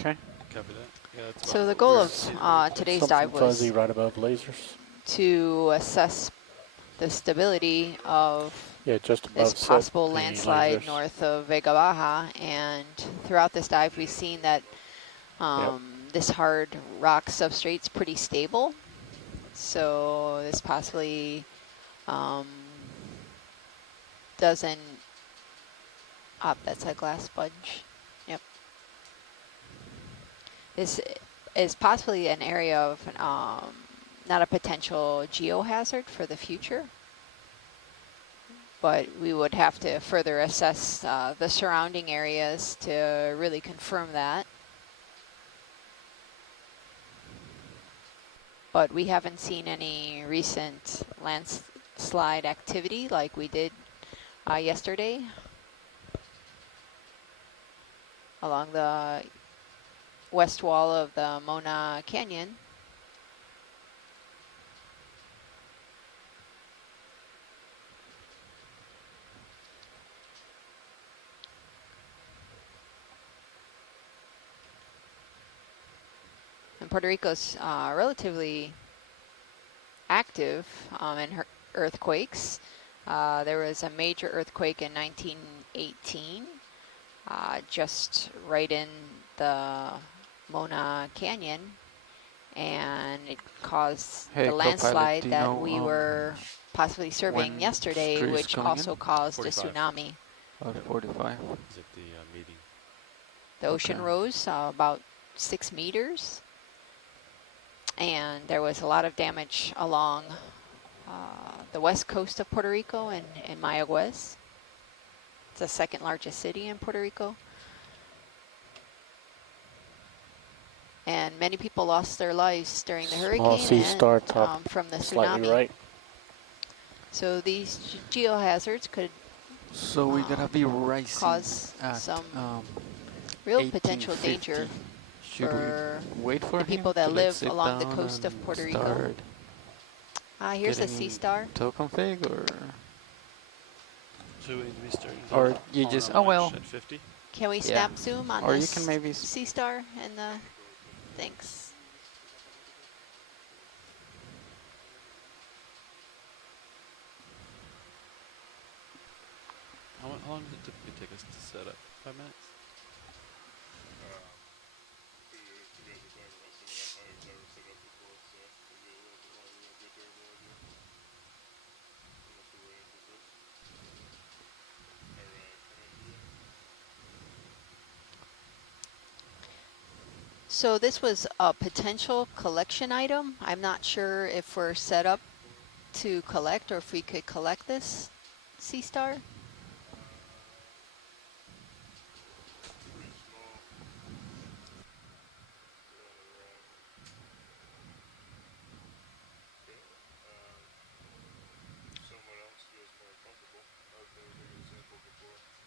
Okay. Copy that. Yeah, that's So about the what goal we're of seeing really close. today's Something dive fuzzy was right above lasers. to assess the stability of Yeah, just this above set possible the landslide lasers. north of Vega Baja, and throughout this dive we've seen that Yep. this hard rock substrate's pretty stable. So this possibly doesn't, that's a glass sponge. Yep. This is possibly an area of not a potential geohazard for the future, but we would have to further assess the surrounding areas to really confirm that. But we haven't seen any recent landslide activity like we did yesterday along the west wall of the Mona Canyon. And Puerto Rico's relatively active in earthquakes. There was a major earthquake in 1918, just right in the Mona Canyon, and it caused Hey, the co-pilot, landslide do you that know we were possibly surveying when yesterday, street is which coming also in? caused a 45. tsunami. About 45. Is it the meeting? The ocean Okay. rose about 6 meters, and there was a lot of damage along the west coast of Puerto Rico and in Mayagüez. It's the second largest city in Puerto Rico. And many people lost their lives during the Small hurricane sea star and top from the slightly tsunami. right. So these geohazards could So we're gonna be rising cause at some real potential 1850. danger Should for we wait for the him people to that let's live sit along the down coast of and Puerto Rico. start Here's a getting sea in star. tow config, or So we need to be starting to or you on just our oh launch well, at 50. Can we yeah. snap zoom on Or you this can maybe sea star and the thanks. How long does it typically take us to set up? 5 minutes? So this was a potential collection item. I'm not sure if we're set up to collect or if we could collect this sea star.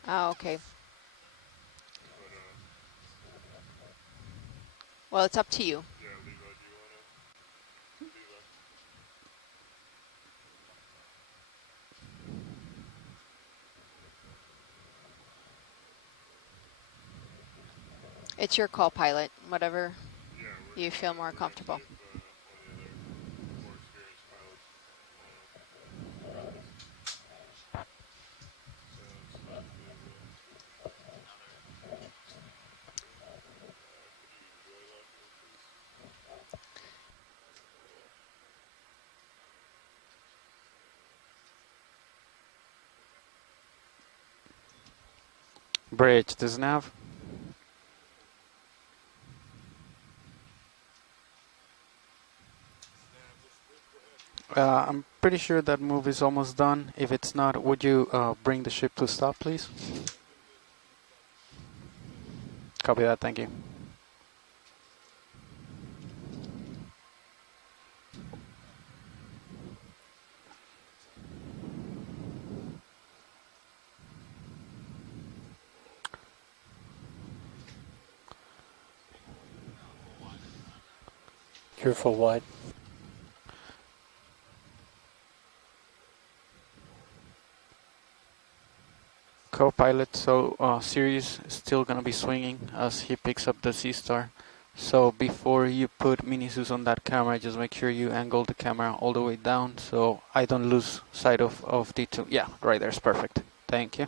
Oh, okay. Well, it's up to you. It's your call, pilot. Whatever you feel more comfortable. bridge does nav. I'm pretty sure that move is almost done. If it's not, would you bring the ship to stop, please? Copy that, thank you. Careful wide. co-pilot, so Sirius is still gonna be swinging as he picks up the C-Star. So before you put Minisus on that camera, just make sure you angle the camera all the way down so I don't lose sight of D2. Yeah, right there's perfect. Thank you.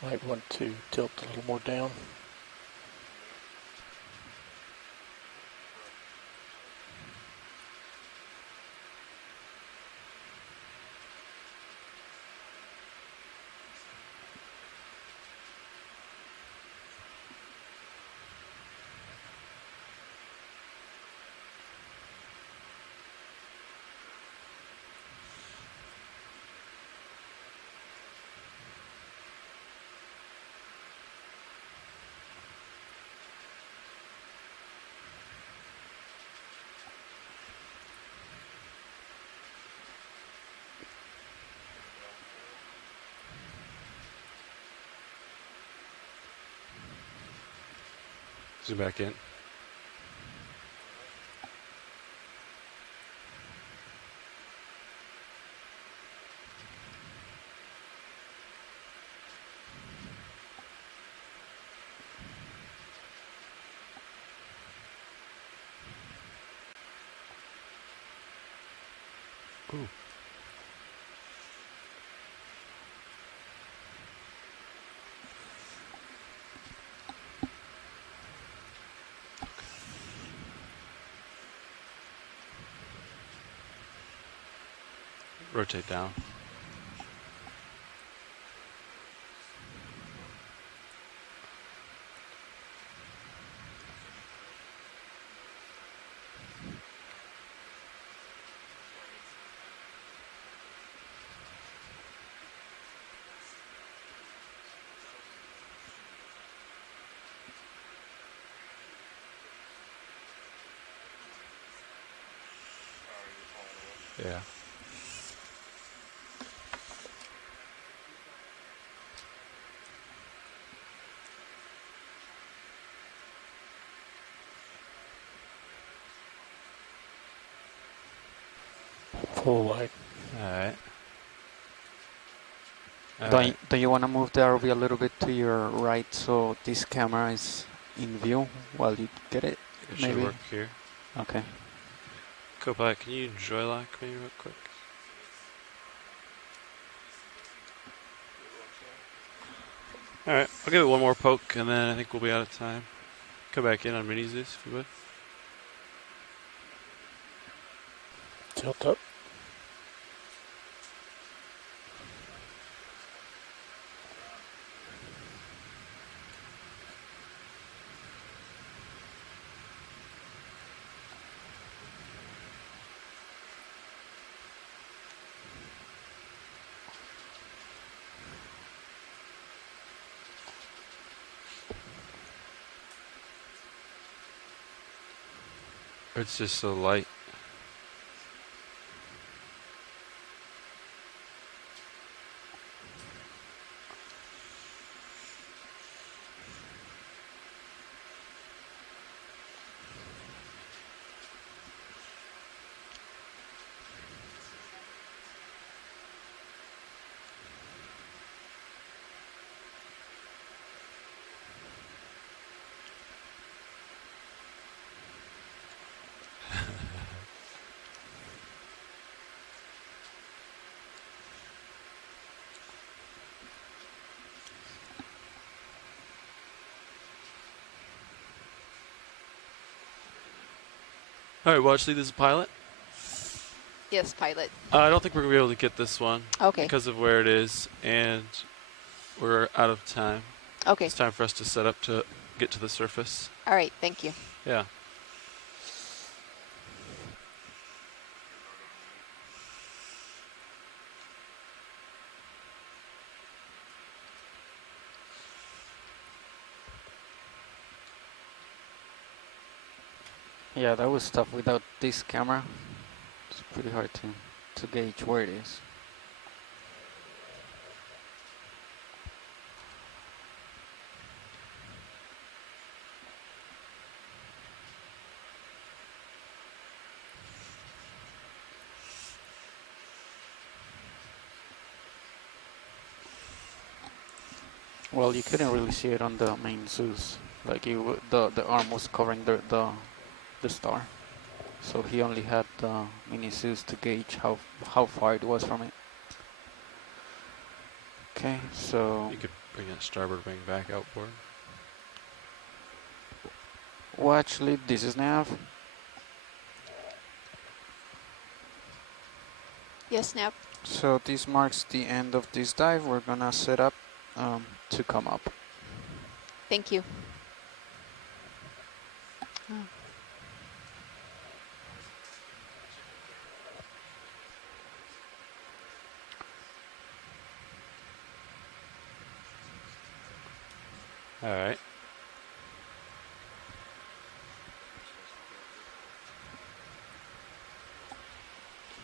Might want to tilt a little more down. Zoom back in. Ooh. Rotate down. Yeah. Full wide. Alright. Don't you want to move the RV a little bit to your right so this camera is in view while you get it? It should work here. Okay. Copilot, can you joy lock me real quick? All right, I'll give it one more poke, and then I think we'll be out of time. Come back in on Mini Zeus, if you would. Tilt up. It's just so light. All right, Watch Lead, this is Pilot. Yes, pilot. I don't think we're going to be able to get this one. Okay. Because of where it is, and we're out of time. Okay. It's time for us to set up to get to the surface. All right, thank you. Yeah. Yeah, that was tough without this camera. It's pretty hard to gauge where it is. Well, you couldn't really see it on the main Zeus. Like the arm was covering the star, so he only had the mini Zeus to gauge how far it was from it. Okay, so You could bring that starboard wing back outboard. Watch Lead, this is nav. Yes, Snap. So this marks the end of this dive. We're gonna set up to come up. Thank you. Oh. All right.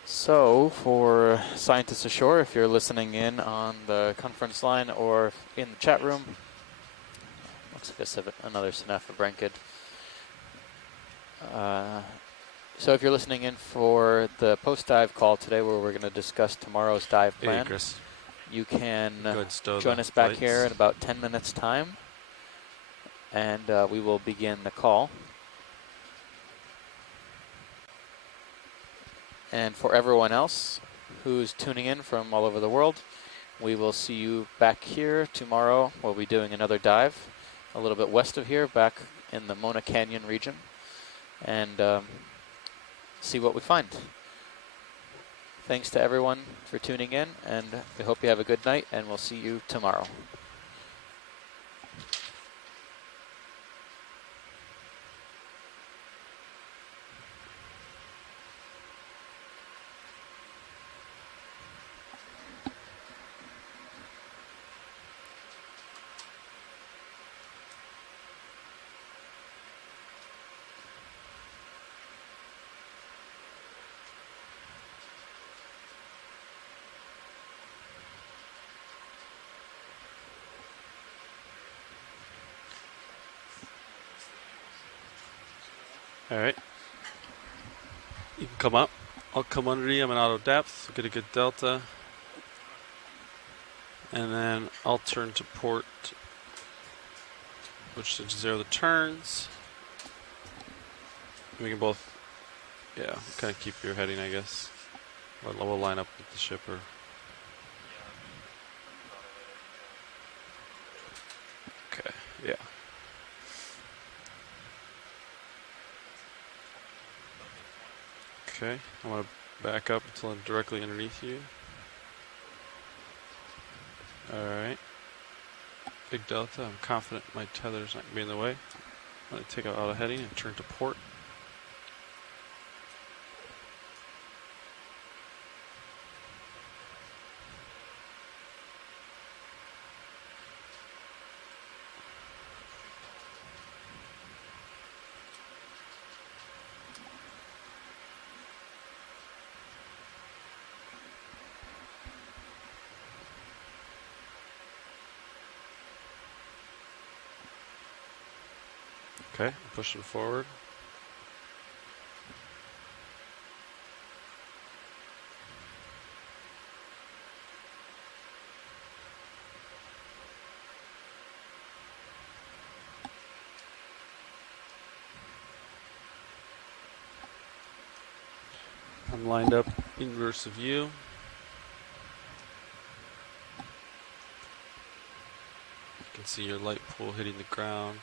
So, for scientists ashore, if you're listening in on the conference line or in the chat room, looks like another Senefa Brankid. So if you're listening in for the post-dive call today where we're going to discuss tomorrow's dive Hey, plan, Chris. you can Go ahead and stow join the us back lights. here in about 10 minutes time, and we will begin the call. And for everyone else who's tuning in from all over the world, we will see you back here tomorrow. We'll be doing another dive a little bit west of here, back in the Mona Canyon region, and see what we find. Thanks to everyone for tuning in, and we hope you have a good night, and we'll see you tomorrow. All right. You can come up. I'll come under you. I'm in auto depth. Get a good delta. And then I'll turn to port, which should zero the turns. We can both, yeah, kind of keep your heading, I guess. We'll line up with the shipper. Okay, I'm going to back up until I'm directly underneath you. Alright. Big delta. I'm confident my tether's not going to be in the way. I'm going to take out auto heading and turn to port. Okay, I'm pushing forward. I'm lined up inverse of you. You can see your light pool hitting the ground.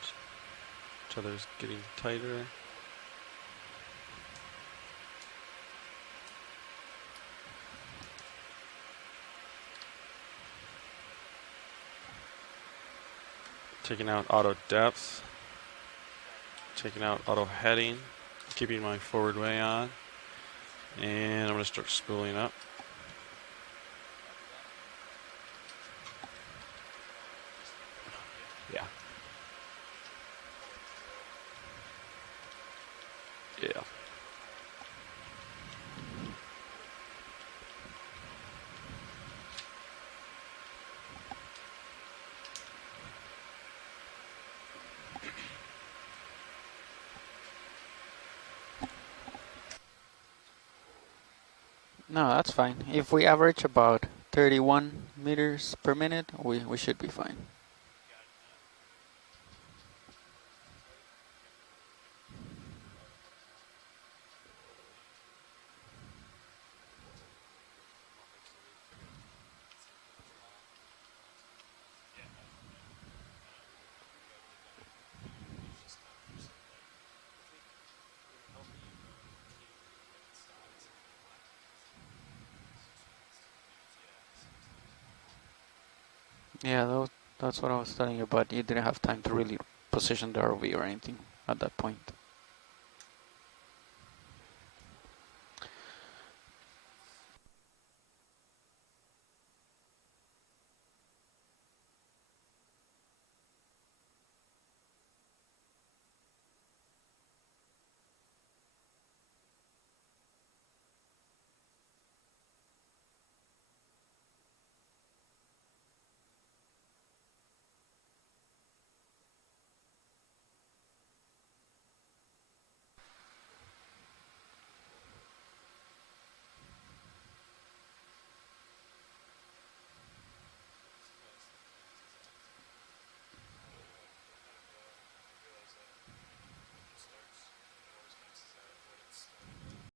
Tether's getting tighter. Taking out auto depth. Taking out auto heading. Keeping my forward way on. And I'm going to start spooling up. Yeah. Yeah. No, that's fine. If we average about 31 meters per minute, we should be fine. Yeah, that's what I was telling you, but you didn't have time to really position the RV or anything at that point.